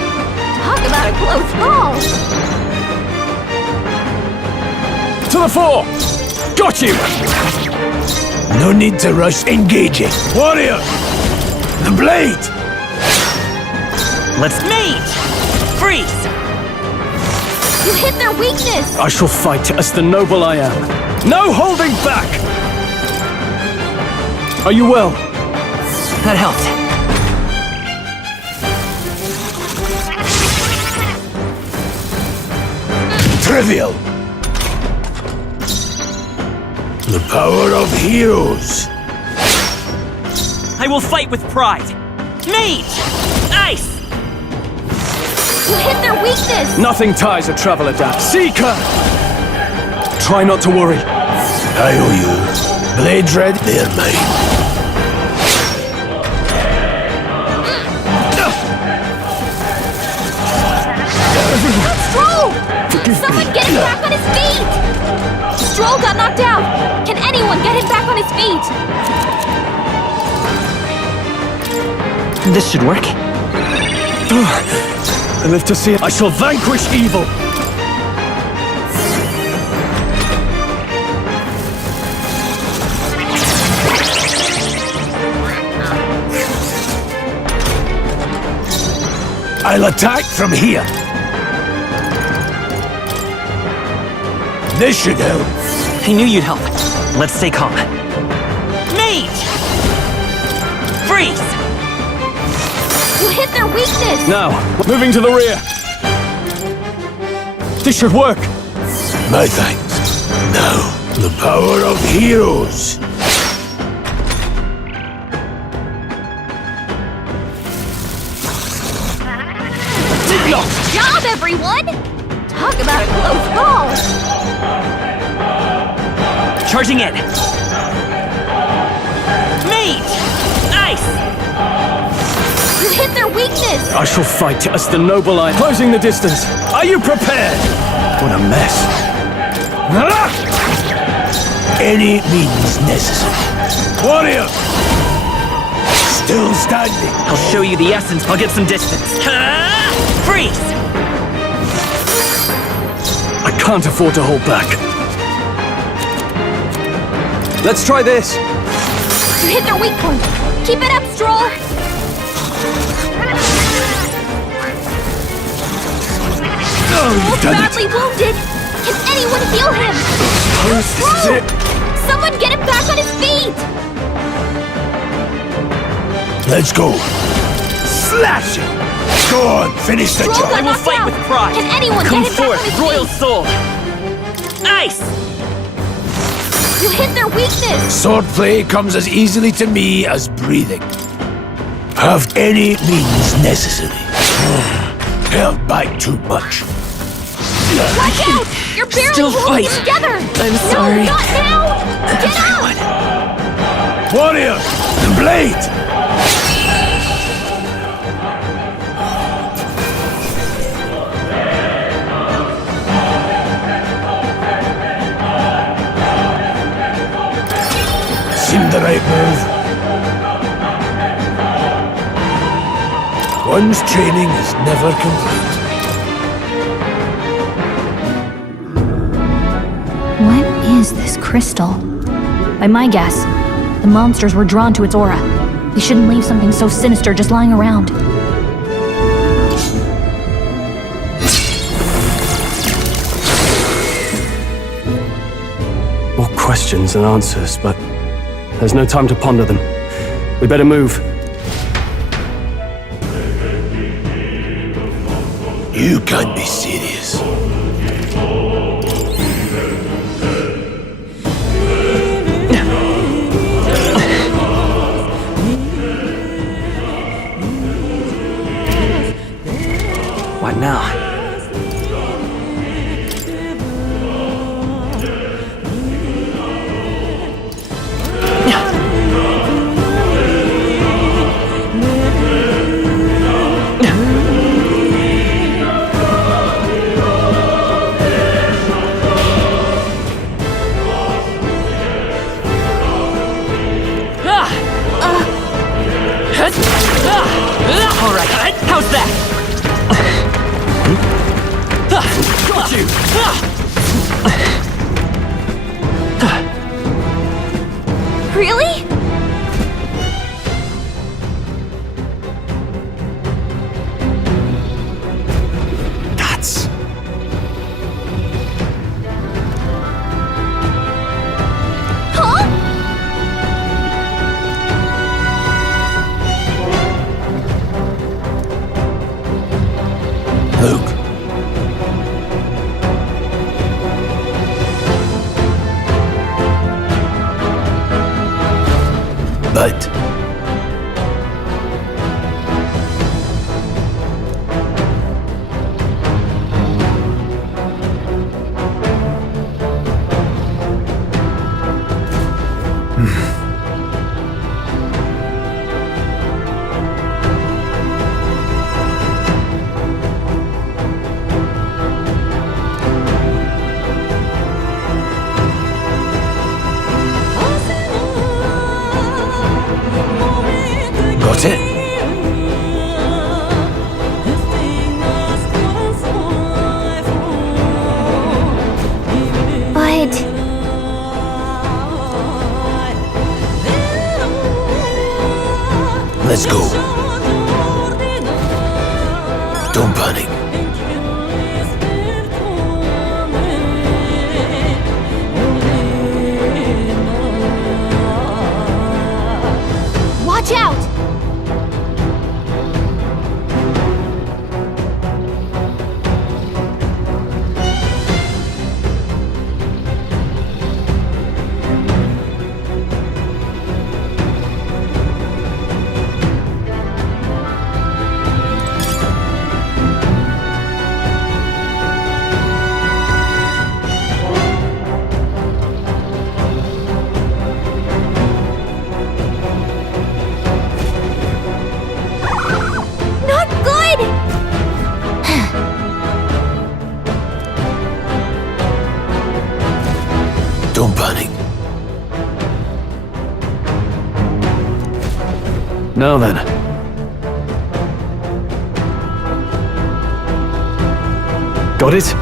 Talk about a close call! To the fore! Got you! No need to rush. Engaging. Warrior! The blade! Let's mage! Freeze! You hit their weakness! I shall fight as the noble I am. No holding back! Are you well? That helped. Trivial. The power of heroes. I will fight with pride. Mage! Ice! You hit their weakness! Nothing ties a traveler down. Seeker! Try not to worry. I owe you. Blades red, they're mine. Stroll! Someone get him back on his feet! Stroll got knocked out! Can anyone get him back on his feet? This should work. I live to see it. I shall vanquish evil! I'll attack from here. This should help. I knew you'd help. Let's stay calm. Mage! Freeze! You hit their weakness! Now, moving to the rear. This should work. My thanks. Now, the power of heroes. Great job, everyone! Talk about a close call! Charging in. Mage! Ice! You hit their weakness! I shall fight as the noble I am. Closing the distance. Are you prepared? What a mess. Any means necessary. Warrior! Still standing. I'll show you the essence. I'll get some distance. Freeze! I can't afford to hold back. Let's try this. You hit their weak point. Keep it up, Stroll! Stroll's badly wounded! Can anyone heal him? Stroll! Someone get him back on his feet! Let's go. Slash it! Go on, finish the Stroll job. got I will knocked fight out. with pride. Can anyone Come get him back forth, on his Royal feet? Soul! Ice! You hit their weakness! Swordplay comes as easily to me as breathing. Have any means necessary. Held back too much. Watch out! You're barely Still holding fight. it together! I'm sorry. No, not now! Get up! Warrior! The blade! Seemed the right move. One's training is never complete. What is this crystal? By my guess, the monsters were drawn to its aura. We shouldn't leave something so sinister just lying around. More questions than answers, but there's no time to ponder them. We better move. You can't be serious. What now? All right, how's that? Got you! Really? Guts. Huh? Luke. But got it? But... Let's go. Don't panic. Watch out! Not good! Don't panic. Now then. Got it?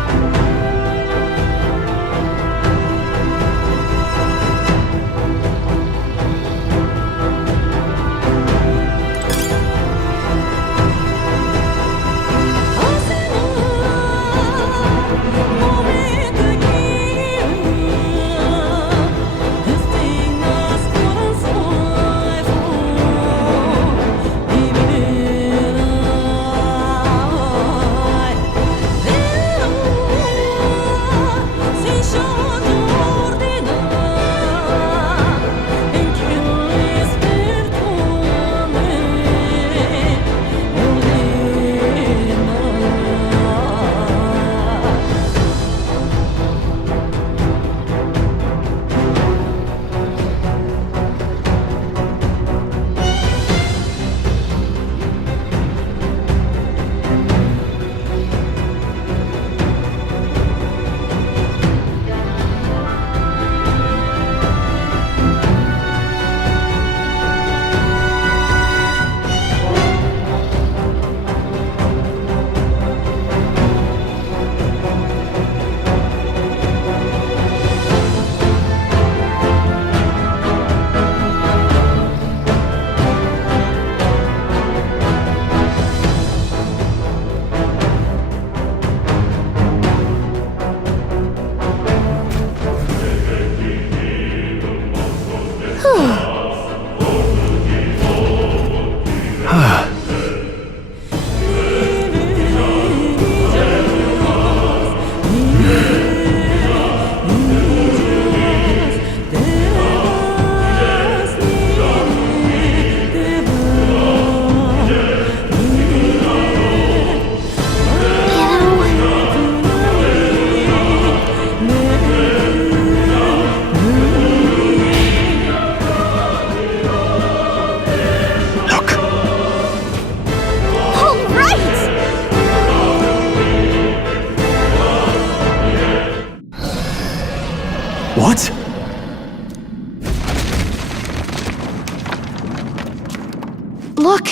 Look!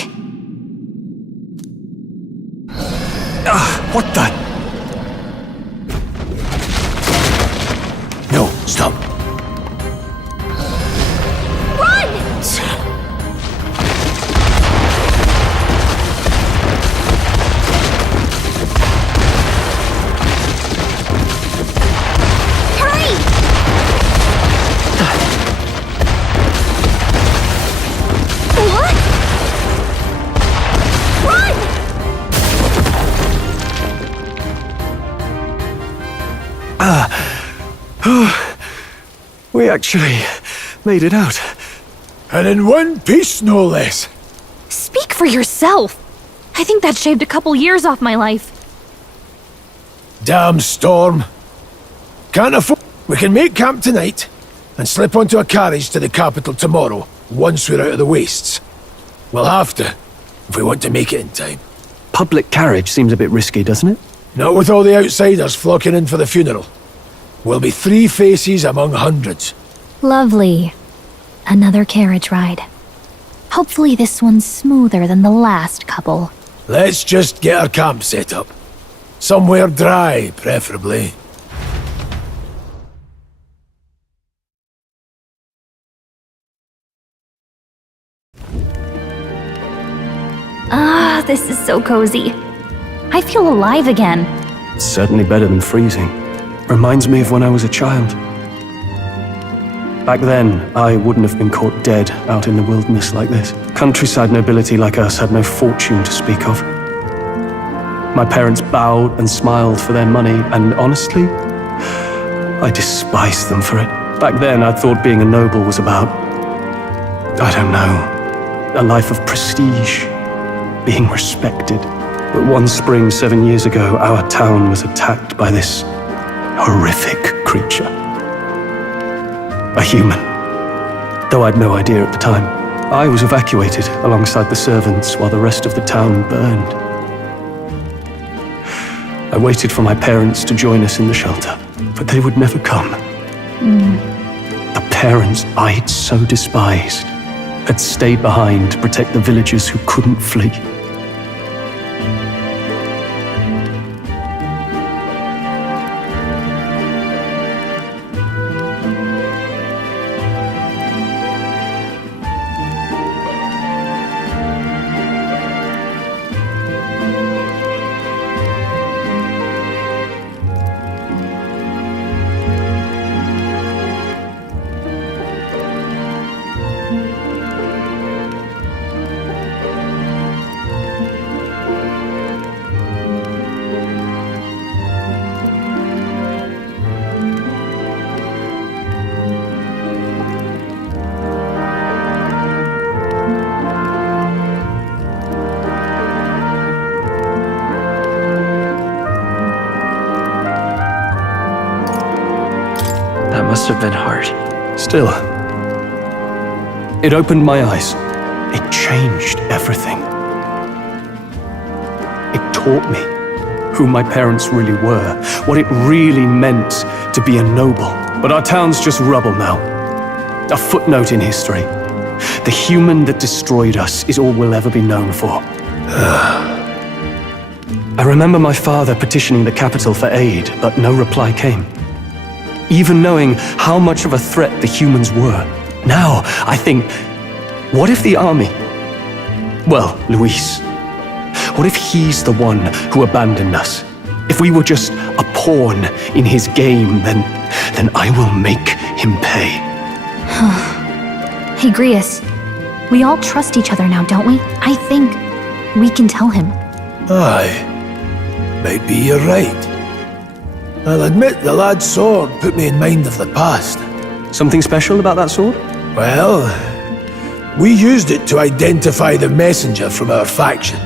What the? No, stop. We actually made it out. And in one piece, no less. Speak for yourself! I think that shaved a couple years off my life. Damn storm. Can't afford. We can make camp tonight and slip onto a carriage to the capital tomorrow, once we're out of the wastes. We'll have to, if we want to make it in time. Public carriage seems a bit risky, doesn't it? Not with all the outsiders flocking in for the funeral. We'll be 3 faces among hundreds. Lovely. Another carriage ride. Hopefully this one's smoother than the last couple. Let's just get our camp set up. Somewhere dry, preferably. Ah, this is so cozy. I feel alive again. It's certainly better than freezing. Reminds me of when I was a child. Back then, I wouldn't have been caught dead out in the wilderness like this. Countryside nobility like us had no fortune to speak of. My parents bowed and smiled for their money, and honestly, I despised them for it. Back then, I thought being a noble was about, I don't know, a life of prestige, being respected. But one spring 7 years ago, our town was attacked by this horrific creature. A human. Though I'd no idea at the time. I was evacuated alongside the servants while the rest of the town burned. I waited for my parents to join us in the shelter, but they would never come. The parents I'd so despised had stayed behind to protect the villagers who couldn't flee. That must have been hard. Still, it opened my eyes. It changed everything. It taught me who my parents really were, what it really meant to be a noble. But our town's just rubble now. A footnote in history. The human that destroyed us is all we'll ever be known for. I remember my father petitioning the capital for aid, but no reply came. Even knowing how much of a threat the humans were. Now, I think, what if the army? Well, Luis. What if he's the one who abandoned us? If we were just a pawn in his game, then I will make him pay. Hey, Grius. We all trust each other now, don't we? I think we can tell him. Aye. Maybe you're right. I'll admit the lad's sword put me in mind of the past. Something special about that sword? Well, we used it to identify the messenger from our faction.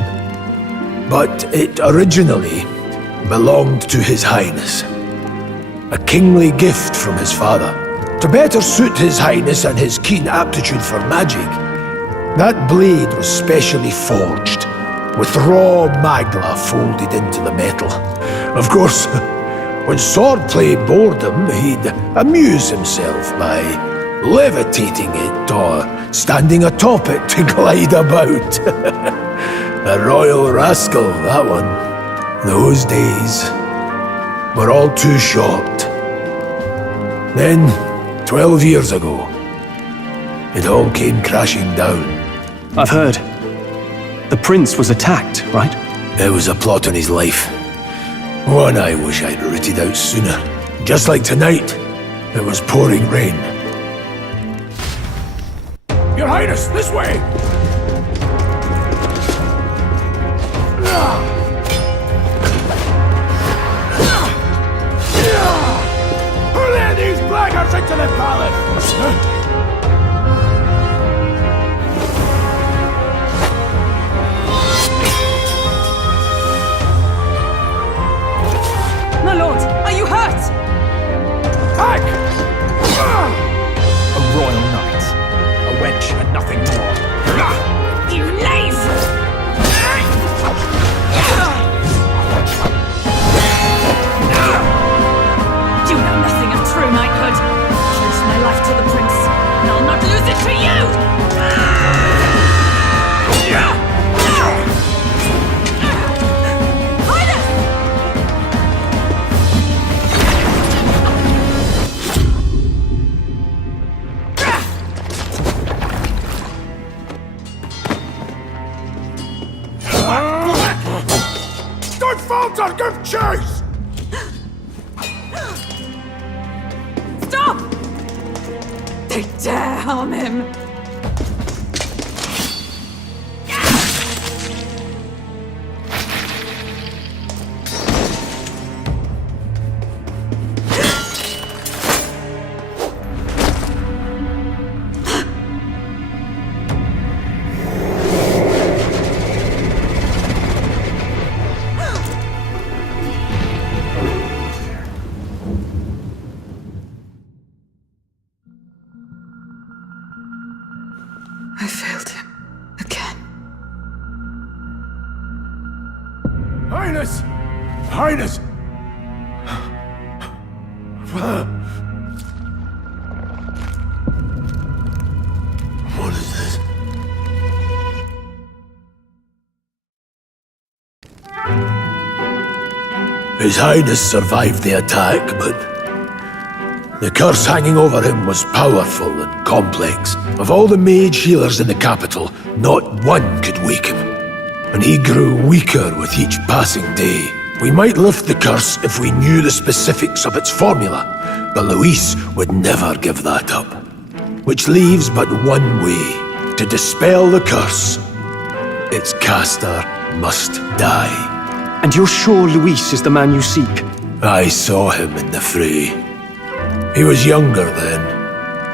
But it originally belonged to His Highness. A kingly gift from his father. To better suit His Highness and his keen aptitude for magic, that blade was specially forged, with raw magla folded into the metal. Of course, when swordplay bored him, he'd amuse himself by levitating it or standing atop it to glide about. A royal rascal, that one. Those days were all too short. Then, 12 years ago, it all came crashing down. I've heard. The prince was attacked, right? It was a plot on his life. One I wish I'd rooted out sooner. Just like tonight, it was pouring rain. Your Highness, this way! Who let these blackguards into the palace? My lord, are you hurt? Back! A royal knight. A wench and nothing more. You knave! You know nothing of true knighthood. Pledged my life to the prince, and I'll not lose it to you! Don't falter! Give chase! Stop! They dare harm him! I failed him. Again. Highness! Highness! What is this? His Highness survived the attack, but the curse hanging over him was powerful and complex. Of all the mage healers in the capital, not one could wake him. And he grew weaker with each passing day. We might lift the curse if we knew the specifics of its formula, but Luis would never give that up. Which leaves but one way to dispel the curse. Its caster must die. And you're sure Luis is the man you seek? I saw him in the fray. He was younger then.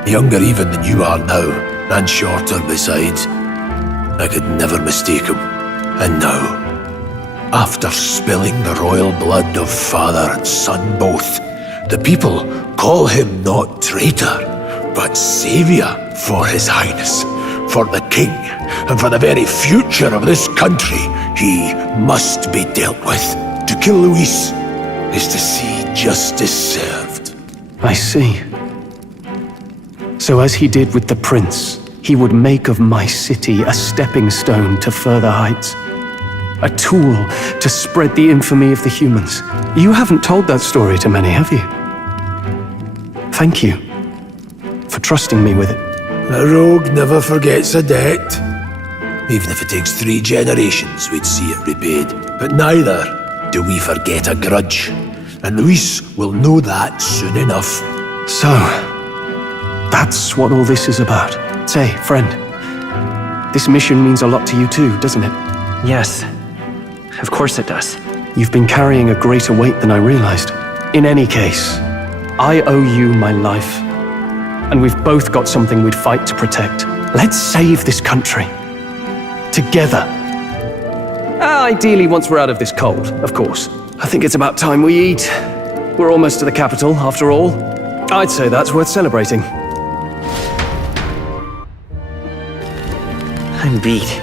Younger even than you are now, and shorter besides. I could never mistake him. And now, after spilling the royal blood of father and son both, the people call him not traitor, but savior for his highness, for the king, and for the very future of this country. He must be dealt with. To kill Luis is to see justice served. I see. So as he did with the prince, he would make of my city a stepping stone to further heights. A tool to spread the infamy of the humans. You haven't told that story to many, have you? Thank you for trusting me with it. A rogue never forgets a debt. Even if it takes 3 generations, we'd see it repaid. But neither do we forget a grudge. And Luis will know that soon enough. So, that's what all this is about. Say, friend, this mission means a lot to you too, doesn't it? Yes, of course it does. You've been carrying a greater weight than I realized. In any case, I owe you my life. And we've both got something we'd fight to protect. Let's save this country. Together. Ideally, once we're out of this cold, of course. I think it's about time we eat. We're almost to the capital, after all. I'd say that's worth celebrating. I'm beat.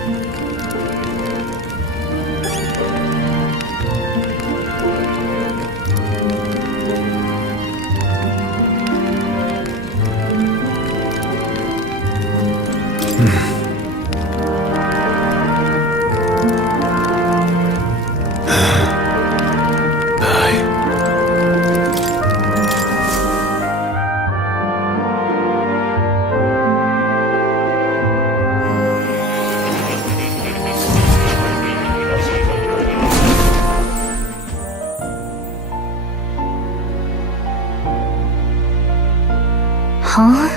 Huh?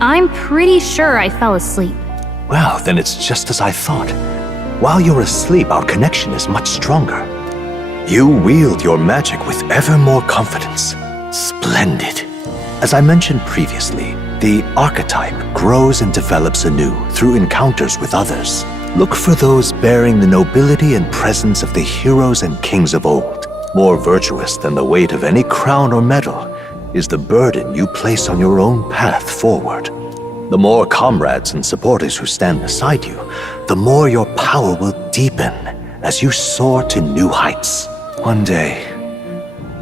I'm pretty sure I fell asleep. Well, then it's just as I thought. While you're asleep, our connection is much stronger. You wield your magic with ever more confidence. Splendid. As I mentioned previously, the archetype grows and develops anew through encounters with others. Look for those bearing the nobility and presence of the heroes and kings of old. More virtuous than the weight of any crown or medal is the burden you place on your own path forward. The more comrades and supporters who stand beside you, the more your power will deepen as you soar to new heights. One day,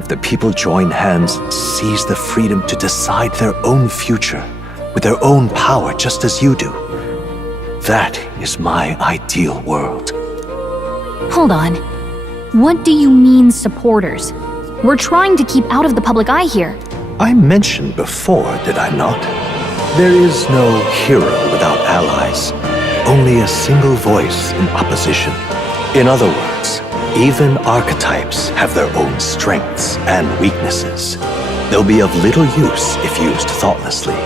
if the people join hands and seize the freedom to decide their own future with their own power just as you do, that is my ideal world. Hold on. What do you mean, supporters? We're trying to keep out of the public eye here. I mentioned before, did I not? There is no hero without allies, only a single voice in opposition. In other words, even archetypes have their own strengths and weaknesses. They'll be of little use if used thoughtlessly.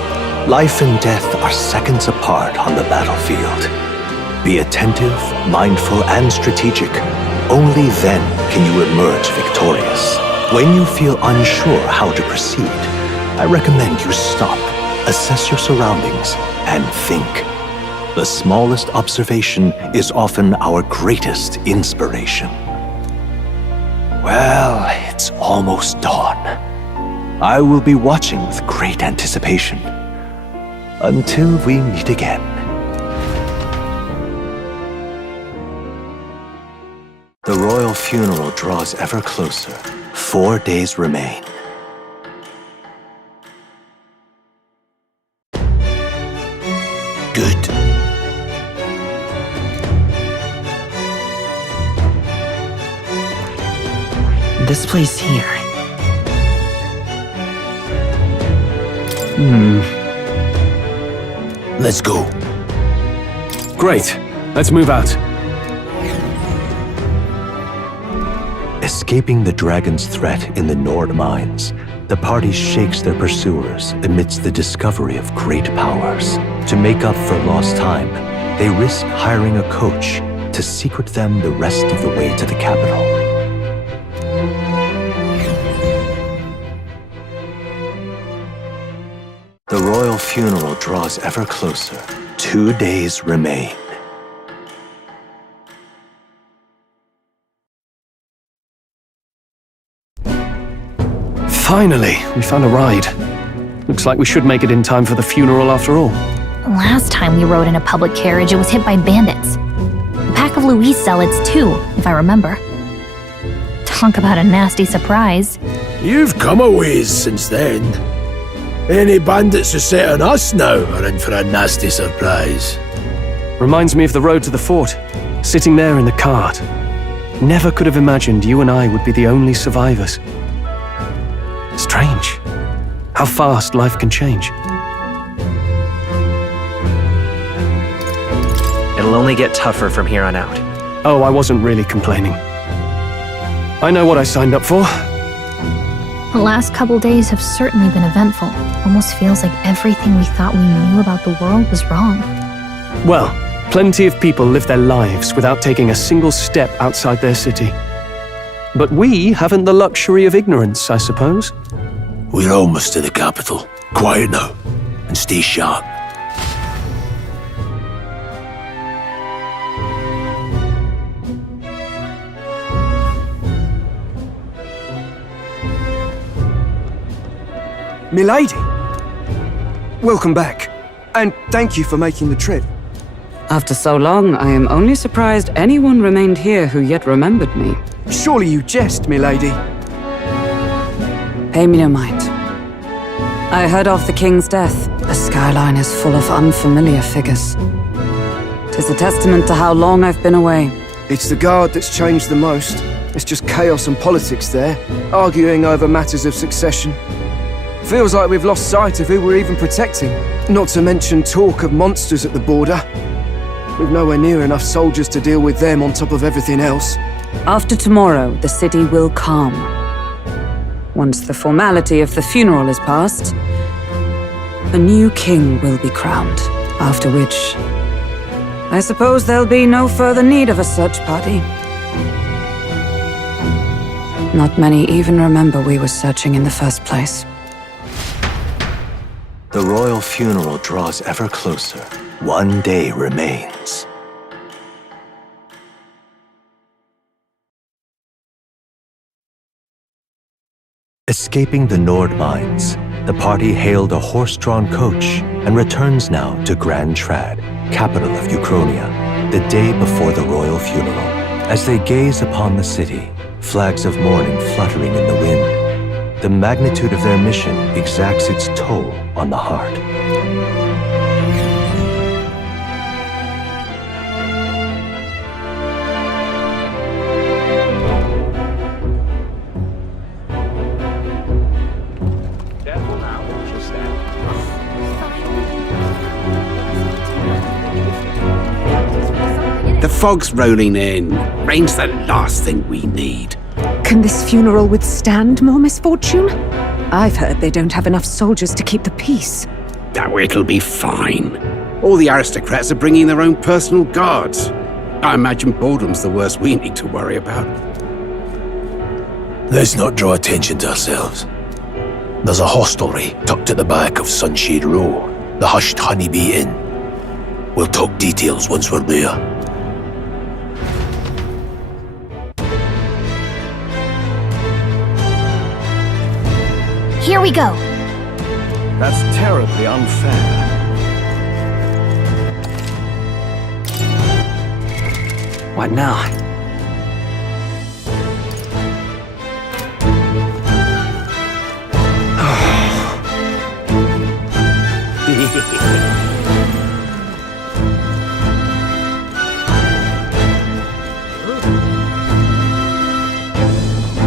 Life and death are seconds apart on the battlefield. Be attentive, mindful, and strategic. Only then can you emerge victorious. When you feel unsure how to proceed, I recommend you stop, assess your surroundings, and think. The smallest observation is often our greatest inspiration. Well, it's almost dawn. I will be watching with great anticipation. Until we meet again. The royal funeral draws ever closer. 4 days remain. Good. This place here. Let's go. Great. Let's move out. Escaping the dragon's threat in the Nord mines, the party shakes their pursuers amidst the discovery of great powers. To make up for lost time, they risk hiring a coach to secret them the rest of the way to the capital. The royal funeral draws ever closer. 2 days remain. Finally, we found a ride. Looks like we should make it in time for the funeral after all. Last time we rode in a public carriage, it was hit by bandits. A pack of Louis zealots, too, if I remember. Talk about a nasty surprise. You've come a ways since then. Any bandits who set on us now are in for a nasty surprise. Reminds me of the road to the fort, sitting there in the cart. Never could have imagined you and I would be the only survivors. Strange. How fast life can change. It'll only get tougher from here on out. Oh, I wasn't really complaining. I know what I signed up for. The last couple days have certainly been eventful. Almost feels like everything we thought we knew about the world was wrong. Well, plenty of people live their lives without taking a single step outside their city. But we haven't the luxury of ignorance, I suppose. We're almost to the capital. Quiet now, and stay sharp. Milady! Welcome back, and thank you for making the trip. After so long, I am only surprised anyone remained here who yet remembered me. Surely you jest, milady. Pay me no mind. I heard of the king's death. The skyline is full of unfamiliar figures. 'Tis a testament to how long I've been away. It's the guard that's changed the most. It's just chaos and politics there, arguing over matters of succession. Feels like we've lost sight of who we're even protecting. Not to mention talk of monsters at the border. We've nowhere near enough soldiers to deal with them on top of everything else. After tomorrow, the city will calm. Once the formality of the funeral is past, A new king will be crowned, after which I suppose there'll be no further need of a search party. Not many even remember we were searching in the first place. The royal funeral draws ever closer. One day remains. Escaping the Nord mines, the party hailed a horse-drawn coach and returns now to Grand Trad, capital of Uchronia, the day before the royal funeral. As they gaze upon the city, flags of mourning fluttering in the wind, the magnitude of their mission exacts its toll on the heart. The fog's rolling in. Rain's the last thing we need. Can this funeral withstand more misfortune? I've heard they don't have enough soldiers to keep the peace. Oh, it'll be fine. All the aristocrats are bringing their own personal guards. I imagine boredom's the worst we need to worry about. Let's not draw attention to ourselves. There's a hostelry tucked at the back of Sunshade Row, the Hushed Honeybee Inn. We'll talk details once we're there. Here we go. That's terribly unfair. What now?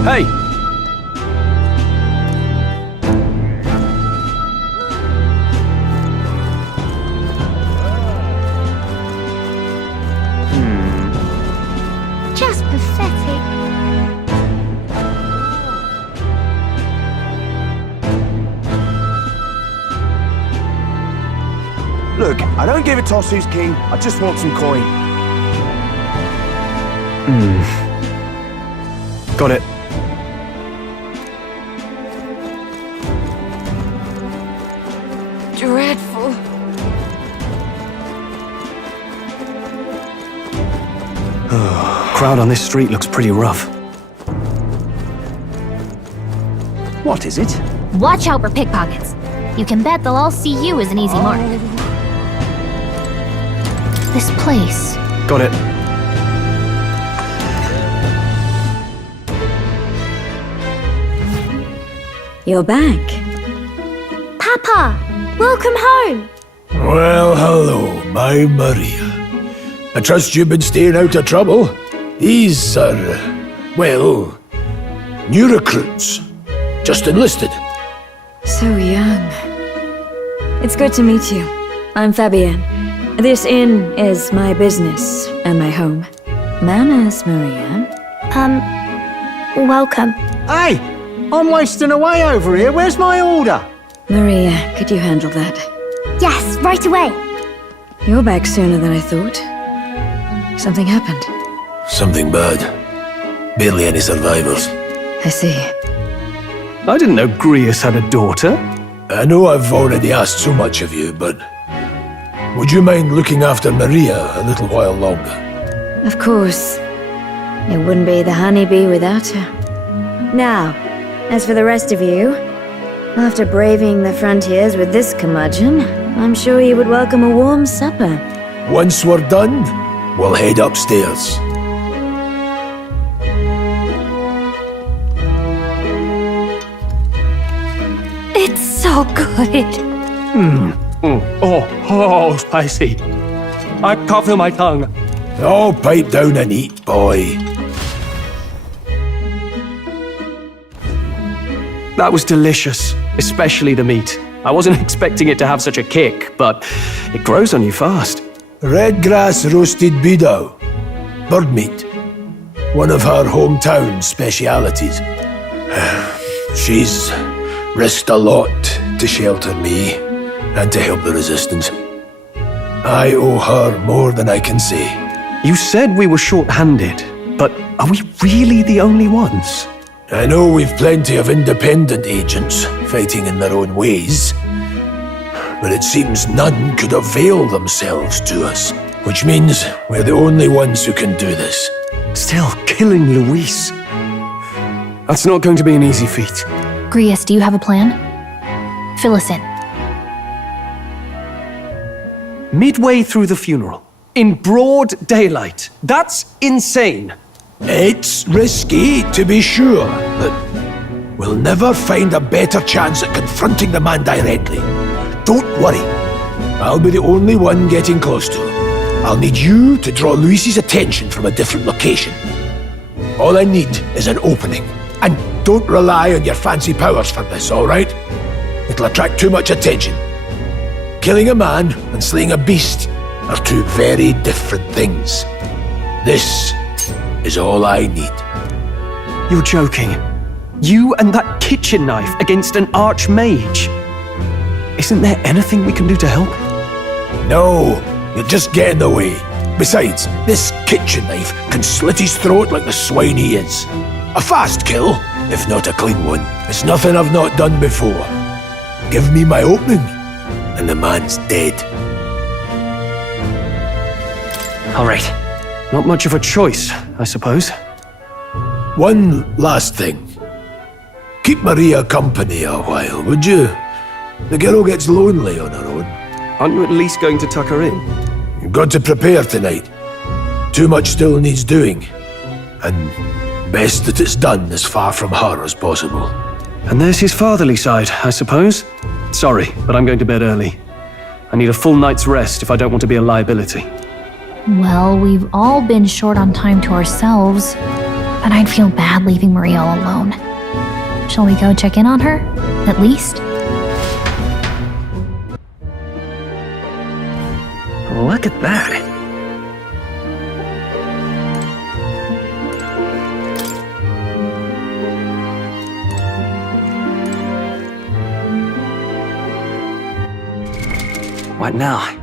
Hey! Just pathetic. Look, I don't give a toss who's king. I just want some coin. Got it. Dreadful. Crowd on this street looks pretty rough. What is it? Watch out for pickpockets. You can bet they'll all see you as an easy mark. This place. Got it. You're back. Papa! Welcome home! Well, hello, my Maria. I trust you've been staying out of trouble. These are, well, new recruits. Just enlisted. So young. It's good to meet you. I'm Fabienne. This inn is my business and my home. Manners, Maria. Welcome. Hey! I'm wasting away over here. Where's my order? Maria, could you handle that? Yes, right away. You're back sooner than I thought. Something happened. Something bad. Barely any survivors. I see. I didn't know Grius had a daughter. I know I've already asked so much of you, but would you mind looking after Maria a little while longer? Of course. It wouldn't be the honeybee without her. Now, as for the rest of you, after braving the frontiers with this curmudgeon, I'm sure you would welcome a warm supper. Once we're done, we'll head upstairs. It's so good. Oh, spicy. I can't feel my tongue. Oh, pipe down and eat, boy. That was delicious, especially the meat. I wasn't expecting it to have such a kick, but it grows on you fast. Red grass roasted beedow. Bird meat. One of her hometown specialities. She's risked a lot to shelter me. and to help the resistance. I owe her more than I can say. You said we were short-handed, but are we really the only ones? I know we've plenty of independent agents fighting in their own ways, but it seems none could avail themselves to us, which means we're the only ones who can do this. Still, killing Luis. That's not going to be an easy feat. Grius, do you have a plan? Fill us in. Midway through the funeral, in broad daylight. That's insane. It's risky, to be sure, but we'll never find a better chance at confronting the man directly. Don't worry. I'll be the only one getting close to him. I'll need you to draw Luis's attention from a different location. All I need is an opening. And don't rely on your fancy powers for this, all right? It'll attract too much attention. Killing a man and slaying a beast are two very different things. This is all I need. You're joking. You and that kitchen knife against an archmage. Isn't there anything we can do to help? No, you'll just get in the way. Besides, this kitchen knife can slit his throat like the swine he is. A fast kill, if not a clean one. It's nothing I've not done before. Give me my opening, and the man's dead. All right. Not much of a choice, I suppose. One last thing. Keep Maria company a while, would you? The girl gets lonely on her own. Aren't you at least going to tuck her in? You've got to prepare tonight. Too much still needs doing. And best that it's done as far from her as possible. And there's his fatherly side, I suppose. Sorry, but I'm going to bed early. I need a full night's rest if I don't want to be a liability. Well, we've all been short on time to ourselves, but I'd feel bad leaving Maria all alone. Shall we go check in on her, at least? Look at that. What now?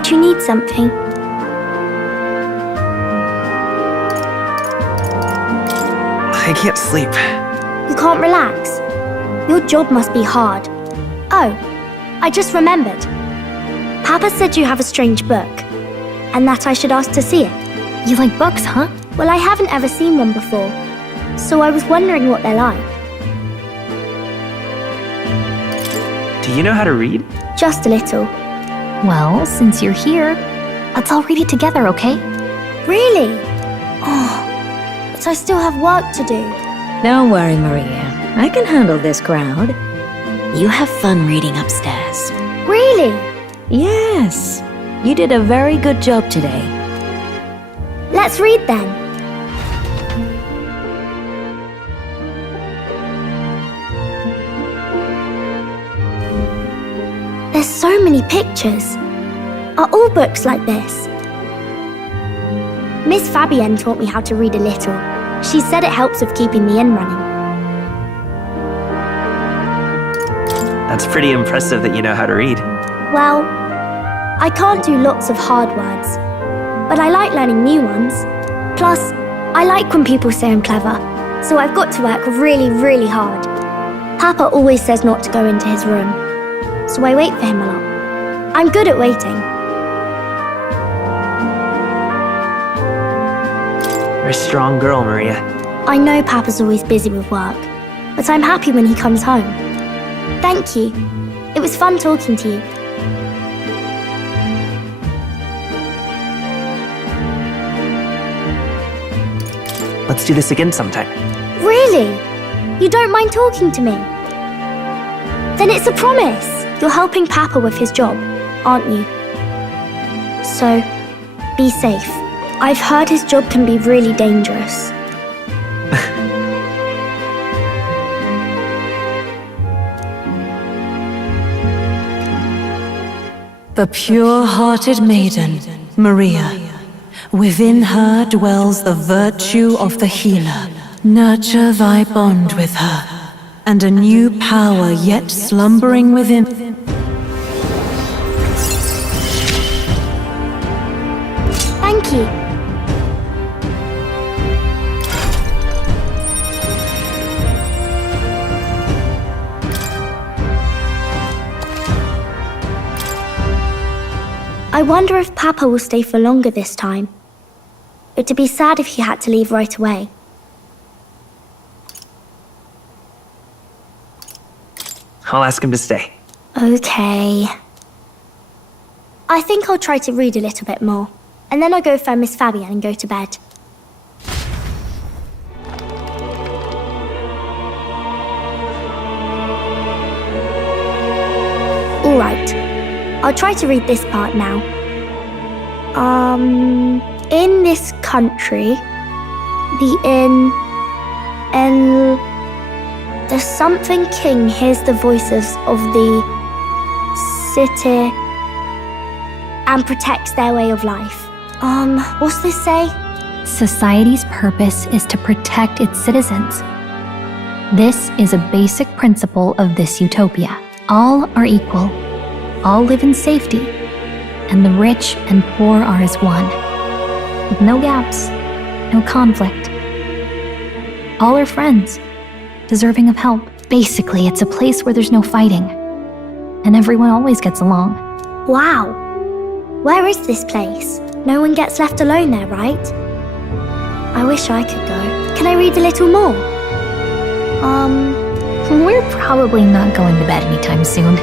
Did you need something? I can't sleep. You can't relax? Your job must be hard. Oh, I just remembered. Papa said you have a strange book, and that I should ask to see it. You like books, huh? Well, I haven't ever seen one before, so I was wondering what they're like. Do you know how to read? Just a little. Well, since you're here, let's all read it together, okay? Really? Oh, but I still have work to do. Don't worry, Maria. I can handle this crowd. You have fun reading upstairs. Really? Yes. You did a very good job today. Let's read then. There's so many pictures. Are all books like this? Miss Fabienne taught me how to read a little. She said it helps with keeping the inn running. That's pretty impressive that you know how to read. Well, I can't do lots of hard words, but I like learning new ones. Plus, I like when people say I'm clever, so I've got to work really, really hard. Papa always says not to go into his room, so I wait for him a lot. I'm good at waiting. You're a strong girl, Maria. I know Papa's always busy with work, but I'm happy when he comes home. Thank you. It was fun talking to you. Let's do this again sometime. Really? You don't mind talking to me? Then it's a promise. You're helping Papa with his job, aren't you? So, be safe. I've heard his job can be really dangerous. The pure-hearted maiden, Maria. Within her dwells the virtue of the healer. Nurture thy bond with her, and a new power yet slumbering within. Thank you. I wonder if Papa will stay for longer this time. It'd be sad if he had to leave right away. I'll ask him to stay. Okay. I think I'll try to read a little bit more, and then I'll go find Miss Fabienne and go to bed. All right. I'll try to read this part now. In this country, the something king hears the voices of the city and protects their way of life. What's this say? Society's purpose is to protect its citizens. This is a basic principle of this utopia. All are equal. All live in safety, and the rich and poor are as one, with no gaps, no conflict. All are friends, deserving of help. Basically, it's a place where there's no fighting, and everyone always gets along. Wow. Where is this place? No one gets left alone there, right? I wish I could go. Can I read a little more? We're probably not going to bed anytime soon.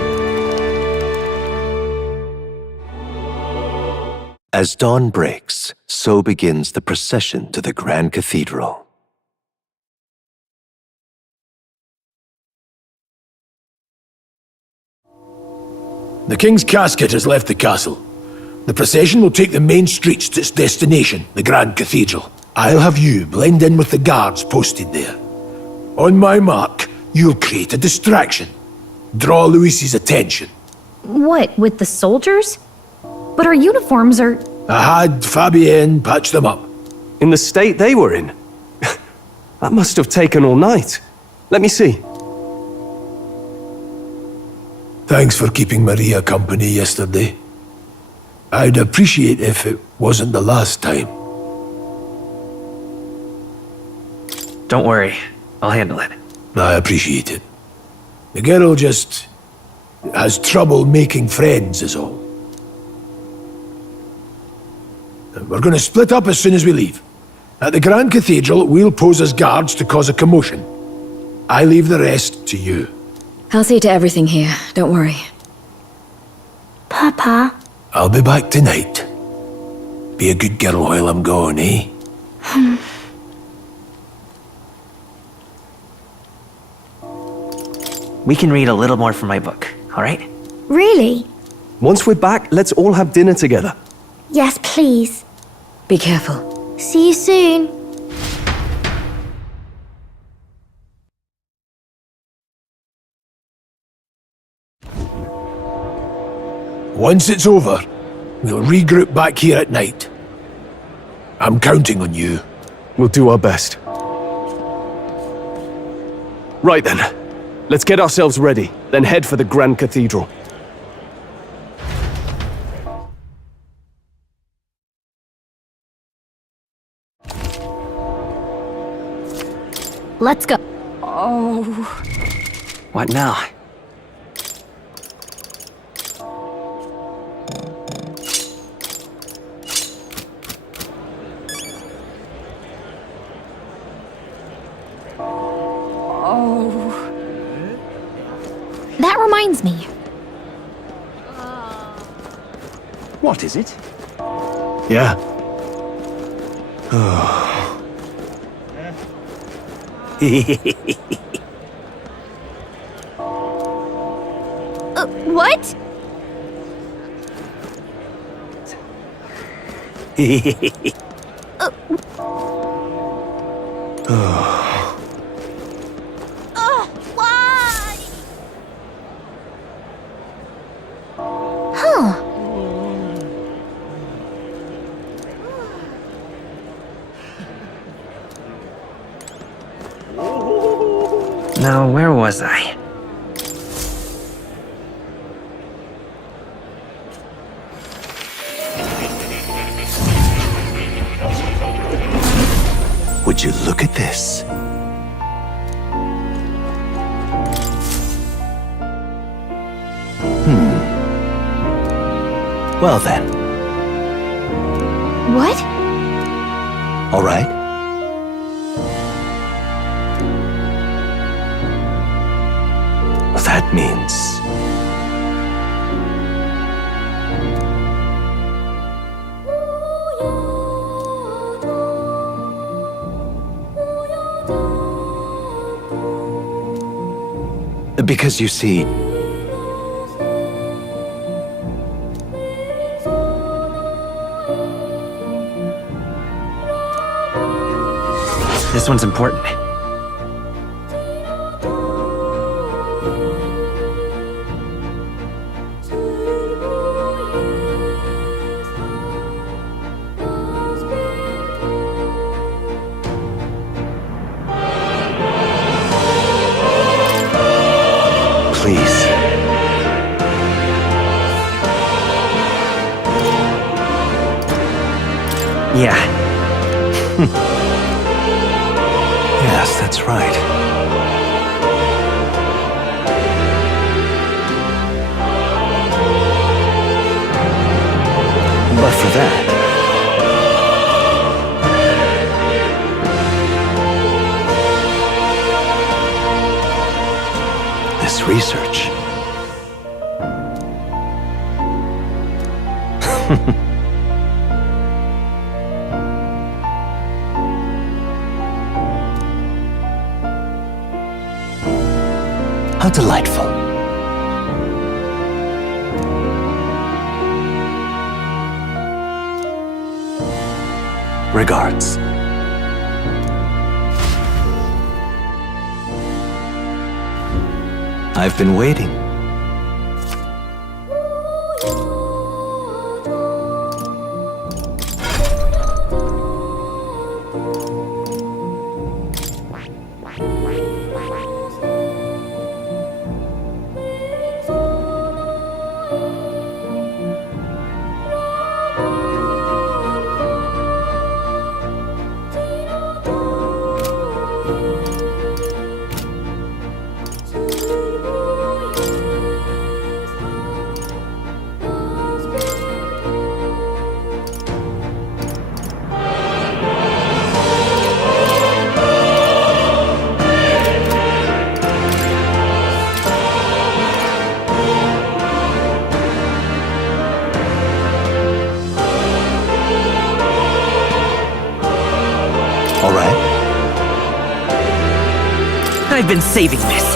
As dawn breaks, so begins the procession to the Grand Cathedral. The King's casket has left the castle. The procession will take the main streets to its destination, the Grand Cathedral. I'll have you blend in with the guards posted there. On my mark, you'll create a distraction. Draw Louis's attention. What, with the soldiers? But our uniforms are... I had Fabienne patch them up. In the state they were in? That must have taken all night. Let me see. Thanks for keeping Maria company yesterday. I'd appreciate if it wasn't the last time. Don't worry, I'll handle it. I appreciate it. The girl just has trouble making friends, is all. We're going to split up as soon as we leave. At the Grand Cathedral, we'll pose as guards to cause a commotion. I leave the rest to you. I'll see to everything here, don't worry. Papa? I'll be back tonight. Be a good girl while I'm gone, eh? We can read a little more from my book, all right? Really? Once we're back, let's all have dinner together. Yes, please. Be careful. See you soon. Once it's over, we'll regroup back here at night. I'm counting on you. We'll do our best. Right then. Let's get ourselves ready, then head for the Grand Cathedral. Let's go. Oh. What now? That reminds me. What is it? Yeah. What? Why? Huh. Now, where was I? Would you look at this? Well then. What? All right. That means... Because you see... This one's important. Please. Yeah. Yes, that's right. But for that... this research... How delightful. Regards. I've been waiting. I've been saving this.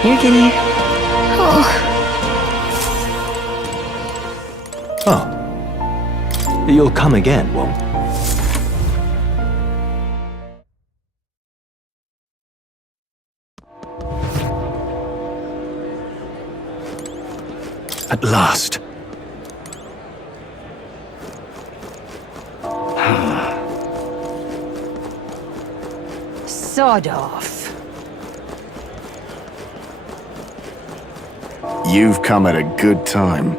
Here, kitty. Oh. You'll come again, won't you? At last. Sod off. You've come at a good time.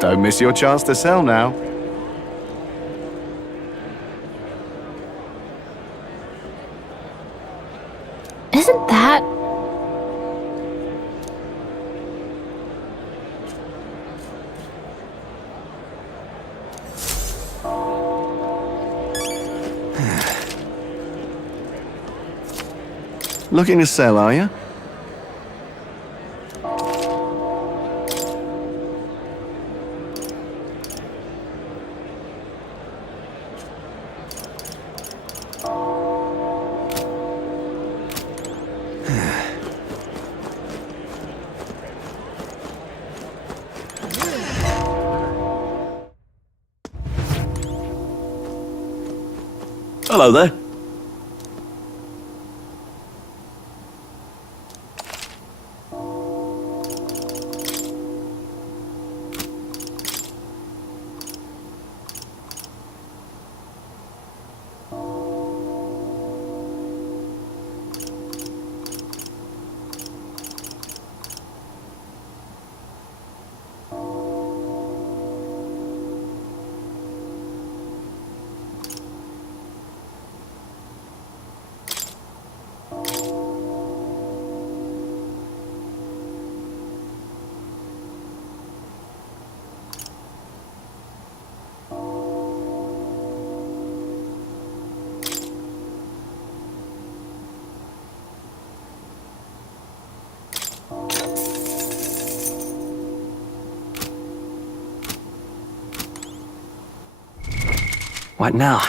Don't miss your chance to sell now. Isn't that... Looking to sell, are you? Hello there. What now?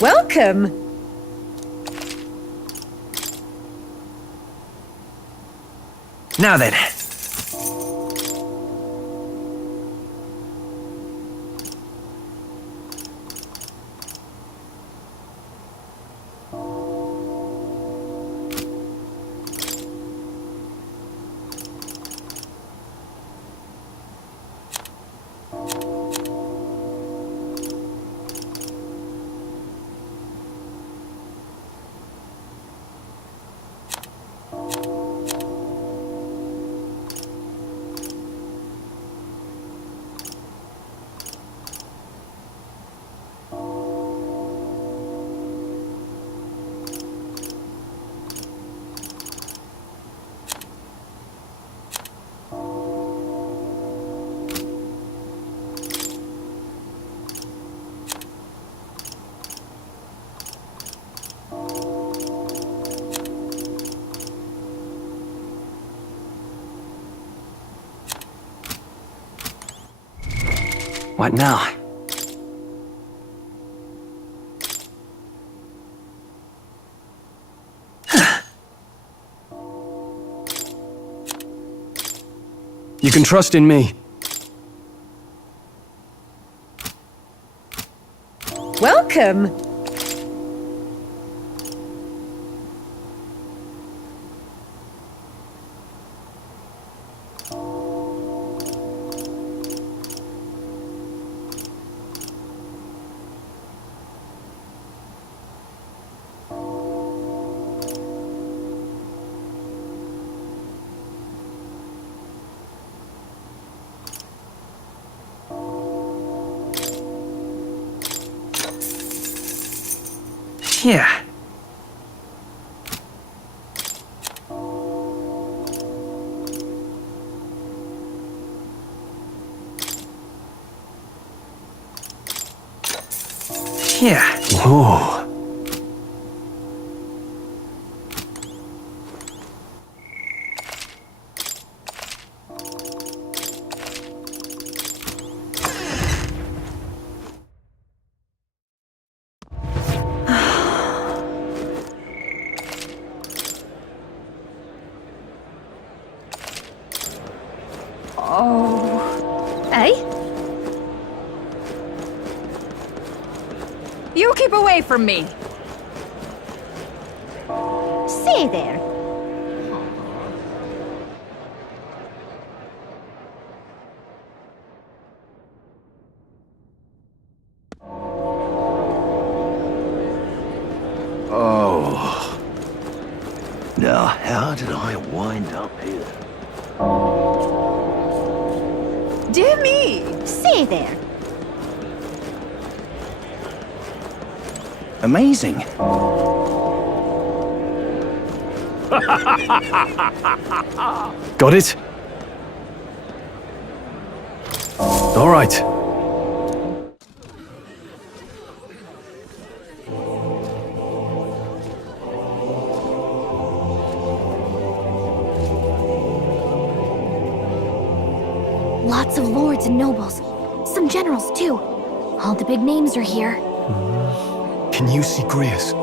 Welcome. Now then. What now? You can trust in me. Welcome! Here. Here. Whoa. Hey? You keep away from me! Stay there. Oh. Now, how did I wind up here? Dear me! Stay there. Amazing. Got it? All right. Lots of lords and nobles. Some generals, too. All the big names are here. Can you see Grius?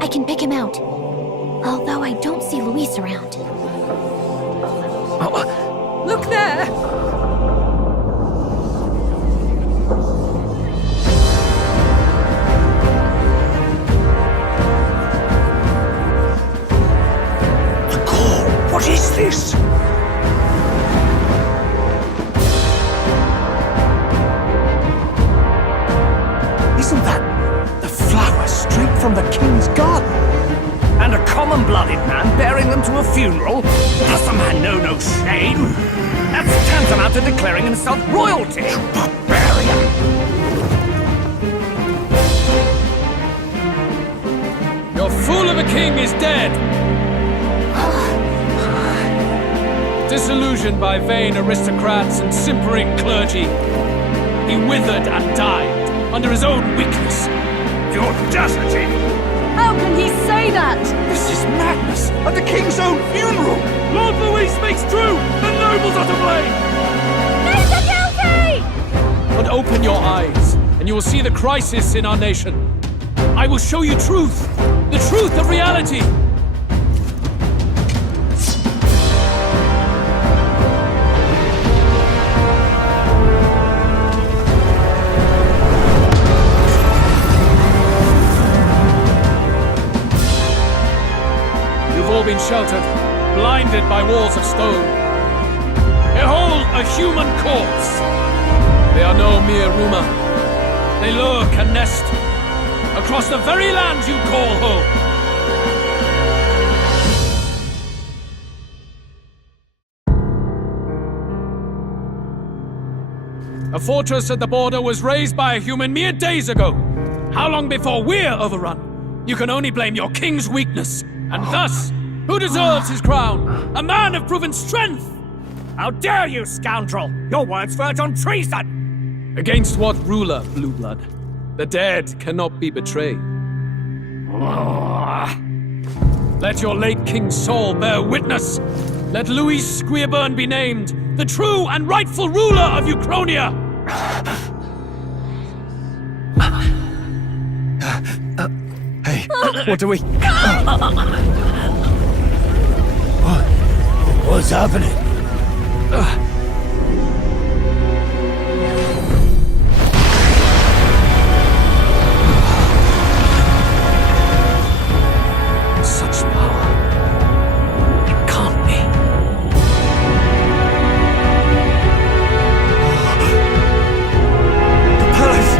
I can pick him out. Although I don't see Luis around. Look there! What is this? Isn't that the flower straight from the king's garden? And a common-blooded man bearing them to a funeral? Does the man know no shame? That's tantamount to declaring himself royalty! Barbarian! Your fool of a king is dead! Disillusioned by vain aristocrats and simpering clergy, he withered and died under his own weakness. The audacity! How can he say that? This is madness! At the king's own funeral! Lord Louis speaks true! The nobles are to blame! Mr. Guilty! But open your eyes, and you will see the crisis in our nation. I will show you truth! The truth of reality! You've all been sheltered, blinded by walls of stone. Behold a human corpse! They are no mere rumor. They lurk and nest across the very land you call home. A fortress at the border was raised by a human mere days ago. How long before we're overrun? You can only blame your king's weakness. And thus, who deserves his crown? A man of proven strength! How dare you, scoundrel! Your words verge on treason! Against what ruler, Blue Blood? The dead cannot be betrayed. Let your late king's soul bear witness. Let Louis Squeerburn be named the true and rightful ruler of Uchronia. Hey. What do we... What's happening? Such power. It can't be. The palace!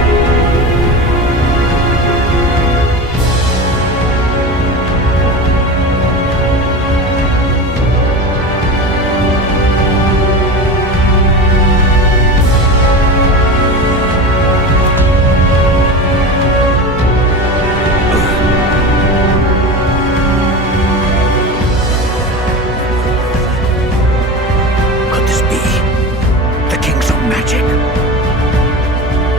Could this be the king's own magic?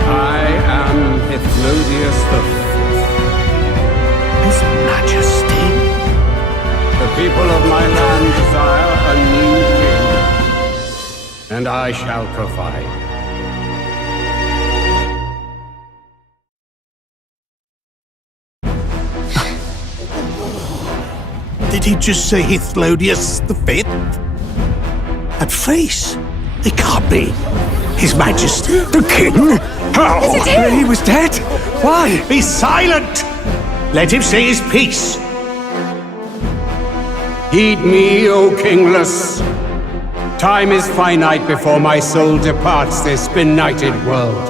I am Hypnodius the Fifth. His Majesty? The people of my land desire a new king, and I shall provide. Did he just say Hypnodius the Fifth? That face. It can't be. His Majesty, the King? How? Is it him? He was dead? Why? Be silent! Let him say his piece. Heed me, O kingless. Time is finite before my soul departs this benighted world.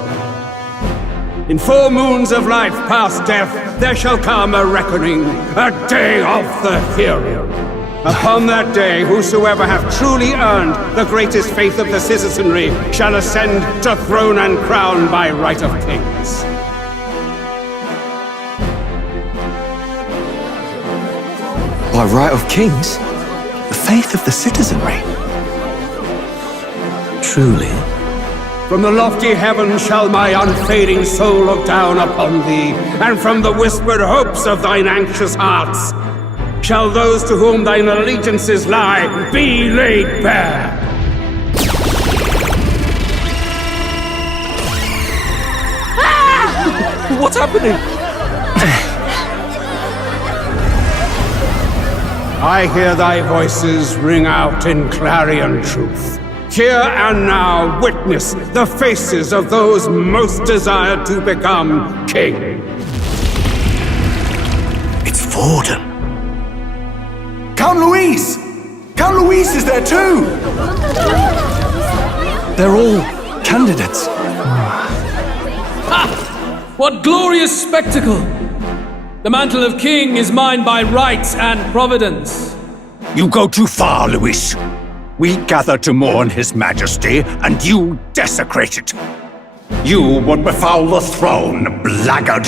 In 4 moons of life past death, there shall come a reckoning, a day of the hero. Upon that day, whosoever hath truly earned the greatest faith of the citizenry shall ascend to throne and crown by right of kings. By right of kings? The faith of the citizenry? Truly? From the lofty heavens shall my unfading soul look down upon thee, and from the whispered hopes of thine anxious hearts shall those to whom thine allegiances lie be laid bare. What's happening? I hear thy voices ring out in clarion truth. Here and now witness the faces of those most desired to become king. It's Vorden. Count Louise! Count Louise is there too! They're all candidates. Ha! What glorious spectacle! The mantle of king is mine by right and providence. You go too far, Louis. We gather to mourn His Majesty, and you desecrate it. You would befoul the throne, blackguard.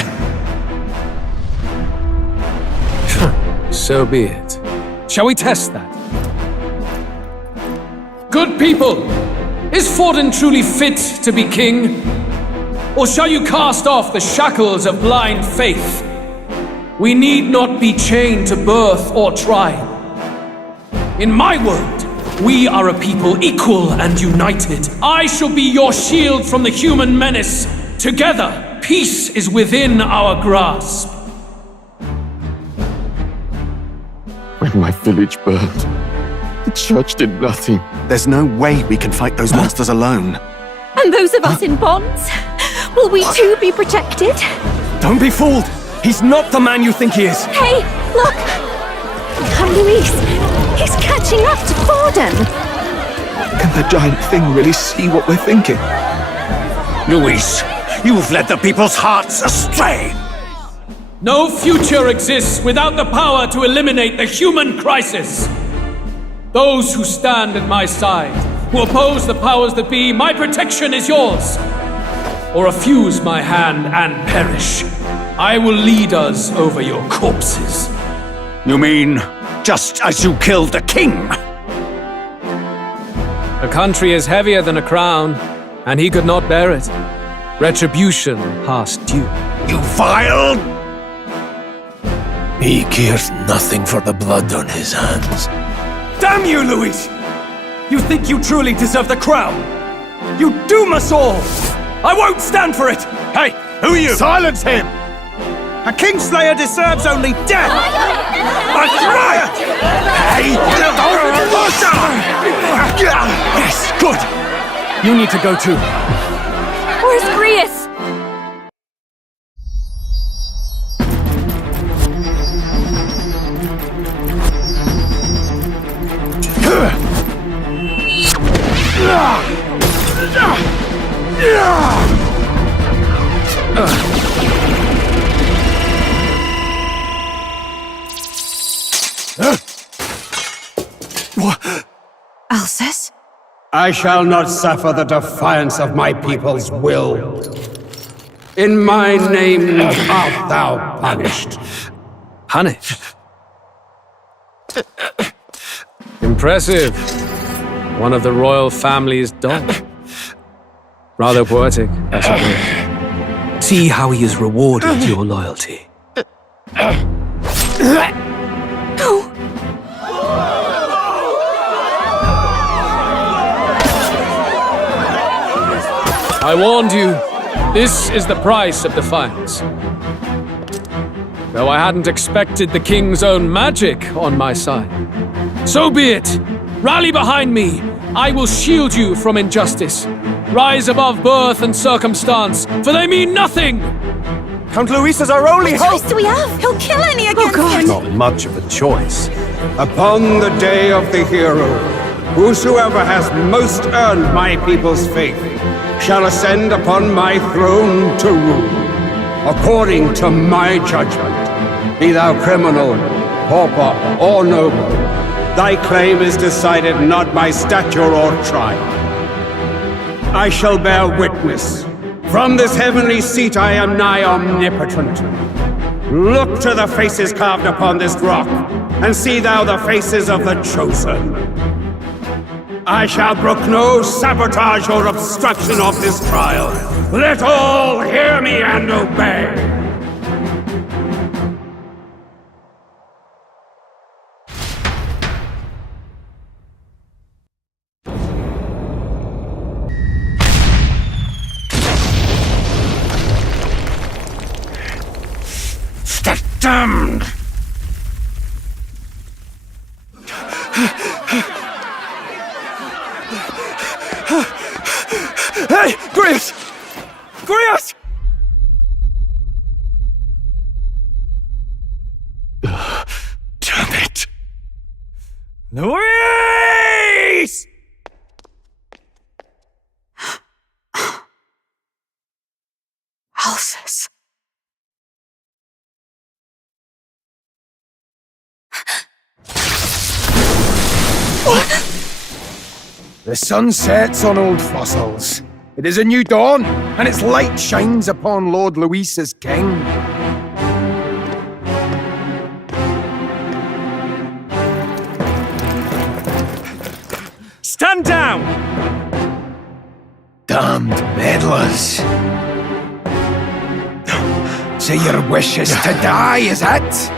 So be it. Shall we test that? Good people, is Vorden truly fit to be king? Or shall you cast off the shackles of blind faith? We need not be chained to birth or trial. In my world, we are a people equal and united. I shall be your shield from the human menace. Together, peace is within our grasp. When my village burned, the church did nothing. There's no way we can fight those monsters alone. And those of us in bonds? Will we too be protected? Don't be fooled! He's not the man you think he is! Hey, look! Come, Louise! He's catching up to Vorden! Can the giant thing really see what we're thinking? Louis, you've led the people's hearts astray! No future exists without the power to eliminate the human crisis. Those who stand at my side, who oppose the powers that be, my protection is yours. Or refuse my hand and perish. I will lead us over your corpses. You mean, just as you killed the king? A country is heavier than a crown, and he could not bear it. Retribution past due. You vile! He cares nothing for the blood on his hands. Damn you, Louis! You think you truly deserve the crown? You doom us all! I won't stand for it! Hey, who are you? Silence him! A Kingslayer deserves only death! That's right! Hey! Yes, good! You need to go too. Where's Grius? Alcest? I shall not suffer the defiance of my people's will. In my name art thou punished. Punished? Impressive. One of the royal family's dog. Rather poetic, I suppose. See how he has rewarded your loyalty. I warned you. This is the price of defiance. Though I hadn't expected the king's own magic on my side. So be it. Rally behind me. I will shield you from injustice. Rise above birth and circumstance, for they mean nothing! Count Luis is our only What hope! choice do we have? He'll kill any against him! Not much of a choice. Upon the day of the hero, whosoever has most earned my people's faith shall ascend upon my throne to rule, according to my judgment. Be thou criminal, pauper, or noble, thy claim is decided not by stature or tribe. I shall bear witness. From this heavenly seat I am nigh omnipotent. Look to the faces carved upon this rock, and see thou the faces of the chosen. I shall brook no sabotage or obstruction of this trial. Let all hear me and obey. Damned! Hey! Grius! Grius! Damn it! Luis! Alcest. The sun sets on old fossils. It is a new dawn, and its light shines upon Lord Luis's king. Stand down! Damned meddlers. So your wish is to die, is it?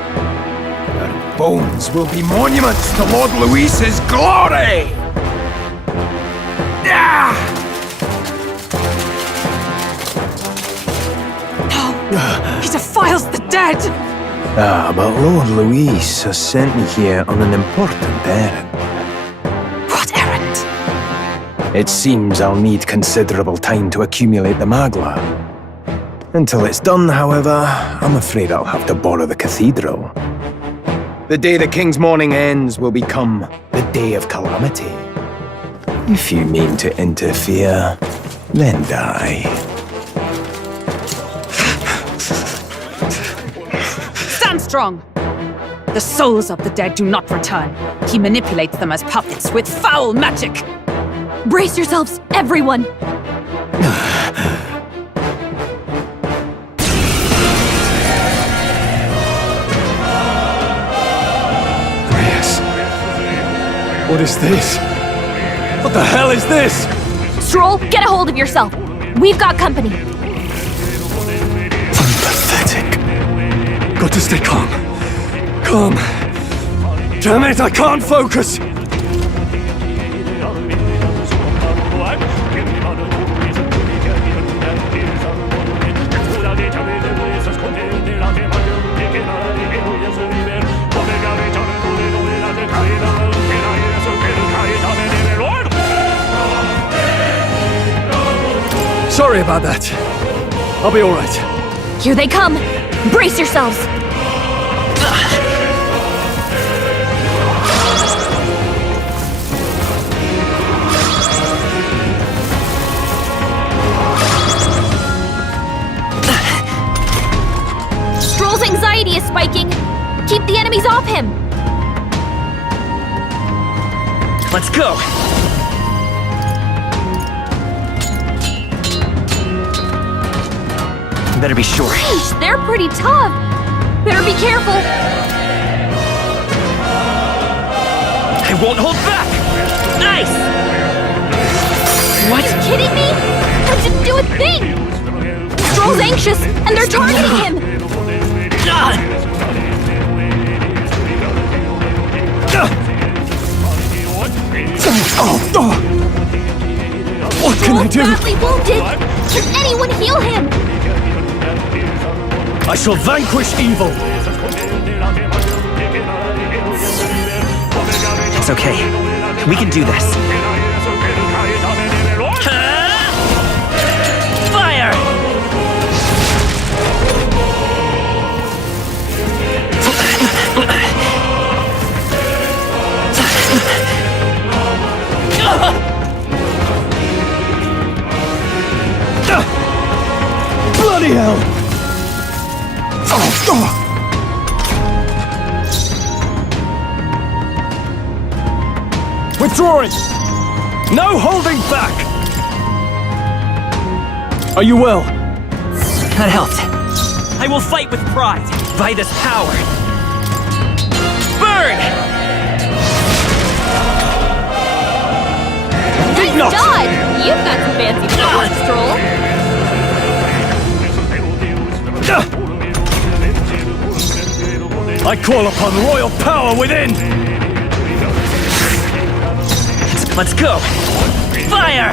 Your bones will be monuments to Lord Luis's glory! No! He defiles the dead! But Lord Luis has sent me here on an important errand. What errand? It seems I'll need considerable time to accumulate the magla. Until it's done, however, I'm afraid I'll have to borrow the cathedral. The day the king's mourning ends will become the day of calamity. If you mean to interfere, then die. Stand strong! The souls of the dead do not return. He manipulates them as puppets with foul magic! Brace yourselves, everyone! What is this? What the hell is this? Stroll, get a hold of yourself. We've got company. Pathetic. Got to stay calm. Calm. Damn it, I can't focus. Sorry about that. I'll be all right. Here they come! Brace yourselves! Stroll's anxiety is spiking! Keep the enemies off him! Let's go! Better be sure. Sheesh, they're pretty tough! Better be careful! I won't hold back! Nice! What? Are you kidding me? I didn't do a thing! Stroll's anxious, and they're targeting him! What can I do? Stroll's badly wounded! Can anyone heal him? I shall vanquish evil! It's okay. We can do this. Fire! Bloody hell! Withdrawing! No holding back! Are you well? That helped. I will fight with pride, by this power. Burn! Nice dodge! You've got some fancy powers, Stroll. I call upon royal power within! Let's go! Fire!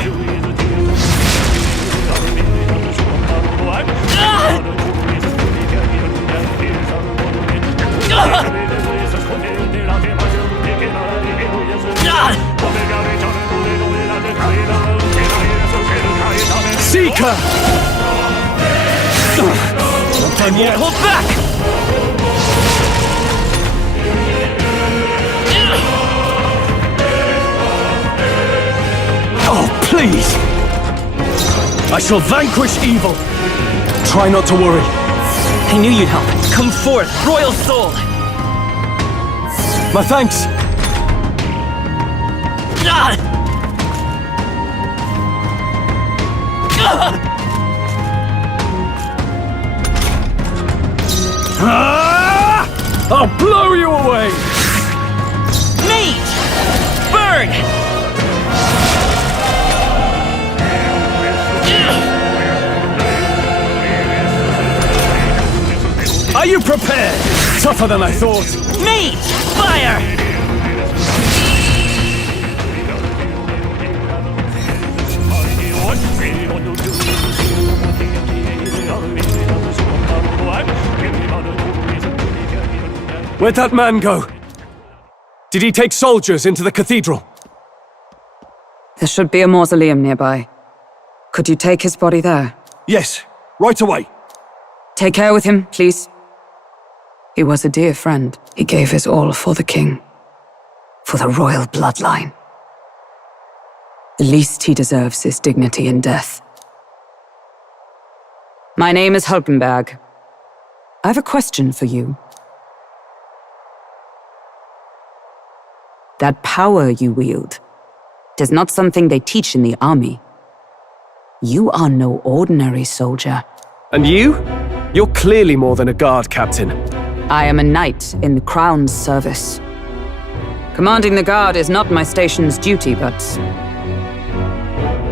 Seeker! I won't hold back! Oh, please! I shall vanquish evil! Try not to worry. I knew you'd help. Come forth, royal soul! My thanks! I'll blow you away! Mage! Burn! Are you prepared? Tougher than I thought. Mage! Fire! Where'd that man go? Did he take soldiers into the cathedral? There should be a mausoleum nearby. Could you take his body there? Yes, right away. Take care with him, please. He was a dear friend. He gave his all for the king. For the royal bloodline. The least he deserves is dignity in death. My name is Hulkenberg. I have a question for you. That power you wield is not something they teach in the army. You are no ordinary soldier. And you? You're clearly more than a guard captain. I am a knight in the Crown's service. Commanding the guard is not my station's duty, but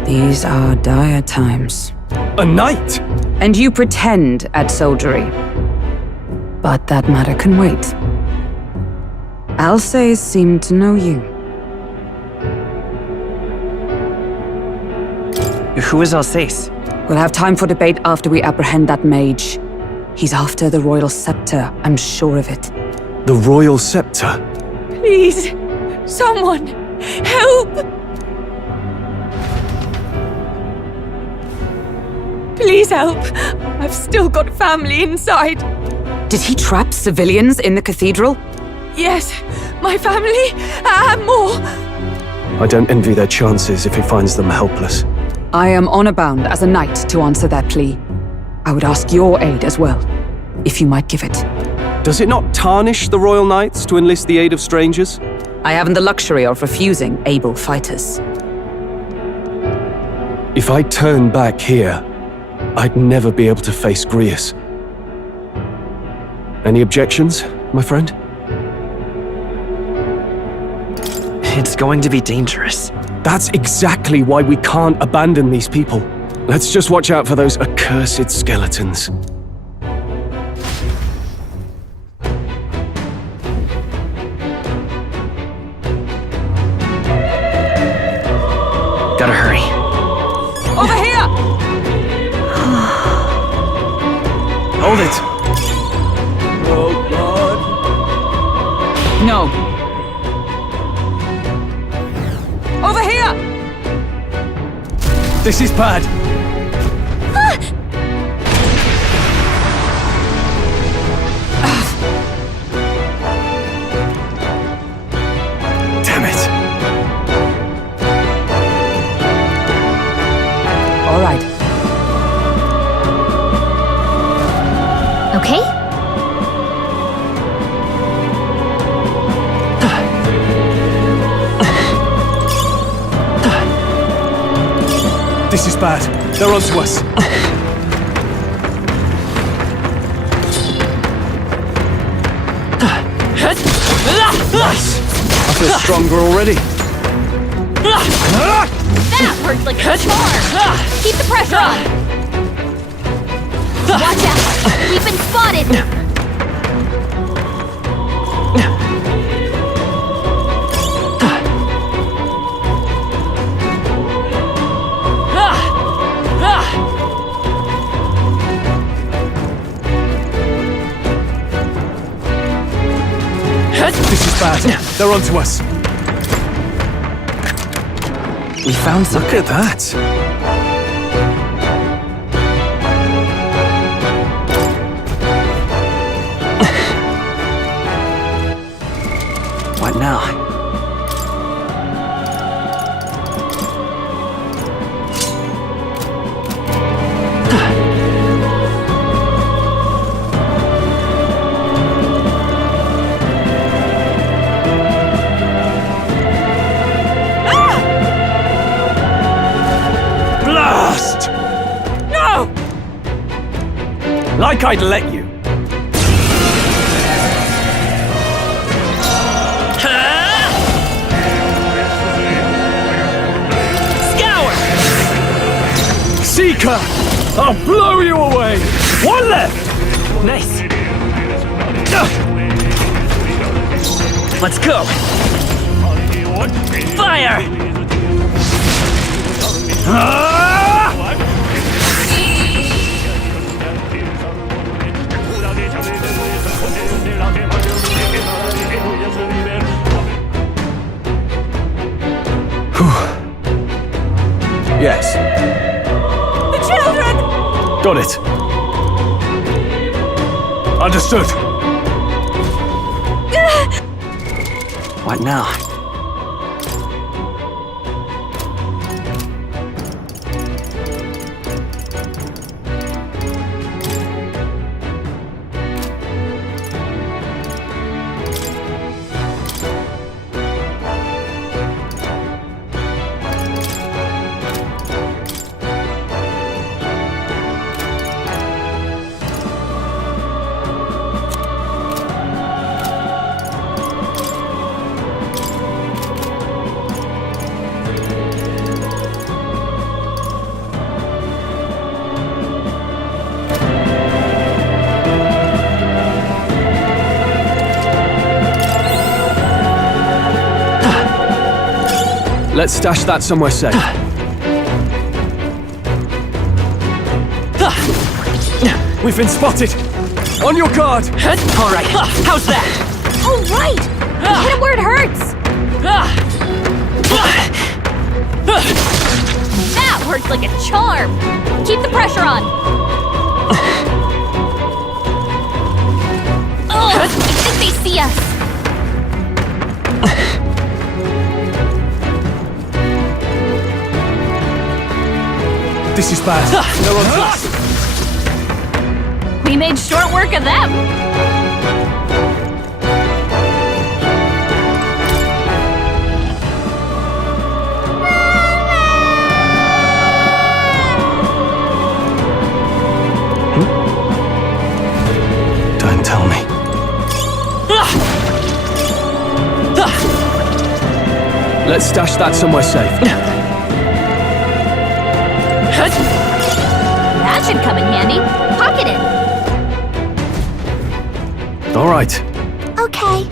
these are dire times. A knight? And you pretend at soldiery. But that matter can wait. Alsace seemed to know you. Who is Alsace? We'll have time for debate after we apprehend that mage. He's after the royal scepter, I'm sure of it. The royal scepter? Please, someone, help! Please help. I've still got family inside. Did he trap civilians in the cathedral? Yes, my family and more. I don't envy their chances if he finds them helpless. I am honor bound as a knight to answer their plea. I would ask your aid as well, if you might give it. Does it not tarnish the Royal Knights to enlist the aid of strangers? I haven't the luxury of refusing able fighters. If I turn back here, I'd never be able to face Grius. Any objections, my friend? It's going to be dangerous. That's exactly why we can't abandon these people. Let's just watch out for those accursed skeletons. Gotta hurry. Over here! Hold it! Oh, God. No. Over here! This is bad. Damn it. All right. Okay? This is bad. They're onto us. Nice. I feel stronger already. That worked like a charm! Keep the pressure on! Watch out! We've been spotted! This is bad. They're onto us. We found some. Look at that. What now? Blast! No! Like I'd let you. Seeker! I'll blow you away! One left! Nice. Let's go. Fire! Yes. The children! Got it. Understood. What now? Let's stash that somewhere safe. We've been spotted! On your guard! All right, how's that? Oh, right! Hit him where it hurts! That worked works like a charm. Keep the pressure on. Oh, I think they see us. This is bad. They're on to us. We made short work of them. Don't tell me. Let's stash that somewhere safe. That should come in handy. Pocket it. All right. Okay.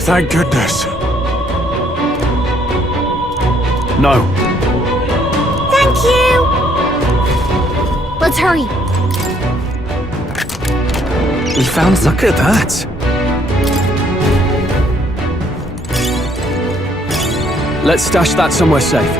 Thank goodness. No. Thank you. Let's hurry. We found some. Look at that. Let's stash that somewhere safe.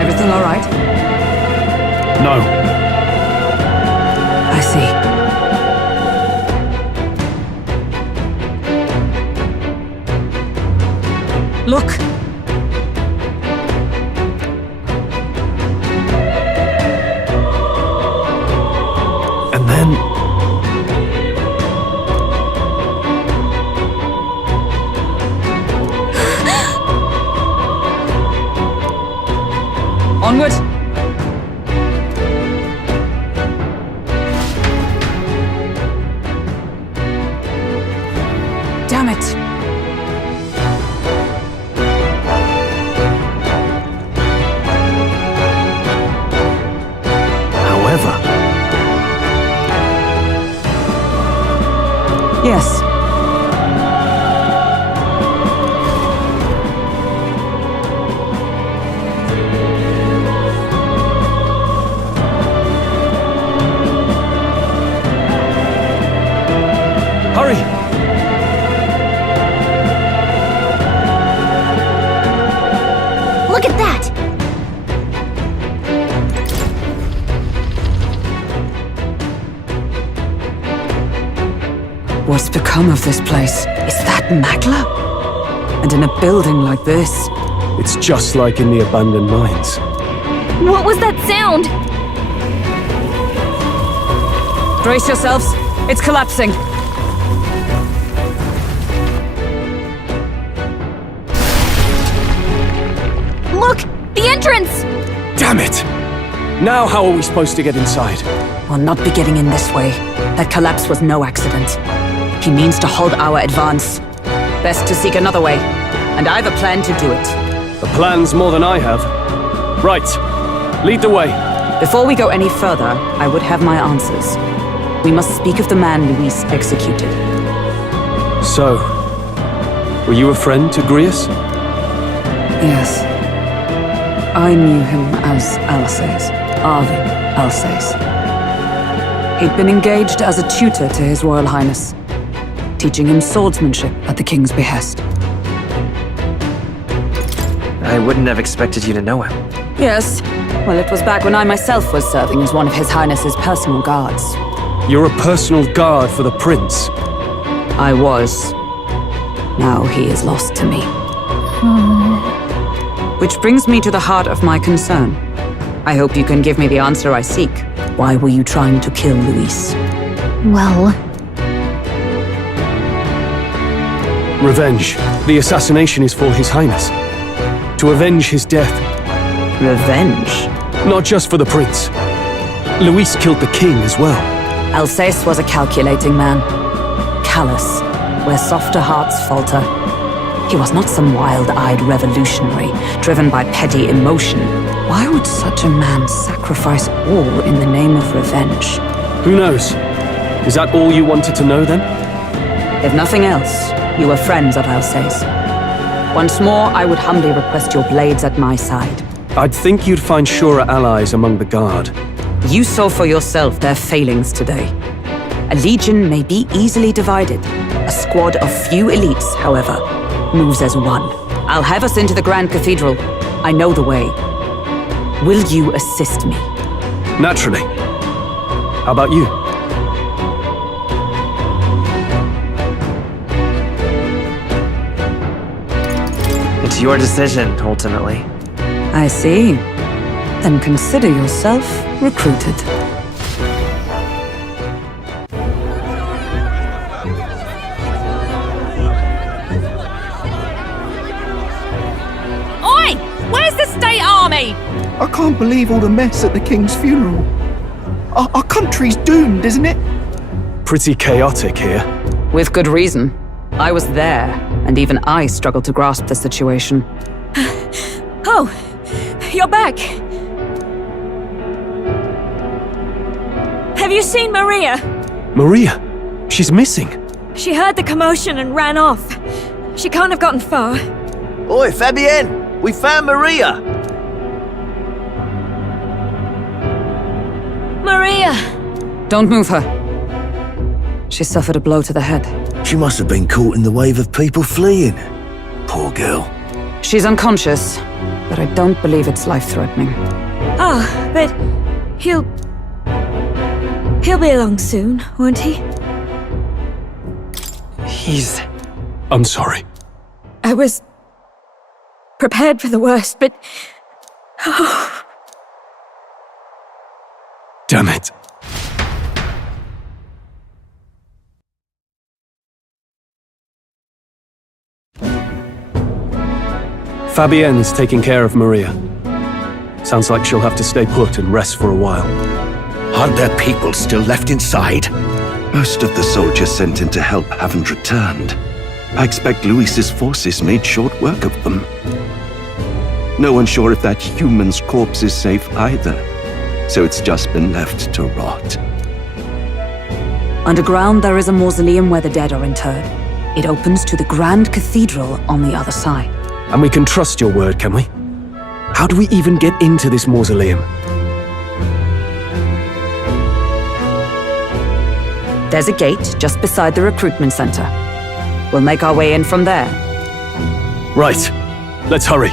Everything all right? No. I see. Look! And then... Onward! Damn it! However... Yes. Hurry! Look at that. What's become of this place? Is that Magla? And in a building like this? It's just like in the abandoned mines. What was that sound? Brace yourselves. It's collapsing. Look! The entrance! Damn it! Now how are we supposed to get inside? We'll not be getting in this way. That collapse was no accident. He means to halt our advance. Best to seek another way. And I've a plan to do it. The plan's more than I have. Right. Lead the way. Before we go any further, I would have my answers. We must speak of the man Luis executed. So, were you a friend to Grius? Yes. I knew him as Alsace, Arvin Alsace. He'd been engaged as a tutor to His Royal Highness, teaching him swordsmanship at the king's behest. I wouldn't have expected you to know him. Yes. Well, it was back when I myself was serving as one of His Highness's personal guards. You're a personal guard for the prince. I was. Now he is lost to me. Which brings me to the heart of my concern. I hope you can give me the answer I seek. Why were you trying to kill Luis? Well... Revenge. The assassination is for His Highness. To avenge his death. Revenge? Not just for the prince. Luis killed the king as well. Alsace was a calculating man. Callous, where softer hearts falter. He was not some wild-eyed revolutionary, driven by petty emotion. Why would such a man sacrifice all in the name of revenge? Who knows? Is that all you wanted to know, then? If nothing else, you were friends of Alsace. Once more, I would humbly request your blades at my side. I'd think you'd find surer allies among the Guard. You saw for yourself their failings today. A legion may be easily divided. A squad of few elites, however, moves as one. I'll have us into the Grand Cathedral. I know the way. Will you assist me? Naturally. How about you? It's your decision, ultimately. I see. Then consider yourself recruited. Oi! Where's the state army? I can't believe all the mess at the king's funeral. Our country's doomed, isn't it? Pretty chaotic here. With good reason. I was there, and even I struggled to grasp the situation. Oh, you're back. Have you seen Maria? Maria? She's missing. She heard the commotion and ran off. She can't have gotten far. Oi, Fabienne! We found Maria! Maria! Don't move her. She suffered a blow to the head. She must have been caught in the wave of people fleeing. Poor girl. She's unconscious, but I don't believe it's life-threatening. Oh, but he'll be along soon, won't he? I'm sorry. I was prepared for the worst, but... Oh. Damn it. Fabienne's taking care of Maria. Sounds like she'll have to stay put and rest for a while. Aren't there people still left inside? Most of the soldiers sent in to help haven't returned. I expect Luis's forces made short work of them. No one's sure if that human's corpse is safe either, so it's just been left to rot. Underground, there is a mausoleum where the dead are interred. It opens to the Grand Cathedral on the other side. And we can trust your word, can we? How do we even get into this mausoleum? There's a gate just beside the recruitment center. We'll make our way in from there. Right. Let's hurry.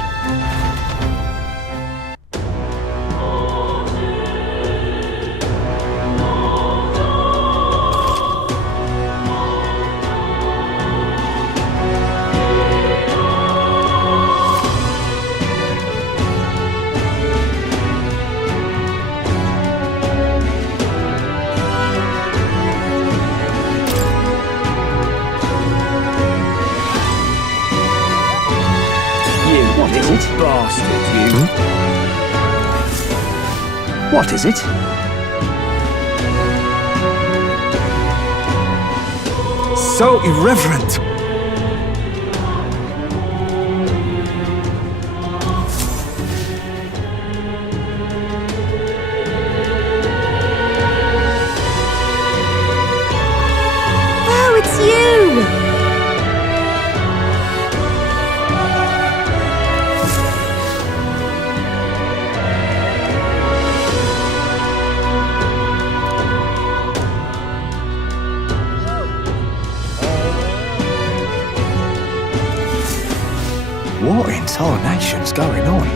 What is it? So irreverent. Oh, it's you! What in tarnation's going on?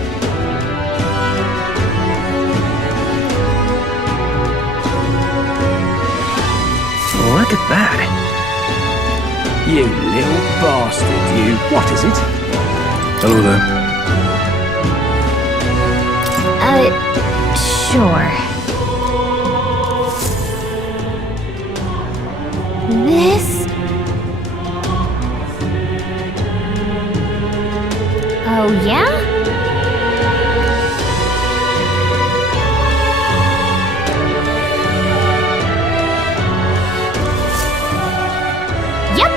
Look at that. You little bastard, you. What is it? Hello there. Sure. This? Oh, yeah? Yep.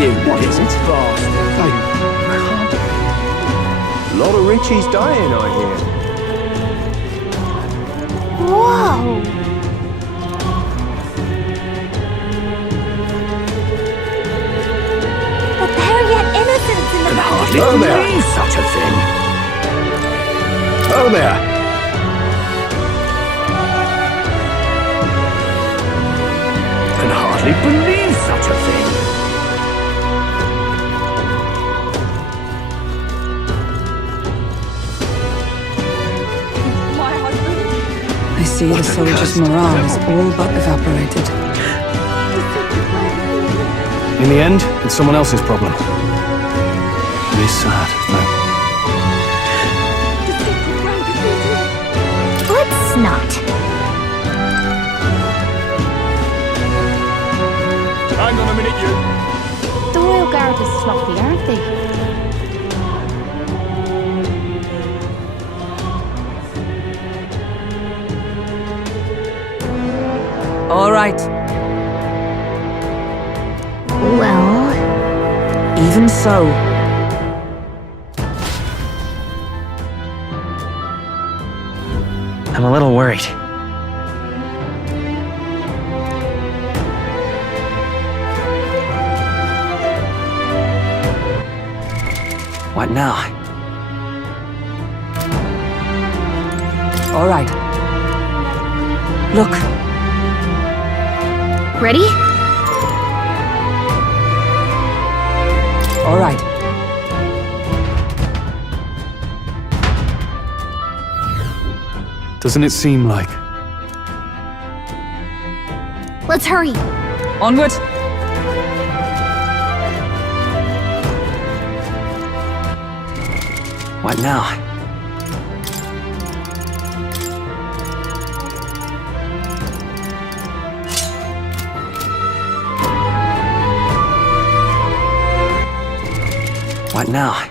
You What is it? A lot of Richies dying, I hear. Whoa! But there are yet innocents in the Can hardly Oh, there. believe such a thing. Oh, there. Can hardly believe such a thing. I see the soldiers' morale is all but evaporated. In the end, it's someone else's problem. Very sad, though. Let's not. Hang on a minute, you. The Royal Guard is sloppy, aren't they? All right. Well, Even so, I'm a little worried. What now? all right. Look, ready? all right. Doesn't it seem like... Let's hurry. Onward. What now? What now?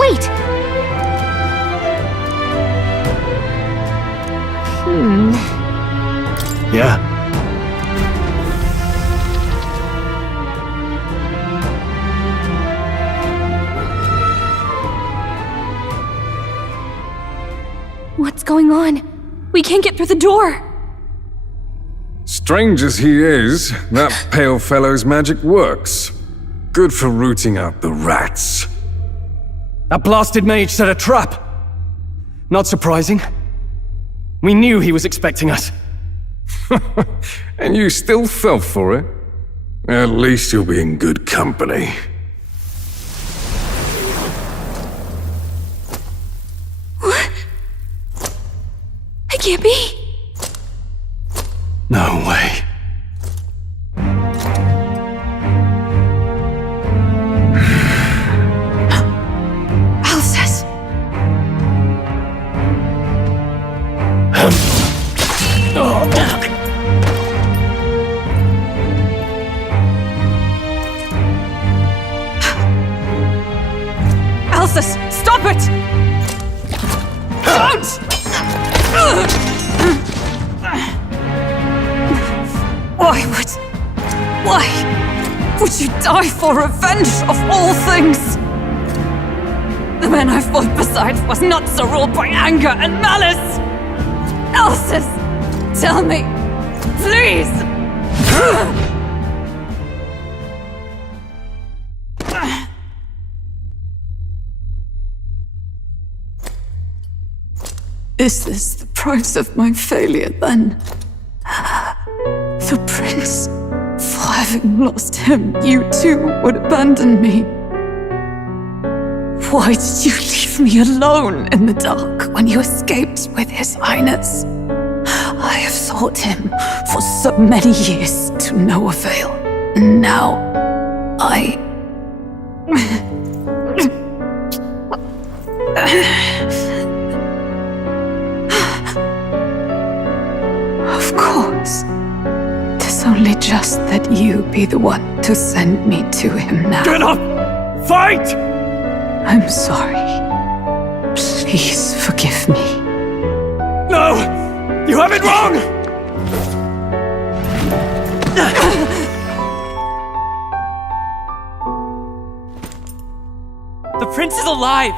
Wait! Yeah? What's going on? We can't get through the door. Strange as he is, that pale fellow's magic works. Good for rooting out the rats. That blasted mage set a trap. Not surprising. We knew he was expecting us. And you still fell for it? At least you'll be in good company. It can't be. No way. Alsace. Alsace, stop it! Don't! Why would you die for revenge of all things? The man I fought beside was not so ruled by anger and malice. Alsace, tell me, please. Is this the price of my failure, then? The prince, for having lost him, you too would abandon me. Why did you leave me alone in the dark when you escaped with his highness? I have sought him for so many years to no avail. And now, Of course. 'Tis only just that you be the one to send me to him now. Get up! Fight! I'm sorry. Please forgive me. No! You have it wrong! The prince is alive!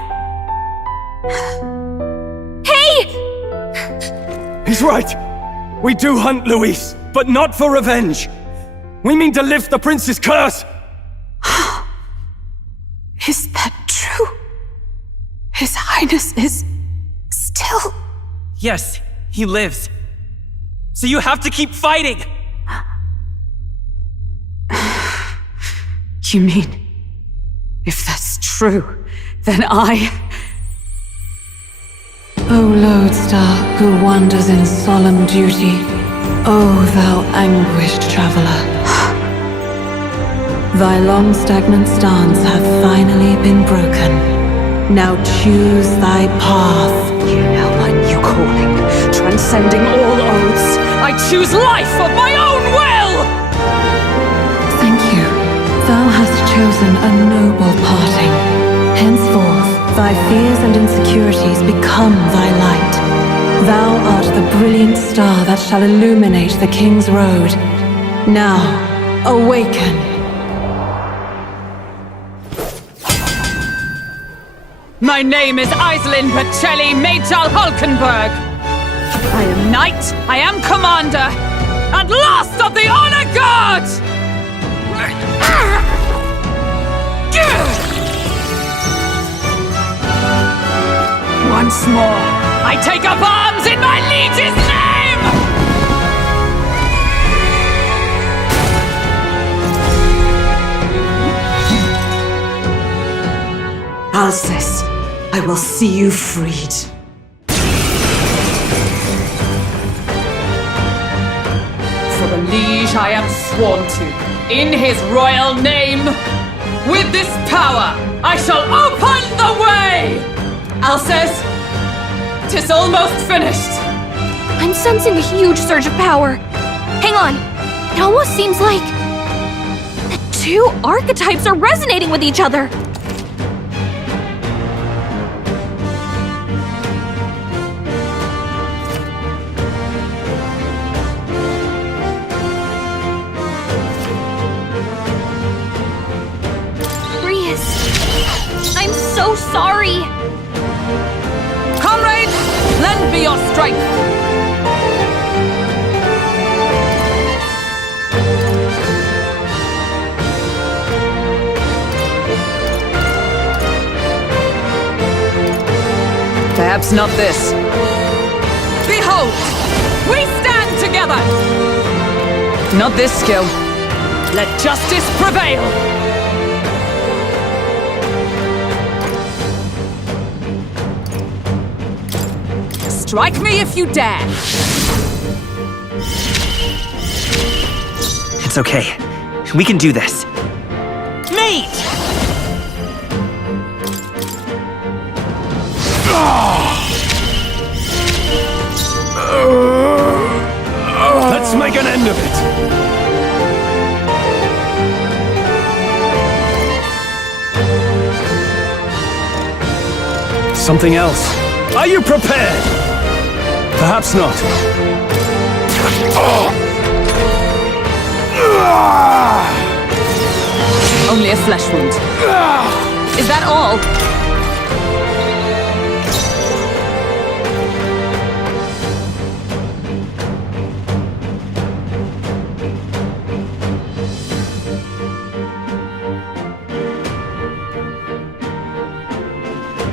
He's right. We do hunt Luis, but not for revenge. We mean to lift the prince's curse. Is that true? His Highness is still... Yes, he lives. So you have to keep fighting! You mean, if that's true, then O lodestar who wanders in solemn duty, O thou anguished traveler. Thy long stagnant stance hath finally been broken. Now choose thy path. You know my new calling, transcending all oaths. I choose life of my own will! Thank you. Thou hast chosen a noble parting. Henceforth, thy fears and insecurities become thy light. Thou art the brilliant star that shall illuminate the King's Road. Now, awaken. My name is Iselin Pacelli Majal Hulkenberg. I am knight, I am commander, and last of the Honor Guard! Once more, I take up arms in my liege's name! Alcest, I will see you freed. For the liege I am sworn to, in his royal name. With this power, I shall open the way! Alcest, 'tis almost finished. I'm sensing a huge surge of power. Hang on. It almost seems like the two archetypes are resonating with each other. I'm so sorry! Comrades, lend me your strength! Perhaps not this. Behold! We stand together! Not this skill. Let justice prevail! Strike me if you dare! It's okay. We can do this. Mate! Let's make an end of it! Something else. Are you prepared? Perhaps not. Only a flesh wound. Is that all?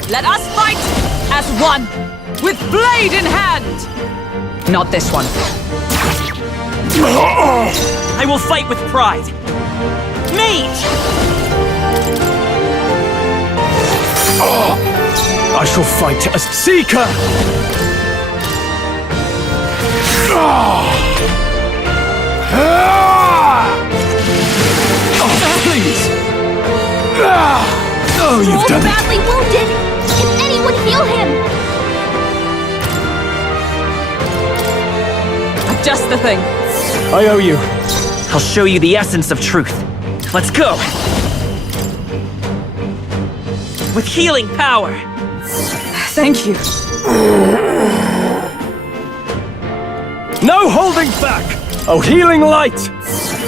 Let us fight as one, with blade in hand! Not this one. I will fight with pride. Mate! I shall fight as Seeker! Please! Oh, you've Roll's done it! badly wounded! Can anyone heal him? Just the thing. I owe you. I'll show you the essence of truth. Let's go! With healing power! Thank you. No holding back! Oh, healing light!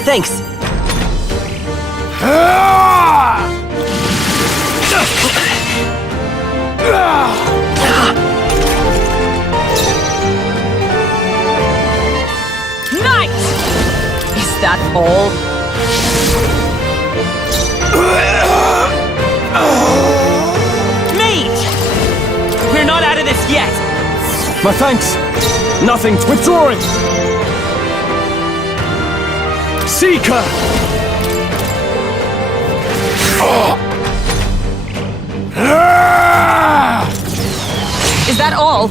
Thanks. Knight! Is that all? Mage! We're not out of this yet! My thanks. Nothing. Withdrawing. Seeker! Is that all?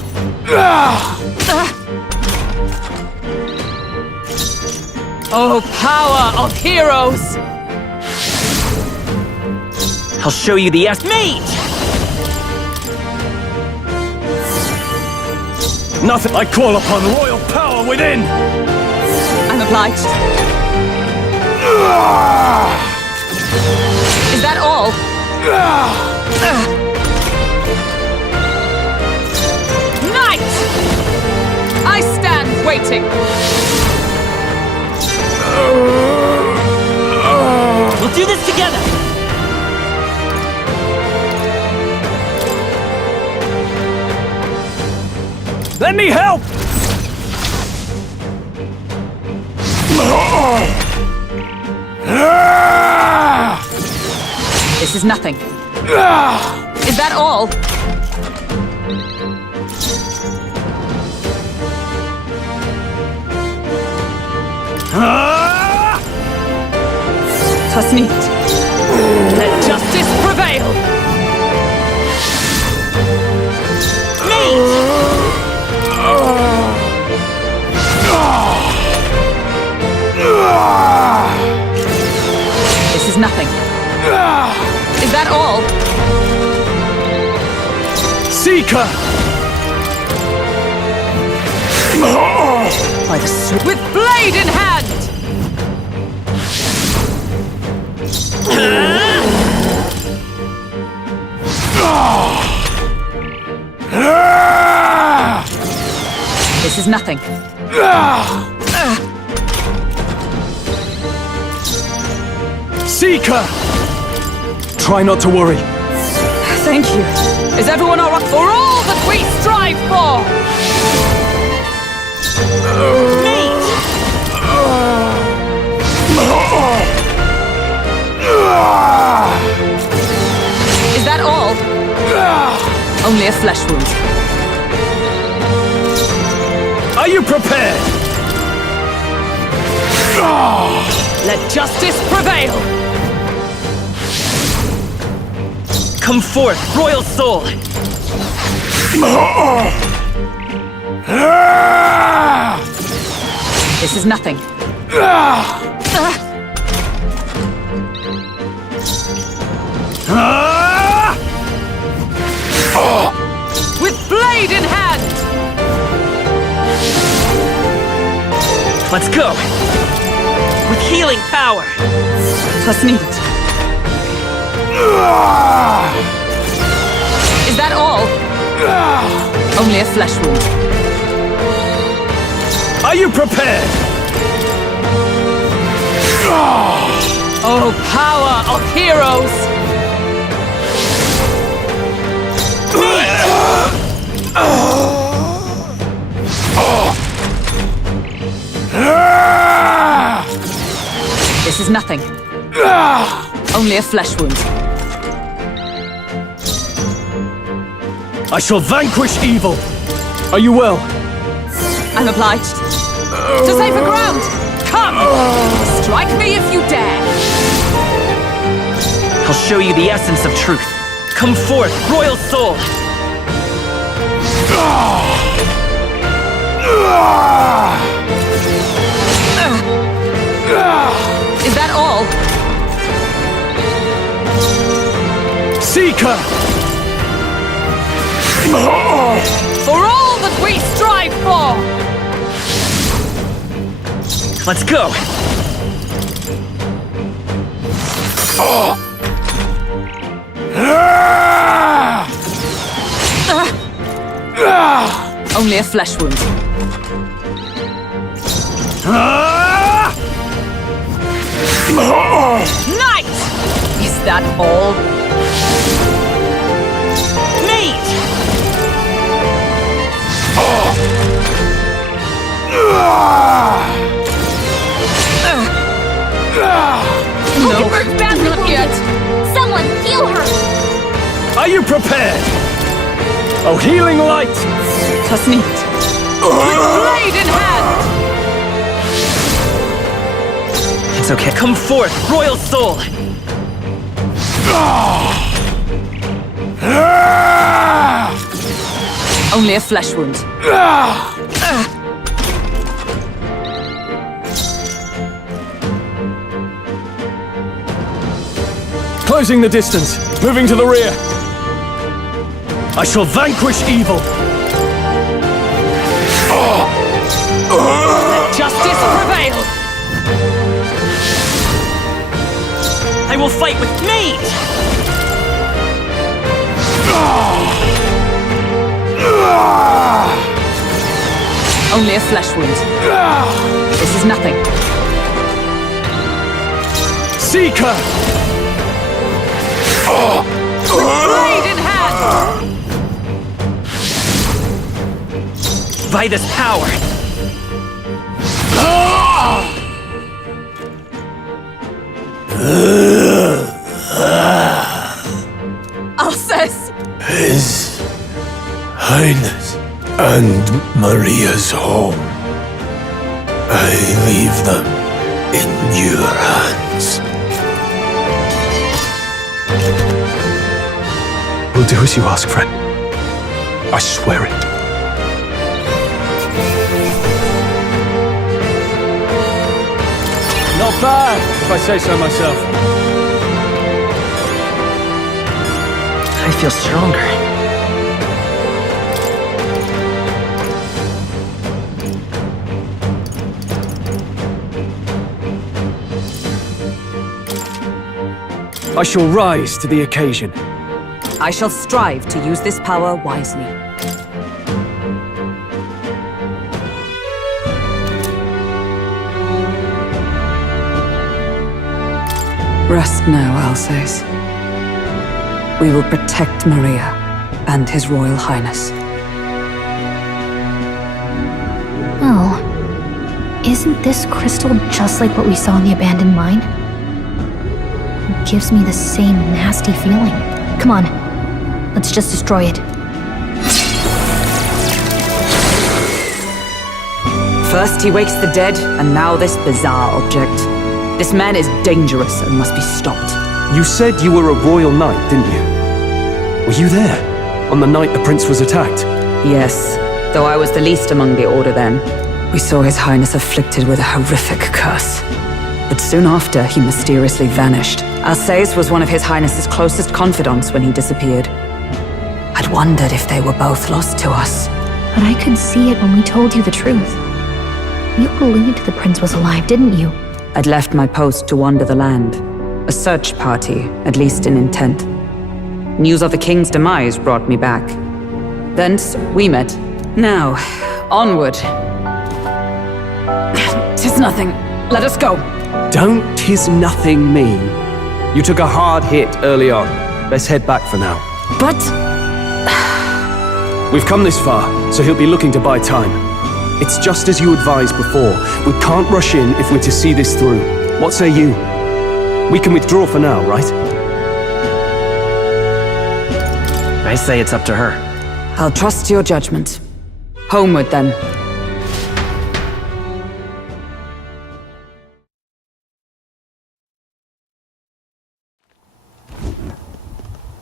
Oh, power of heroes! I'll show you the Mage! Nothing. I call upon royal power within! I'm obliged. Is that all? Knight! I stand waiting. We'll do this together! Let me help! This is nothing. Is that all? Das nicht. Let justice prevail. This is nothing. Is that all? Seeker! By the sword with blade in hand! This is nothing. Seeker! Try not to worry. Thank you. Is everyone all right for all that we strive for? Is that all? Only a flesh wound. Are you prepared? Let justice prevail! Come forth, royal soul! This is nothing. With blade in hand! Let's go! With healing power! Was needed. Is that all? Only a flesh wound. Are you prepared? Oh, power of heroes! This is nothing. Only a flesh wound. I shall vanquish evil. Are you well? I'm obliged. To safer ground! Come! Strike me if you dare! I'll show you the essence of truth. Come forth, royal soul! Ah! Seeker! For all that we strive for! Let's go! Only a flesh wound. Knight! Is that all? Mate! No, not yet. Someone heal her! Are you prepared? Oh, healing light! Das nicht. With blade in hand! It's okay. Come forth, royal soul! Only a flesh wound. Closing the distance, moving to the rear. I shall vanquish evil. Let justice prevail! I will fight with maid! Only a flesh wound. This is nothing. Seeker! Blade in hand! By this power! Alcest! His Highness and Maria's home. I leave them in your hands. We'll do as you ask, friend. I swear it. Not bad, if I say so myself. I feel stronger. I shall rise to the occasion. I shall strive to use this power wisely. Rest now, Alsace. We will protect Maria and His Royal Highness. Oh, isn't this crystal just like what we saw in the abandoned mine? It gives me the same nasty feeling. Come on, let's just destroy it. First he wakes the dead, and now this bizarre object. This man is dangerous and must be stopped. You said you were a royal knight, didn't you? Were you there on the night the prince was attacked? Yes, though I was the least among the Order then. We saw His Highness afflicted with a horrific curse. But soon after, he mysteriously vanished. Alsace was one of His Highness's closest confidants when he disappeared. I'd wondered if they were both lost to us. But I could see it when we told you the truth. You believed the prince was alive, didn't you? I'd left my post to wander the land. A search party, at least in intent. News of the king's demise brought me back. Thence, we met. Now, onward. 'Tis nothing. Let us go. Don't "'tis nothing" me. You took a hard hit early on. Let's head back for now. But... We've come this far, so he'll be looking to buy time. It's just as you advised before. We can't rush in if we're to see this through. What say you? We can withdraw for now, right? I say it's up to her. I'll trust your judgment. Homeward, then.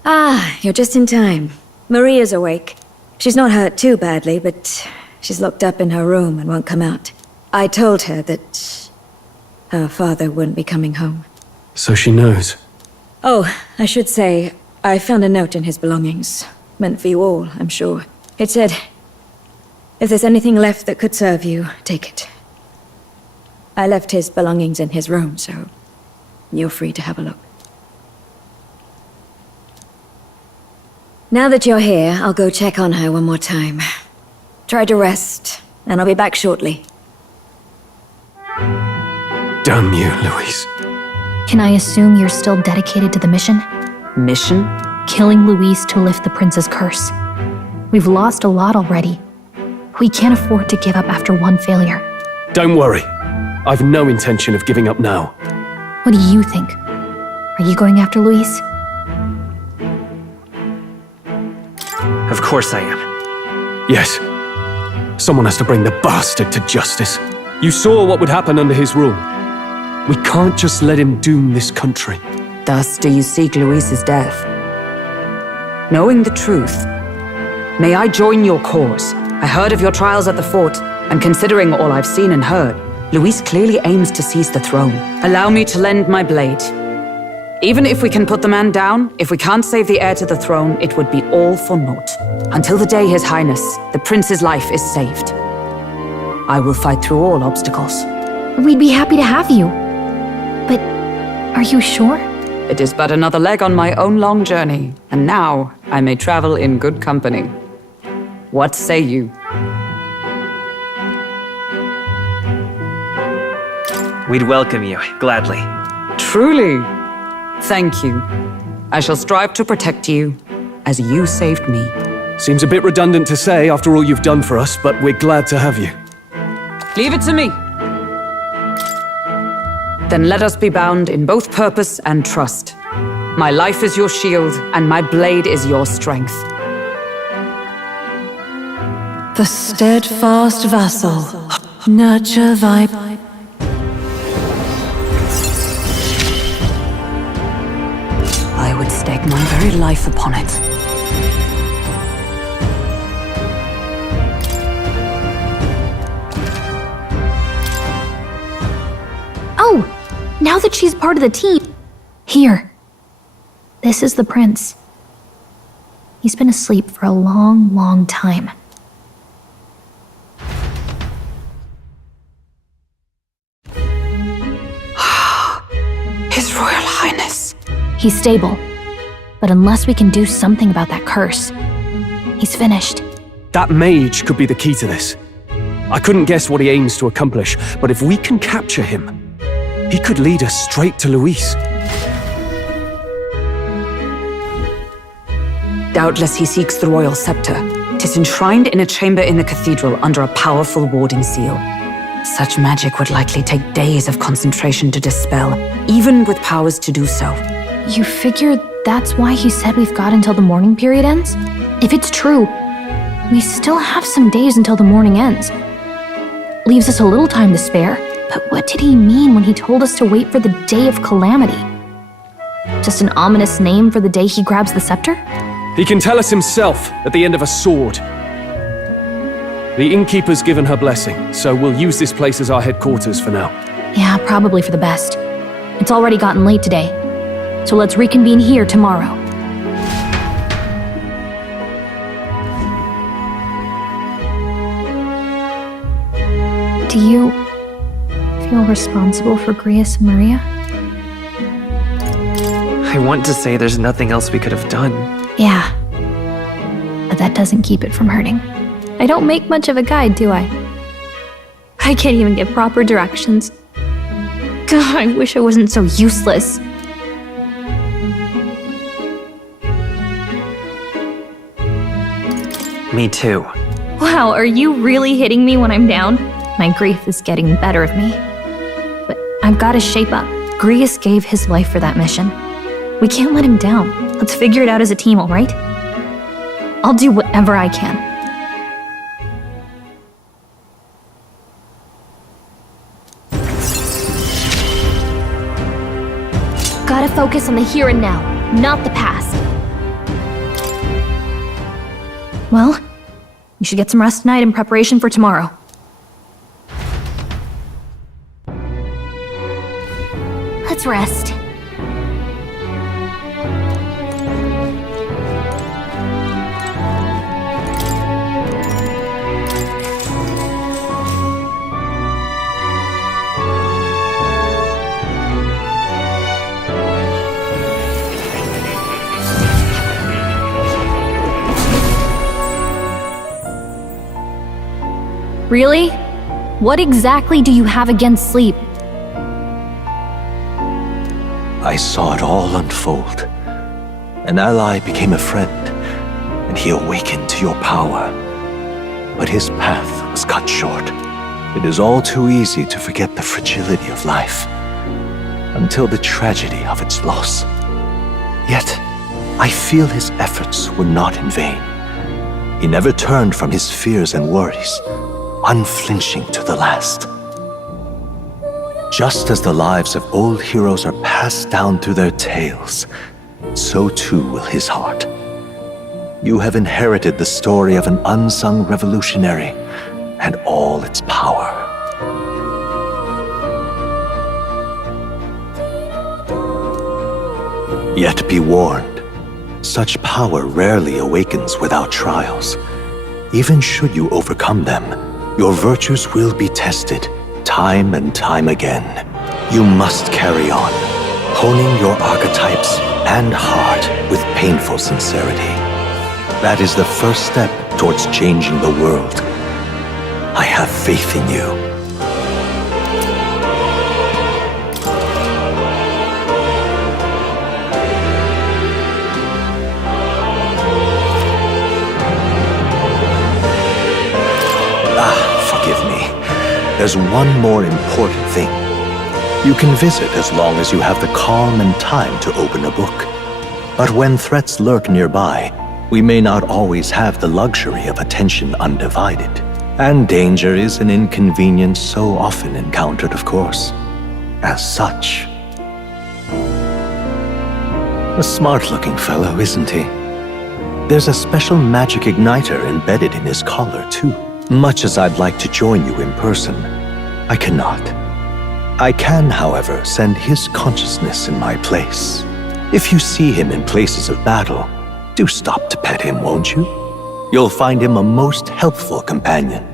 Ah, you're just in time. Maria's awake. She's not hurt too badly, but she's locked up in her room and won't come out. I told her that her father wouldn't be coming home. So she knows. Oh, I should say, I found a note in his belongings. Meant for you all, I'm sure. It said, if there's anything left that could serve you, take it. I left his belongings in his room, so you're free to have a look. Now that you're here, I'll go check on her one more time. Try to rest, and I'll be back shortly. Damn you, Louise. Can I assume you're still dedicated to the mission? Mission? Killing Louise to lift the prince's curse. We've lost a lot already. We can't afford to give up after one failure. Don't worry. I've no intention of giving up now. What do you think? Are you going after Louise? Of course I am. Yes. Someone has to bring the bastard to justice. You saw what would happen under his rule. We can't just let him doom this country. Thus do you seek Louise's death. Knowing the truth, may I join your cause? I heard of your trials at the fort, and considering all I've seen and heard, Louise clearly aims to seize the throne. Allow me to lend my blade. Even if we can put the man down, if we can't save the heir to the throne, it would be all for naught. Until the day His Highness, the prince's life is saved. I will fight through all obstacles. We'd be happy to have you. But are you sure? It is but another leg on my own long journey, and now I may travel in good company. What say you? We'd welcome you, gladly. Truly? Thank you. I shall strive to protect you, as you saved me. Seems a bit redundant to say after all you've done for us, but we're glad to have you. Leave it to me. Then let us be bound in both purpose and trust. My life is your shield, and my blade is your strength. The steadfast vassal, nurture thy... I would stake my very life upon it. Oh! Now that she's part of the team... Here. This is the prince. He's been asleep for a long, long time. His Royal Highness. He's stable. But unless we can do something about that curse, he's finished. That mage could be the key to this. I couldn't guess what he aims to accomplish, but if we can capture him, he could lead us straight to Louise. Doubtless he seeks the royal scepter. 'Tis enshrined in a chamber in the cathedral under a powerful warding seal. Such magic would likely take days of concentration to dispel, even with powers to do so. You figure that's why he said we've got until the mourning period ends? If it's true, we still have some days until the mourning ends. Leaves us a little time to spare, but what did he mean when he told us to wait for the day of calamity? Just an ominous name for the day he grabs the scepter? He can tell us himself at the end of a sword. The innkeeper's given her blessing, so we'll use this place as our headquarters for now. Yeah, probably for the best. It's already gotten late today, so let's reconvene here tomorrow. Do you feel responsible for Grius and Maria? I want to say there's nothing else we could have done. Yeah. But that doesn't keep it from hurting. I don't make much of a guide, do I? I can't even get proper directions. God, I wish I wasn't so useless. Me too. Wow, are you really hitting me when I'm down? My grief is getting the better of me. But I've got to shape up. Grius gave his life for that mission. We can't let him down. Let's figure it out as a team, all right? I'll do whatever I can. Gotta focus on the here and now, not the past. Well, you should get some rest tonight in preparation for tomorrow. Let's rest. Really? What exactly do you have against sleep? I saw it all unfold. An ally became a friend, and he awakened to your power. But his path was cut short. It is all too easy to forget the fragility of life, until the tragedy of its loss. Yet, I feel his efforts were not in vain. He never turned from his fears and worries, unflinching to the last. Just as the lives of old heroes are passed down through their tales, so too will his heart. You have inherited the story of an unsung revolutionary and all its power. Yet be warned, such power rarely awakens without trials. Even should you overcome them, your virtues will be tested time and time again. You must carry on, honing your archetypes and heart with painful sincerity. That is the first step towards changing the world. I have faith in you. Forgive me. There's one more important thing. You can visit as long as you have the calm and time to open a book. But when threats lurk nearby, we may not always have the luxury of attention undivided. And danger is an inconvenience so often encountered, of course. As such. A smart-looking fellow, isn't he? There's a special magic igniter embedded in his collar, too. Much as I'd like to join you in person, I cannot. I can, however, send his consciousness in my place. If you see him in places of battle, do stop to pet him, won't you? You'll find him a most helpful companion.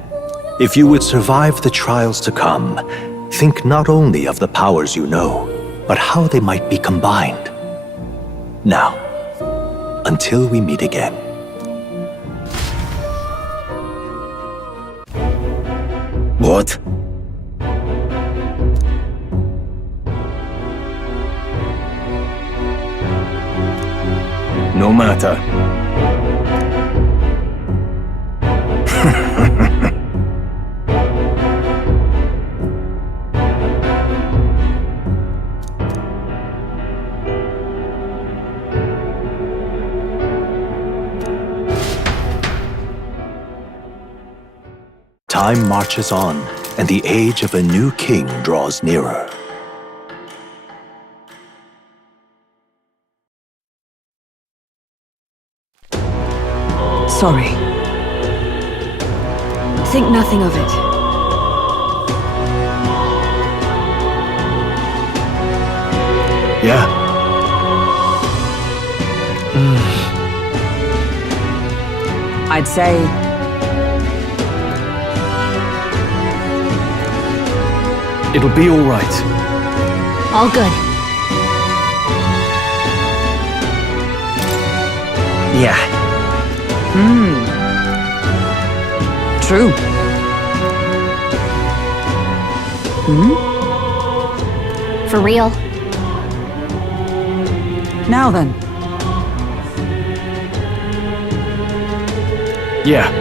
If you would survive the trials to come, think not only of the powers you know, but how they might be combined. Now, until we meet again. What? No matter. Time marches on, and the age of a new king draws nearer. Sorry. Think nothing of it. Yeah. I'd say... It'll be all right. All good. Yeah. True. For real. Now then. Yeah.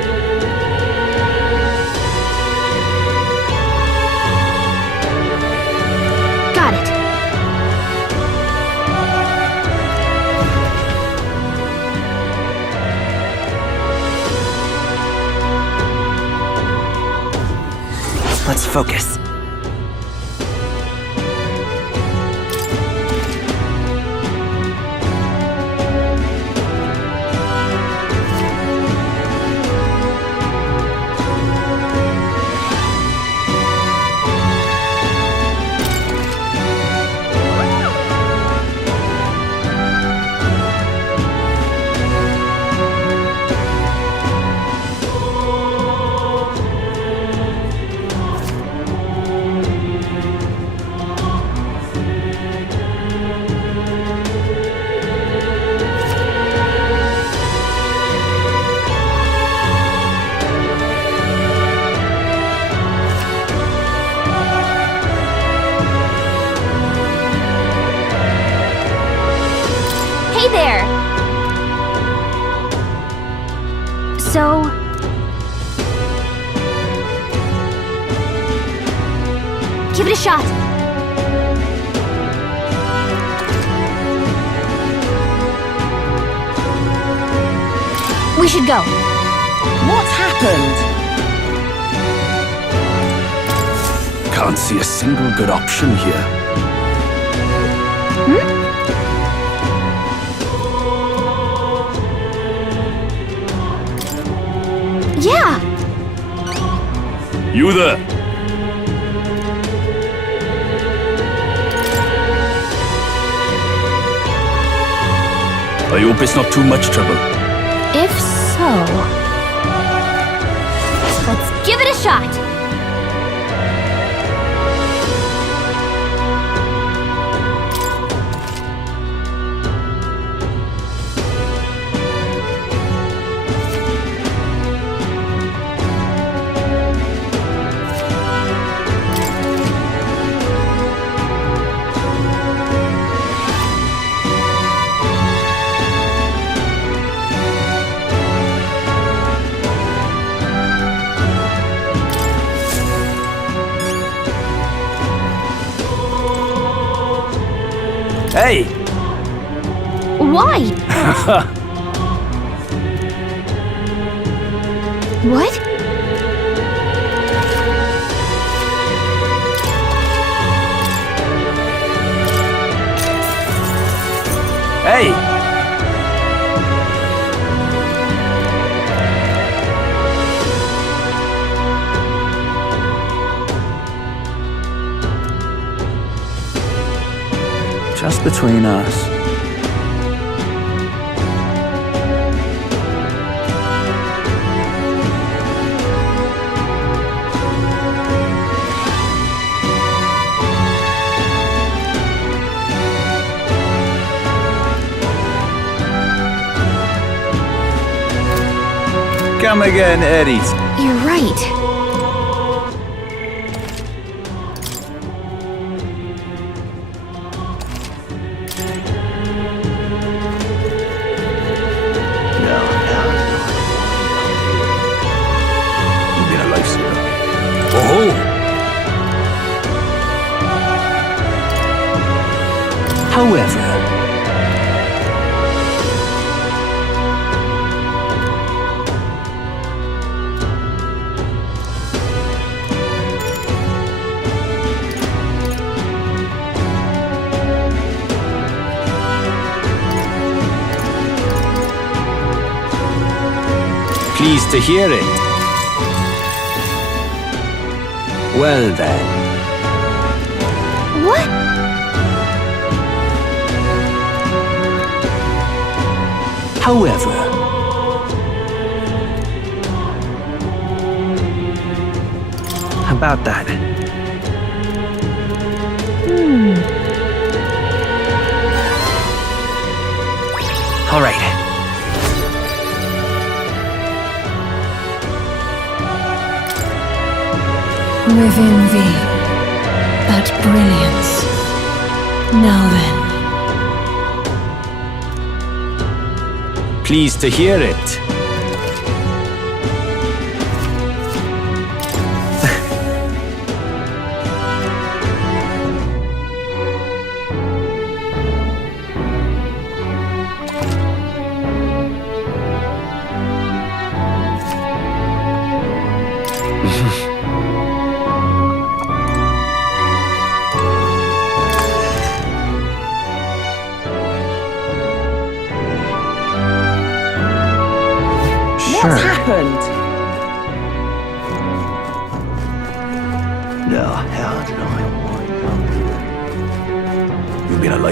Got it. Let's focus. Give it a shot. We should go. What's happened? Can't see a single good option here. Yeah. You there? I hope it's not too much trouble. If so, let's give it a shot. Hey! Why? What? Hey! Just between us. Come again, Eddie. You're right. However, pleased to hear it. Well then. What? However, How about that? All right. Within thee, that brilliance. Now then. pleased to hear it. What's happened? No, how did I wind up here? You've been a life